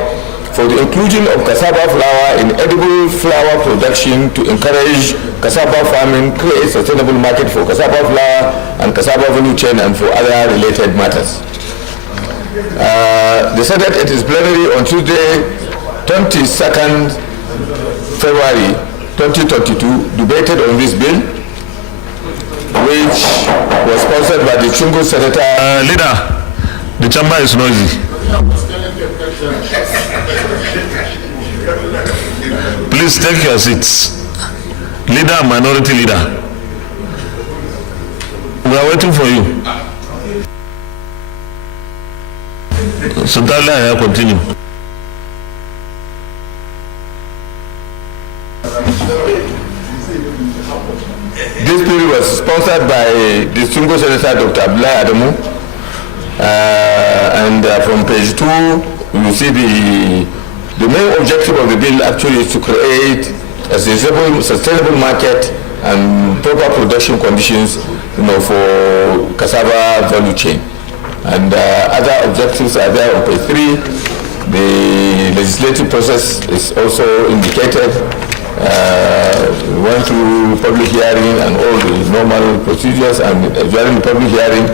for the inclusion of cassava flour in edible flour production to encourage cassava farming, create sustainable market for cassava flour and cassava value chain, and for other related matters. The Senate at its plenary on Tuesday, 22nd February 2022, debated on this bill, which was sponsored by the Chungu Senator. Leader, the chamber is noisy. Please take your seats. Leader, minority leader. We are waiting for you. So I'll continue. This bill was sponsored by distinguished Senator Dr. Abdullahi Adamu, and from page 2 you see the main objective of the bill actually is to create a sustainable market and proper production conditions, for cassava value chain. And other objectives are there on page 3. The legislative process is also indicated. We went through public hearing and all the normal procedures, and during the public hearing,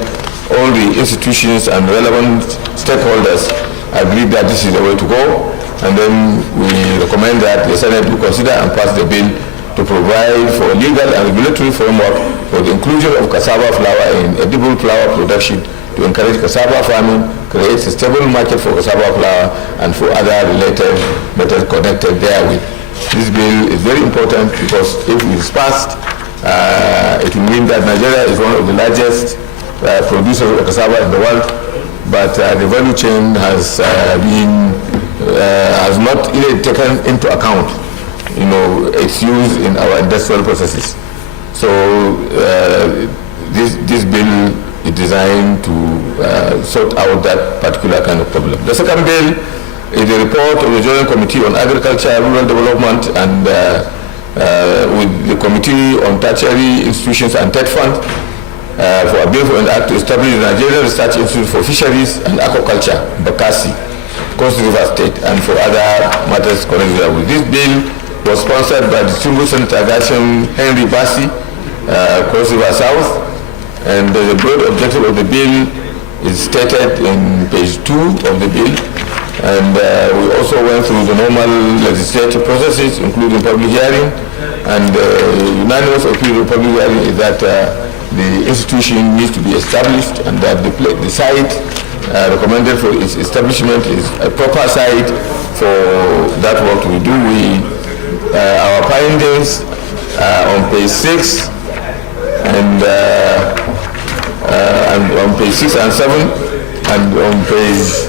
all the institutions and relevant stakeholders agreed that this is the way to go. And then we recommend that the Senate will consider and pass the bill to provide for a legal and regulatory framework for the inclusion of cassava flour in edible flour production to encourage cassava farming, create a stable market for cassava flour, and for other related matters connected therewith. This bill is very important because if it is passed, it will mean that Nigeria is one of the largest producers of cassava in the world, but the value chain has not really taken into account, its use in our industrial processes. So this bill is designed to sort out that particular kind of problem. The second bill is a report of the Joint Committee on Agriculture, Rural Development, and with the Committee on Tertiary Institutions and TED Fund for a bill for an act to establish the Nigerian Research Institute for Fisheries and Aquaculture, Bakassi, Coast River State, and for other matters connected with this bill. Was sponsored by distinguished Senator Gasham Henry Bassi, Cross River South, and the broad objective of the bill is stated in page 2 of the bill. And we also went through the normal legislative processes, including public hearing, and unanimous opinion of public hearing is that the institution needs to be established, and that the site recommended for its establishment is a proper site for that work to do. Our findings on page 6 and on page 6 and 7, and on page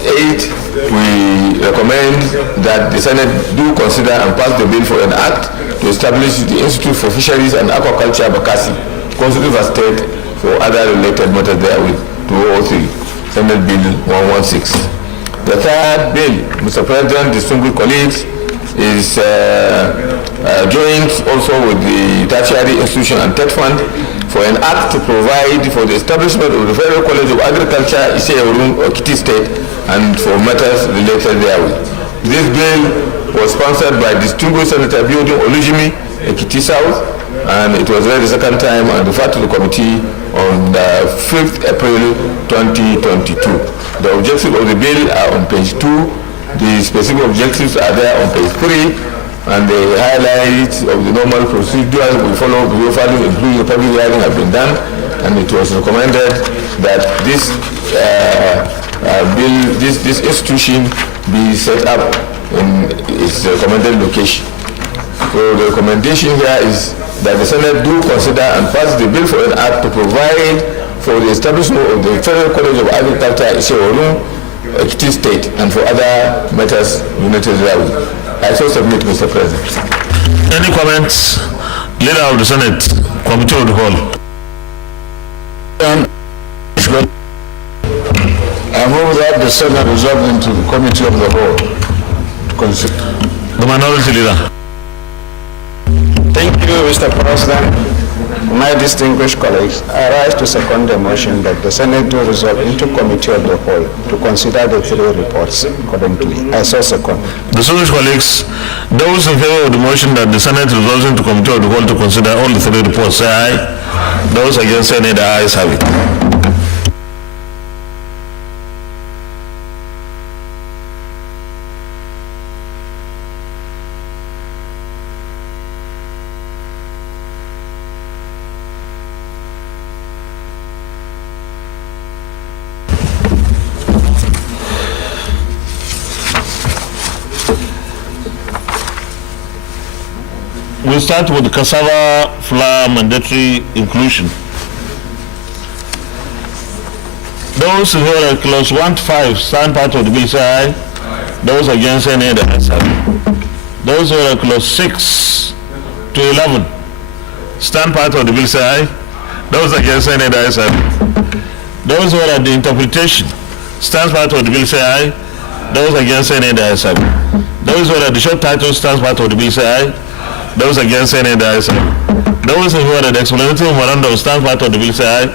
8, we recommend that the Senate do consider and pass the bill for an act to establish the Institute for Fisheries and Aquaculture, Bakassi, Coast River State, for other related matters therewith, 2003, Senate Bill 116. The third bill, Mr. President, distinguished colleagues, is joint also with the Tertiary Institution and TED Fund for an act to provide for the establishment of the Federal College of Agriculture, Iseorun, Okiti State, and for matters related therewith. This bill was sponsored by distinguished Senator Biodun Olujimi, Ekiti South, and it was read the second time and referred to the committee on the 5th April 2022. The objectives of the bill are on page 2. The specific objectives are there on page 3, and the highlights of the normal procedures we follow, including the public hearing, have been done, and it was recommended that this this institution be set up in its recommended location. So the recommendation here is that the Senate do consider and pass the bill for an act to provide for the establishment of the Federal College of Agriculture Iseoru, Ekiti State, and for other matters related therewith. I so submit, Mr. President. Any comments? Leader of the Senate, Committee of the Whole. I move that the Senate resolve into the Committee of the Whole to consider. The Minority Leader. Thank you, Mr. President. My distinguished colleagues, I rise to second the motion that the Senate do resolve into Committee of the Whole to consider the three reports accordingly. I so second. Distinguished colleagues, those in favor of the motion that the Senate resolves into Committee of the Whole to consider all the three reports, say aye. Those against, say nay. The ayes have it. We start with the cassava flour mandatory inclusion. Those who are clause 1 to 5 stand part of the bill, say aye. Those against, say nay. The ayes have it. Those who are clause 6 to 11 stand part of the bill, say aye. Those against, say nay. The ayes have it. Those who are at the interpretation stands part of the bill, say aye. Those against, say nay. The ayes have it. Those who are at the short title stands part of the bill, say aye. Those against, say nay. The ayes have it. Those who are at the explanatory memorandum stands part of the bill, say aye.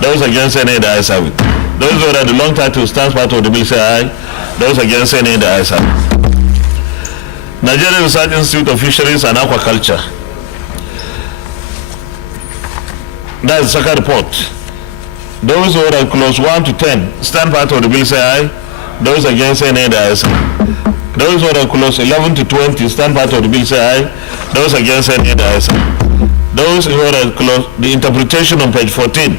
Those against, say nay. The ayes have it. Those who are at the long title stands part of the bill, say aye. Those against, say nay. The ayes have it. Nigerian Research Institute of Fisheries and Aquaculture. That is the second report. Those who are at clause 1 to 10 stand part of the bill, say aye. Those against, say nay. The ayes have it. Those who are at clause 11 to 20 stand part of the bill, say aye. Those against, say nay. The ayes have it. Those who are at clause the interpretation on page 14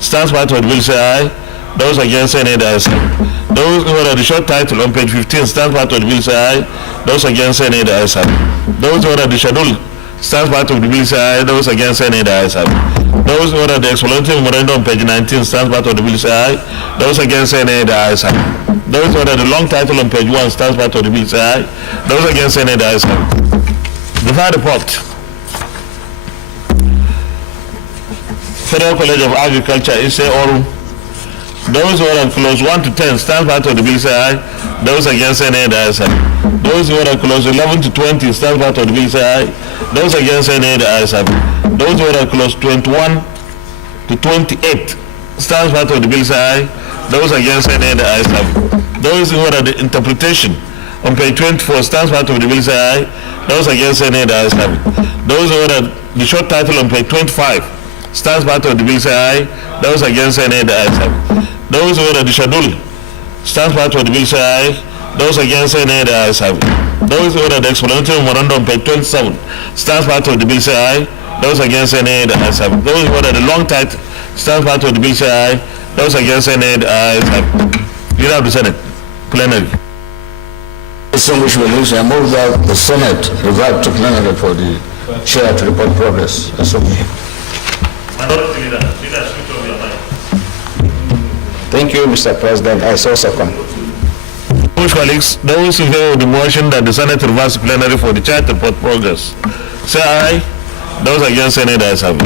stands part of the bill, say aye. Those against, say nay. The ayes have it. Those who are at the short title on page 15 stands part of the bill, say aye. Those against, say nay. The ayes have it. Those who are at the schedule stands part of the bill, say aye. Those against, say nay. The ayes have it. Those who are at the explanatory memorandum on page 19 stands part of the bill, say aye. Those against, say nay. The ayes have it. Those who are at the long title on page 1 stands part of the bill, say aye. Those against, say nay. The ayes have it. The third report. Federal College of Agriculture, Iseoru. Those who are at clause 1 to 10 stand part of the bill, say aye. Those against, say nay. The ayes have it. Those who are at clause 11 to 20 stand part of the bill, say aye. Those against, say nay. The ayes have it. Those who are at clause 21 to 28 stands part of the bill, say aye. Those against, say nay. The ayes have it. Those who are at the interpretation on page 24 stands part of the bill, say aye. Those against, say nay. The ayes have it. Those who are at the short title on page 25 stands part of the bill, say aye. Those against, say nay. The ayes have it. Those who are at the schedule stands part of the bill, say aye. Those against, say nay. The ayes have it. Those who are at the explanatory memorandum on page 27 stands part of the bill, say aye. Those against, say nay. The ayes have it. Those who are at the long title stands part of the bill, say aye. Those against, say nay. The ayes have it. Leader of the Senate, plenary. Distinguished colleagues, I move that the Senate revert to plenary for the chair to report progress. Minority Leader, switch off your mic. Thank you, Mr. President. I so second. Colleagues, those in favor of the motion that the Senate reverse plenary for the chair to report progress, say aye. Those against, say nay. The ayes have it.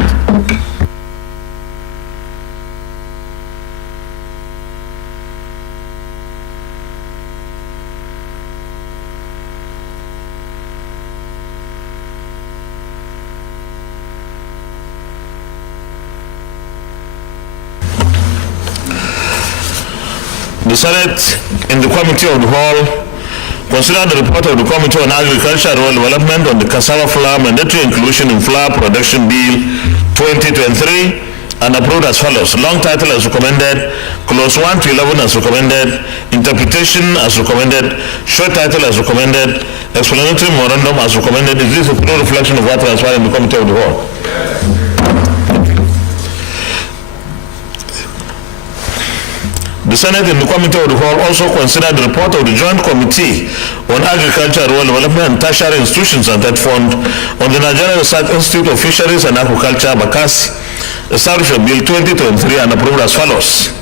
The Senate, in the Committee of the Whole, considered the report of the Committee on Agriculture and Rural Development on the Cassava Flour Mandatory Inclusion in Flour Production Bill 2023 and approved as follows. Long title as recommended, clause 1 to 11 as recommended, interpretation as recommended, short title as recommended, explanatory memorandum as recommended. Is this a full reflection of what transpired in the Committee of the Whole? The Senate in the Committee of the Whole also considered the report of the Joint Committee on Agriculture, Rural Development and Tertiary Institutions and that fund on the Nigerian Research Institute of Fisheries and Aquaculture, Bakassi, established Bill 2023 and approved as follows.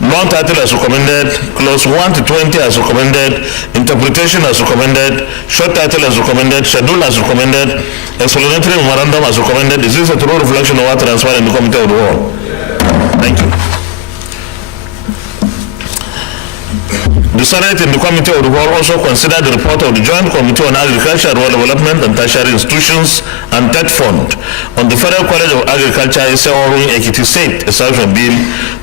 Long title as recommended, clause 1 to 20 as recommended, interpretation as recommended, short title as recommended, schedule as recommended, explanatory memorandum as recommended. Is this a true reflection of what transpired in the Committee of the Whole? Thank you. The Senate in the Committee of the Whole also considered the report of the Joint Committee on Agriculture, Rural Development and Tertiary Institutions and Debt Fund on the Federal College of Agriculture, Oru, Ekiti State, Establishment Bill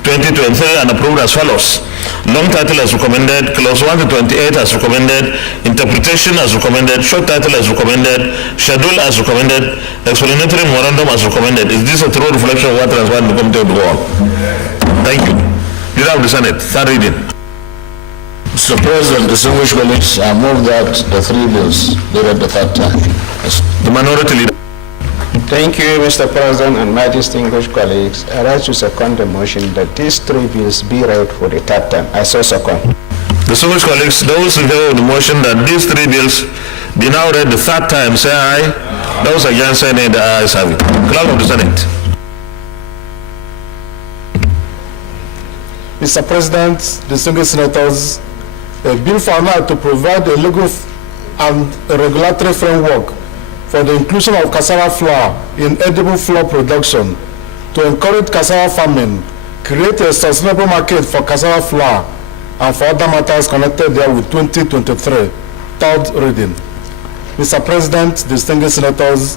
2023 and approved as follows. Long title as recommended, clause 1 to 28 as recommended, interpretation as recommended, short title as recommended, schedule as recommended, explanatory memorandum as recommended. Is this a true reflection of what transpired in the Committee of the Whole? Thank you. Leader of the Senate, third reading. Mr. President, distinguished colleagues, I move that the three bills be read the third time. The Minority Leader. Thank you, Mr. President, and my distinguished colleagues. I rise to second the motion that these three bills be read for the third time. I so second. Distinguished colleagues, those in favor of the motion that these three bills be now read the third time, say aye. Those against, say nay. The ayes have it. Clerk of the Senate. Mr. President, distinguished senators, a bill for an act to provide a legal and a regulatory framework for the inclusion of cassava flour in edible flour production to encourage cassava farming, create a sustainable market for cassava flour, and for other matters connected there with 2023, third reading. Mr. President, distinguished senators,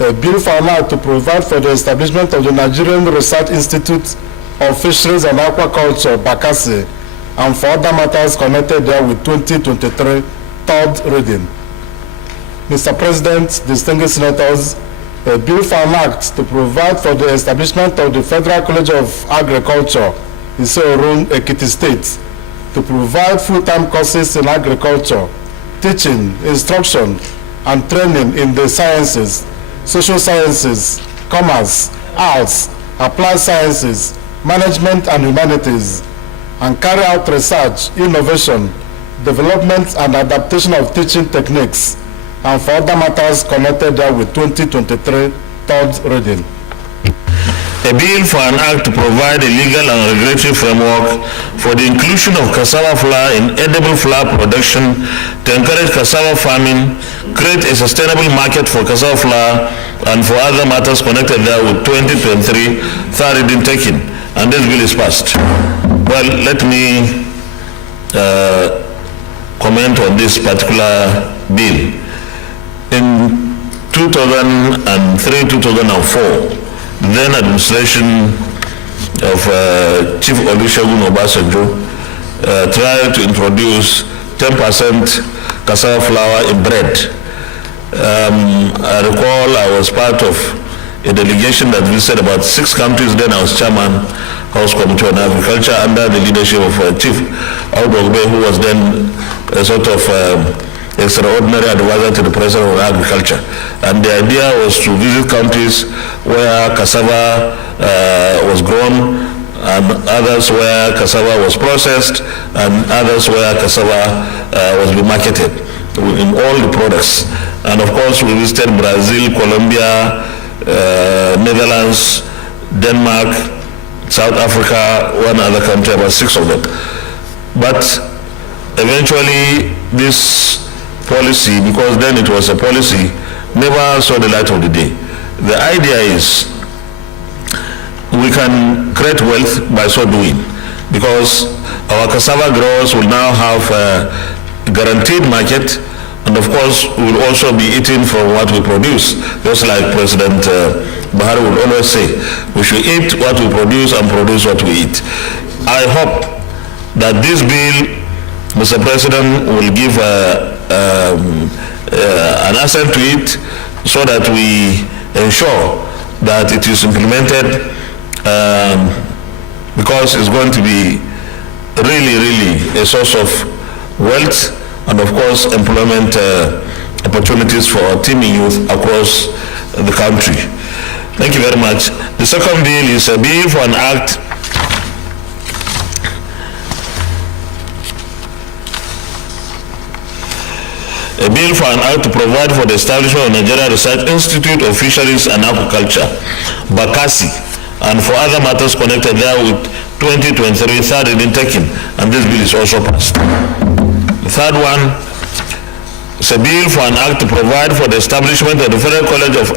a bill for an act to provide for the establishment of the Nigerian Research Institute of Fisheries and Aquaculture, Bakassi, and for other matters connected there with 2023, third reading. Mr. President, distinguished senators, a bill for an act to provide for the establishment of the Federal College of Agriculture in Oru, Ekiti State, to provide full-time courses in agriculture, teaching, instruction, and training in the sciences, social sciences, commerce, arts, applied sciences, management and humanities, and carry out research, innovation, development and adaptation of teaching techniques, and for other matters connected there with 2023, third reading. A bill for an act to provide a legal and regulatory framework for the inclusion of cassava flour in edible flour production to encourage cassava farming, create a sustainable market for cassava flour, and for other matters connected there with 2023, third reading taken. And this bill is passed. Well, let me comment on this particular bill. In 2003-2004, the then administration of Chief Olusegun Obasanjo tried to introduce 10% cassava flour in bread. I recall I was part of a delegation that visited about 6 countries. Then I was chairman House Committee on Agriculture under the leadership of Chief Audogbe, who was then a sort of extraordinary advisor to the President of Agriculture. And the idea was to visit countries where cassava was grown, and others where cassava was processed, and others where cassava was being marketed in all the products. And of course, we visited Brazil, Colombia, Netherlands, Denmark, South Africa, one other country, about 6 of them. But eventually this policy, because then it was a policy, never saw the light of the day. The idea is we can create wealth by so doing, because our cassava growers will now have a guaranteed market, and of course we will also be eating from what we produce. Just like President Buhari would always say, we should eat what we produce and produce what we eat. I hope that this bill, Mr. President, will give an assent to it, so that we ensure that it is implemented, because it's going to be really a source of wealth and of course employment opportunities for our teeming youth across the country. Thank you very much. The second bill is a bill for an act a bill for an act to provide for the establishment of Nigeria Research Institute of Fisheries and Aquaculture, BACASI, and for other matters connected there with 2023 third reading taken, and this bill is also passed. The third one is a bill for an act to provide for the establishment of the Federal College of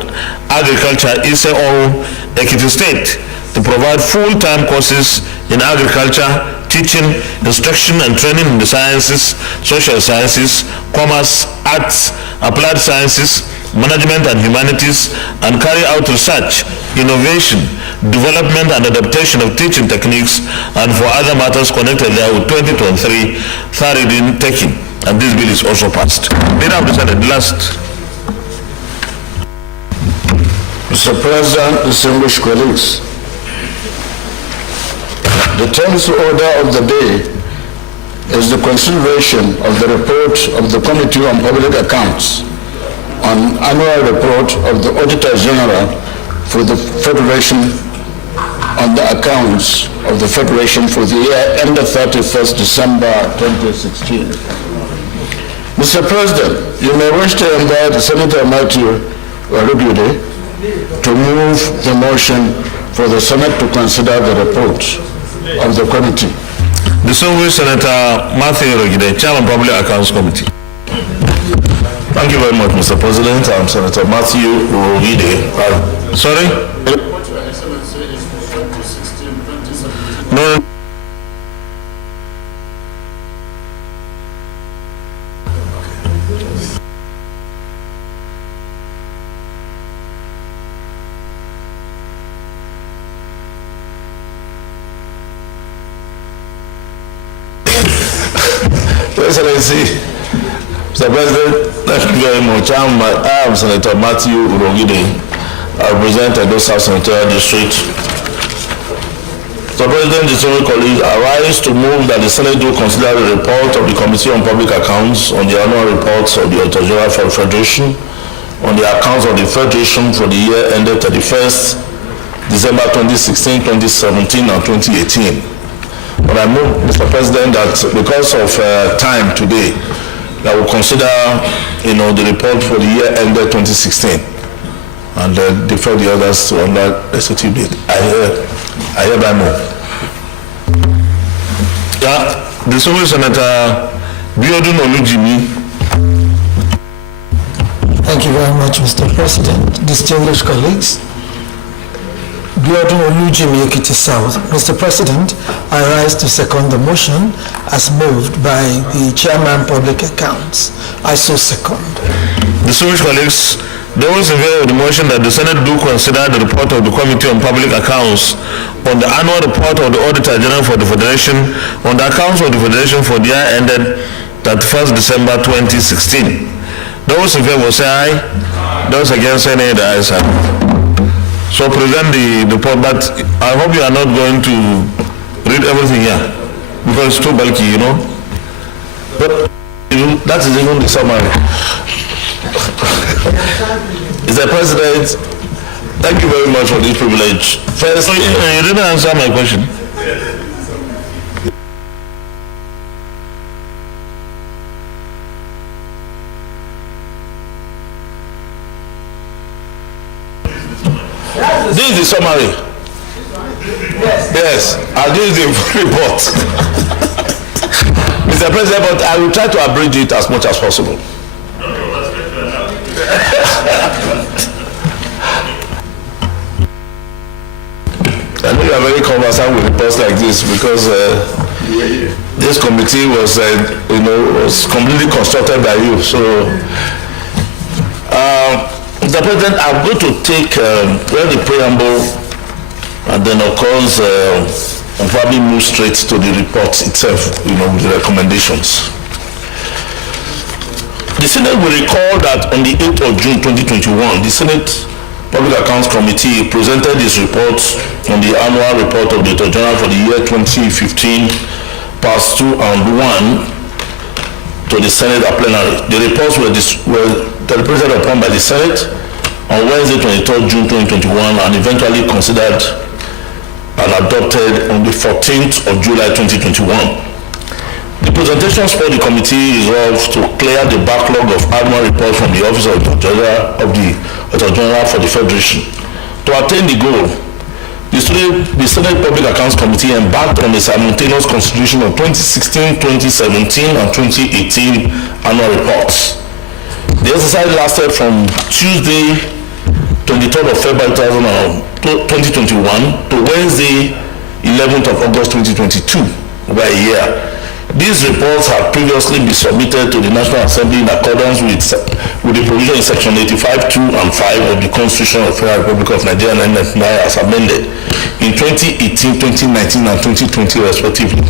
Agriculture, ISEO, Ekiti State, to provide full-time courses in agriculture, teaching, instruction and training in the sciences, social sciences, commerce, arts, applied sciences, management and humanities, and carry out research, innovation, development and adaptation of teaching techniques, and for other matters connected there with 2023 third reading taking, and this bill is also passed. Leader of the Senate, the last. Mr. President, distinguished colleagues, the 10th order of the day is the consideration of the report of the Committee on Public Accounts on annual report of the Auditor General for the Federation on the accounts of the Federation for the year ended 31st December 2016. Mr. President, you may wish to invite Senator Matthew Orugude to move the motion for the Senate to consider the report of the committee. Distinguished Senator Matthew Orugude, Chairman Public Accounts Committee. Thank you very much, Mr. President. I'm Senator Matthew Orugude. Sorry? No. Excellency, Mr. President, thank you very much. I am Senator Matthew Orugude. I represent Edo South Senatorial District. Mr. President, distinguished colleagues, I rise to move that the Senate do consider the report of the Committee on Public Accounts on the annual reports of the Auditor General for the Federation on the accounts of the Federation for the year ended 31st December 2016, 2017, and 2018. But I move, Mr. President, that because of time today, that we'll consider, the report for the year ended 2016, and defer the others to another legislative date. I hereby move. Yeah, the Senator Biodun Olujimi. Thank you very much, Mr. President. Distinguished colleagues, Biodun Olujimi, Ekiti South. Mr. President, I rise to second the motion as moved by the Chairman Public Accounts. I so second. Distinguished colleagues, those in favor of the motion that the Senate do consider the report of the Committee on Public Accounts on the annual report of the Auditor General for the Federation on the accounts of the Federation for the year ended 31st December 2016. Those in favor say aye. Those against say nay. The ayes have it. So present the report, but I hope you are not going to read everything here because it's too bulky, But that is even the summary. Mr. President, thank you very much for this privilege. First, you didn't answer my question. This is the summary. Yes, and this is the report. Mr. President, but I will try to abridge it as much as possible. I know you are very conversant with reports like this because this committee was, was completely constructed by you. So, Mr. President, I'm going to take the preamble and then, of course, I'll probably move straight to the report itself, with the recommendations. The Senate will recall that on the 8th of June 2021, the Senate Public Accounts Committee presented its report on the annual report of the Auditor General for the year 2015, parts 2 and 1 to the Senate at plenary. The reports were deliberated upon by the Senate on Wednesday, 23rd June 2021, and eventually considered and adopted on the 14th of July 2021. The presentations for the committee resolved to clear the backlog of annual reports from the Office of the Auditor General for the Federation. To attain the goal, the Senate Public Accounts Committee embarked on a simultaneous consideration of 2016, 2017, and 2018 annual reports. The exercise lasted from Tuesday, 23rd of February 2021 to Wednesday, 11th of August 2022, over a year. These reports have previously been submitted to the National Assembly in accordance with the provision in Section 85(2) and 5 of the Constitution of the Federal Republic of Nigeria 1999 as amended in 2018, 2019, and 2020 respectively.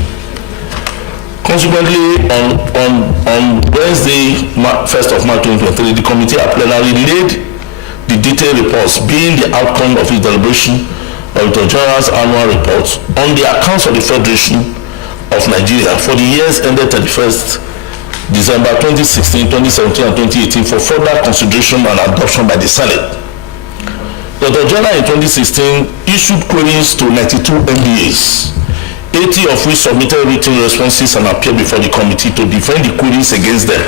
Consequently, on Wednesday, 1st of March 2023, the committee at plenary laid the detailed reports being the outcome of its deliberation of the General's annual reports on the accounts of the Federation of Nigeria for the years ended 31st December 2016, 2017, and 2018 for further consideration and adoption by the Senate. The General in 2016 issued queries to 92 MDAs, 80 of which submitted written responses and appeared before the committee to defend the queries against them.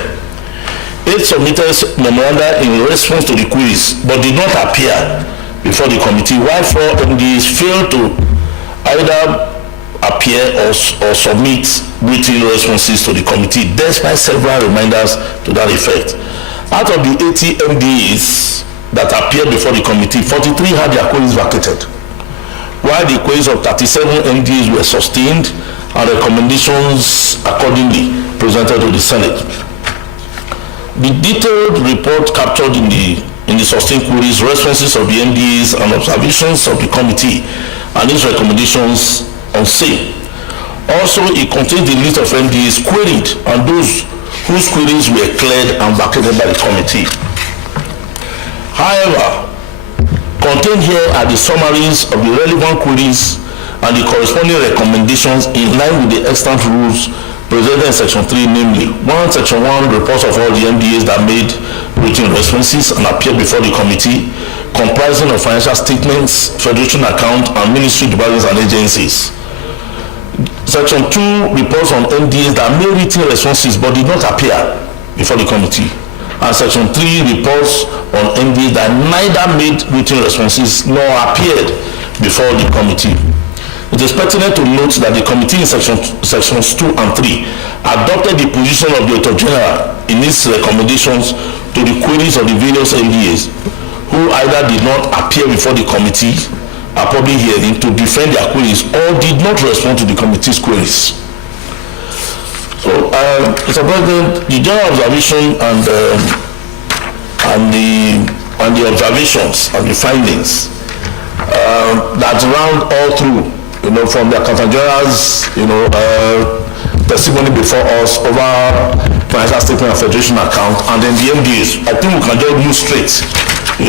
8 submitted memoranda in response to the queries but did not appear before the committee, while 4 MDAs failed to either appear or submit written responses to the committee, despite several reminders to that effect. Out of the 80 MDAs that appeared before the committee, 43 had their queries vacated, while the queries of 37 MDAs were sustained and recommendations accordingly presented to the Senate. The detailed report captured in the sustained queries, responses of the MDAs, and observations of the committee and its recommendations on same. Also, it contains the list of MDAs queried and those whose queries were cleared and vacated by the committee. However, contained here are the summaries of the relevant queries and the corresponding recommendations in line with the extant rules presented in Section 3, namely, 1. Section 1, reports of all the MDAs that made written responses and appeared before the committee, comprising of financial statements, federation account, and ministry departments and agencies. Section 2, reports on MDAs that made written responses but did not appear before the committee. And Section 3, reports on MDAs that neither made written responses nor appeared before the committee. It is pertinent to note that the committee in sections 2 and 3 adopted the position of the Auditor General in its recommendations to the queries of the various MDAs who either did not appear before the committee are public hearing to defend their queries or did not respond to the committee's queries. So, Mr. President, the general observation and the observations and the findings that round all through, from the Accountant General's, testimony before us over financial statement and federation account, and then the MDAs. I think we can just move straight, to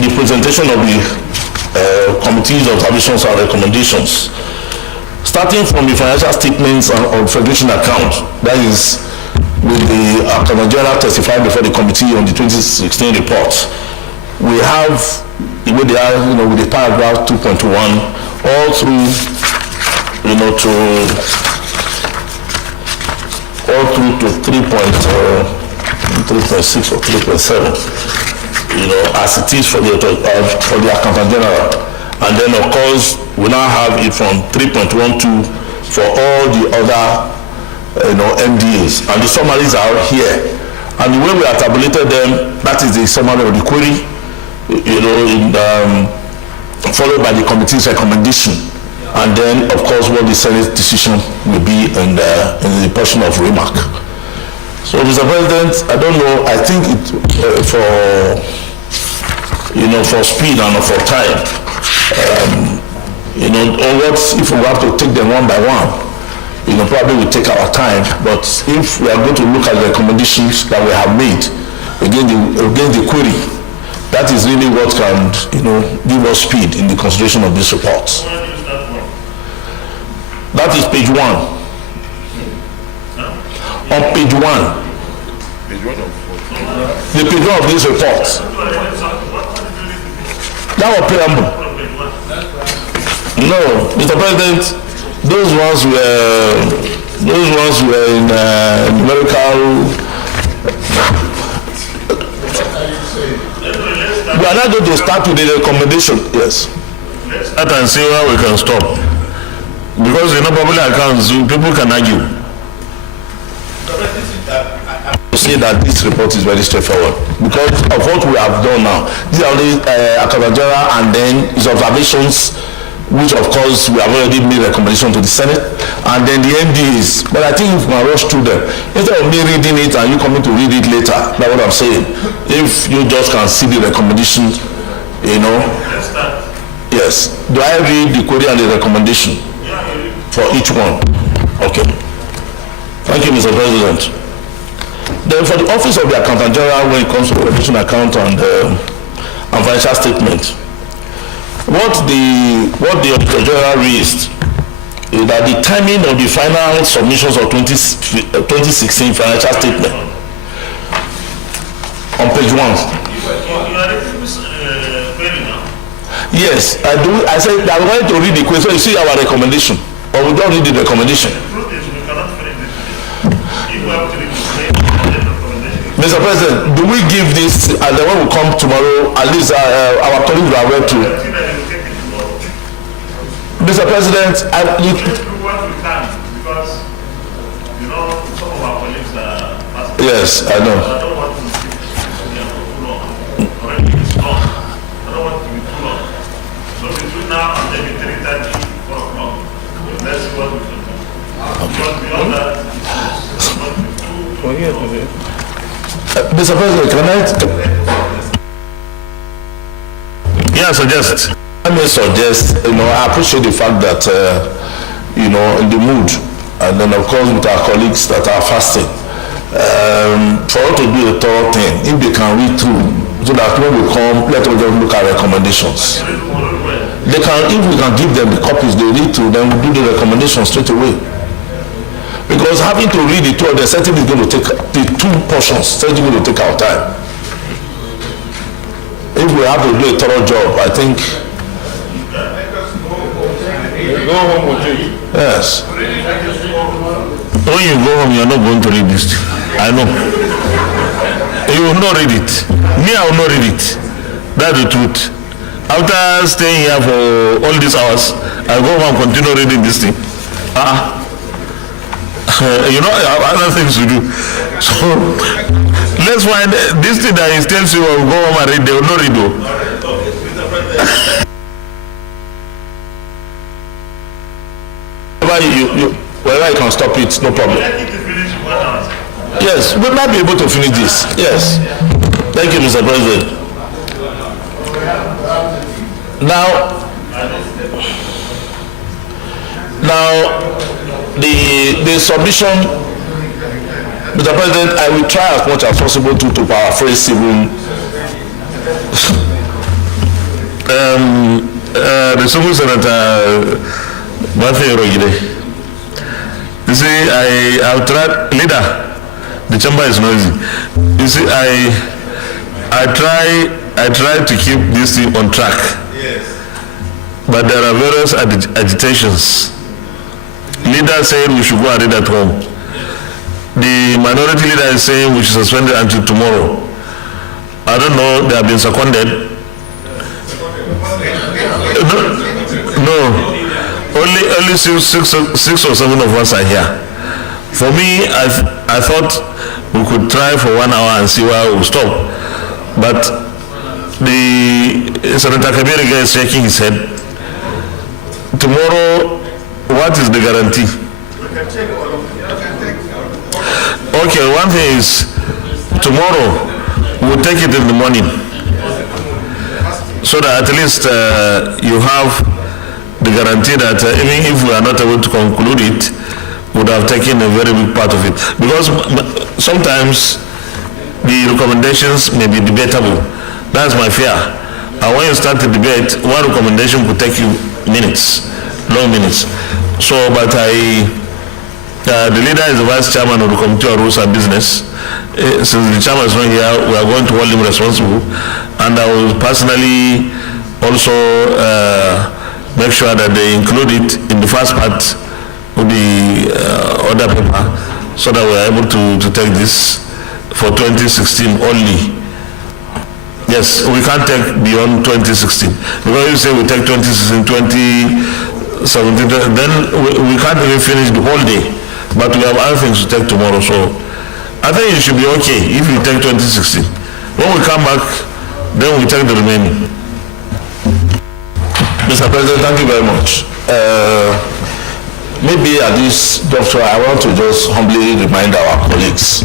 the presentation of the committee's observations and recommendations. Starting from the financial statements of federation account, that is with the Accountant General testified before the committee on the 2016 report. We have the way they are, with the paragraph 2.1 all through, to 3.6 or 3.7, as it is for the Accountant General. And then, of course, we now have it from 3.12 for all the other, MDAs. And the summaries are here. And the way we have tabulated them, that is the summary of the query, followed by the committee's recommendation. And then, of course, what the Senate decision will be in the portion of remark. So, Mr. President, I don't know, I think for speed and for time, if we have to take them one by one, probably will take our time. But if we are going to look at the recommendations that we have made against the query, that is really what can, give us speed in the consideration of this report. That is page 1. On page 1, the page 1 of this report. That was preamble. No, Mr. President, those ones were Those ones were in numerical. We are not going to start with the recommendation. Yes. Let's start and see where we can stop. Because public accounts, people can argue. To say that this report is very straightforward because of what we have done now. These are only Accountant General and then his observations, which of course we have already made recommendation to the Senate, and then the MDs. But I think if we can rush through them, instead of me reading it and you coming to read it later, that's what I'm saying. If you just can see the recommendation, Yes. Do I read the query and the recommendation for each one? Okay. Thank you, Mr. President. Then for the Office of the Accountant General, when it comes to revision account and financial statement, what the Auditor General raised is that the timing of the final submissions of 2016 financial statement on page 1. Yes, I do. I said I'm going to read the question. You see our recommendation, or we don't read the recommendation. Mr. President, do we give this and then when we come tomorrow, at least our colleagues are aware to. Mr. President, Because some of our colleagues are yes, I know. I don't want to be too long. Already it's long. I don't want to be too long. So between now and maybe 3:30, 4 o'clock, let's see what we can do. Because beyond that, it's not too. Mr. President, can I? Yeah, suggest. Let me suggest, I appreciate the fact that, in the mood, and then of course with our colleagues that are fasting, for us to do a thorough thing, if they can read through, so that when we come, let us just look at recommendations. They can, if we can give them the copies they read through, then we do the recommendations straight away. Because having to read the two of them, certainly is going to take the two portions, certainly going to take our time. If we have to do a thorough job, I think. Go home with it. Yes. When you go home, you are not going to read this. I know. You will not read it. Me, I will not read it. That's the truth. After staying here for all these hours, I go home and continue reading this thing. I have other things to do. So let's find this thing that he tells you, go home and read. They will not read though. Wherever you can stop it, no problem. Yes, we might be able to finish this. Yes. Thank you, Mr. President. Now the submission, Mr. President, I will try as much as possible to paraphrase even. The Supreme Senator you see, I have tried, leader, the chamber is noisy. You see, I try to keep this thing on track. Yes. But there are various agitations. Leader said we should go and read at home. The minority leader is saying we should suspend it until tomorrow. I don't know, they have been seconded. No. Only six or seven of us are here. For me, I thought we could try for 1 hour and see where we'll stop. But the Senator Kabir guy is shaking his head. Tomorrow, what is the guarantee? Okay, one thing is, tomorrow we'll take it in the morning, so that at least you have the guarantee that even if we are not able to conclude it, would have taken a very big part of it. Because sometimes the recommendations may be debatable. That's my fear. And when you start the debate, one recommendation could take you minutes, long minutes. So, but the leader is the vice chairman of the Committee on Rules and Business. Since the chairman is not here, we are going to hold him responsible. And I will personally also make sure that they include it in the first part the order paper so that we are able to take this for 2016 only. Yes, we can't take beyond 2016. Because you say we take 2016, 2017, then we can't even finish the whole day. But we have other things to take tomorrow, so I think it should be okay if we take 2016. When we come back, then we take the remaining. Mr. President, thank you very much. Maybe at this juncture, I want to just humbly remind our colleagues.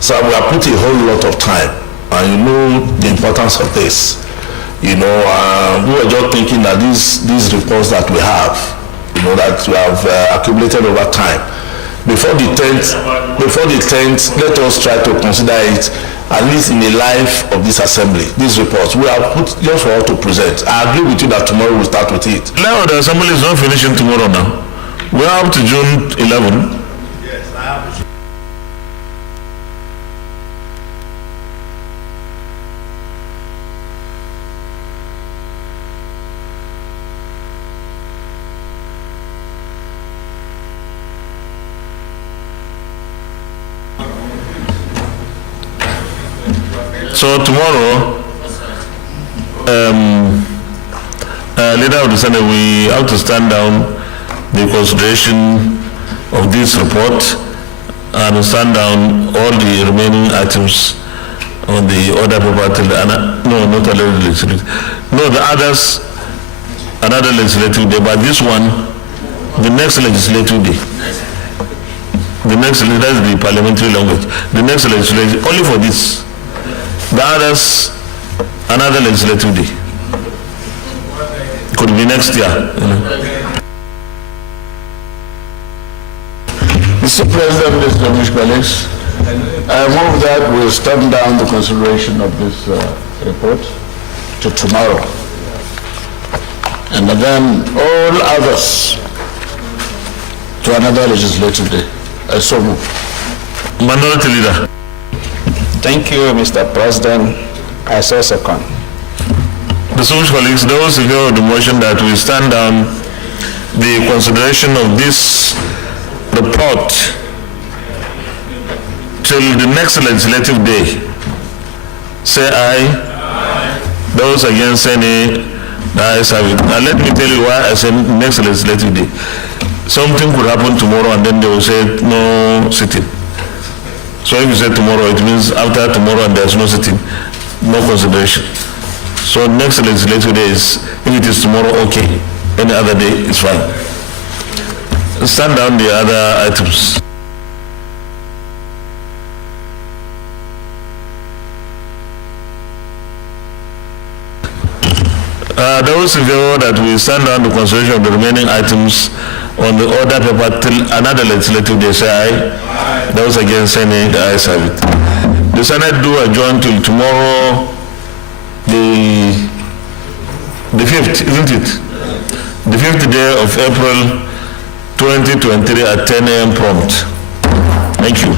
So we have put a whole lot of time, and you know the importance of this. You know, we were just thinking that these reports that we have, you know, that we have accumulated over time, before the 10th, let us try to consider it at least in the life of this assembly. These reports we have put just for all to present. I agree with you that tomorrow we'll start with it. Now the assembly is not finishing tomorrow now. We are up to June 11. Yes, I have. So tomorrow, leader of the Senate, we have to stand down the consideration of this report and stand down all the remaining items on the order paper till the, no, not the legislative, no, the others, another legislative day, but this one, the next legislative day. The next, that's the parliamentary language. The next legislative, only for this. The others, another legislative day. Could be next year. You know. Mr. President, distinguished colleagues, I move that we stand down the consideration of this report to tomorrow. And then all others to another legislative day. I so move. Minority Leader. Thank you, Mr. President. I so second. Distinguished colleagues, those who hear the motion that we stand down the consideration of this report till the next legislative day, say aye. Aye. Those against say nay. The ayes have it. Now let me tell you why I say next legislative day. Something could happen tomorrow and then they will say no sitting. So if you say tomorrow, it means after tomorrow and there's no sitting, no consideration. So next legislative day is, if it is tomorrow, okay. Any other day is fine. Stand down the other items. Those in favor that we stand down the consideration of the remaining items on the order paper till another legislative day, say aye. Aye. Those against say nay, the ayes have it. The Senate do adjourn till tomorrow, the 5th, isn't it? The 5th day of April 2023 at 10 a.m. prompt. Thank you.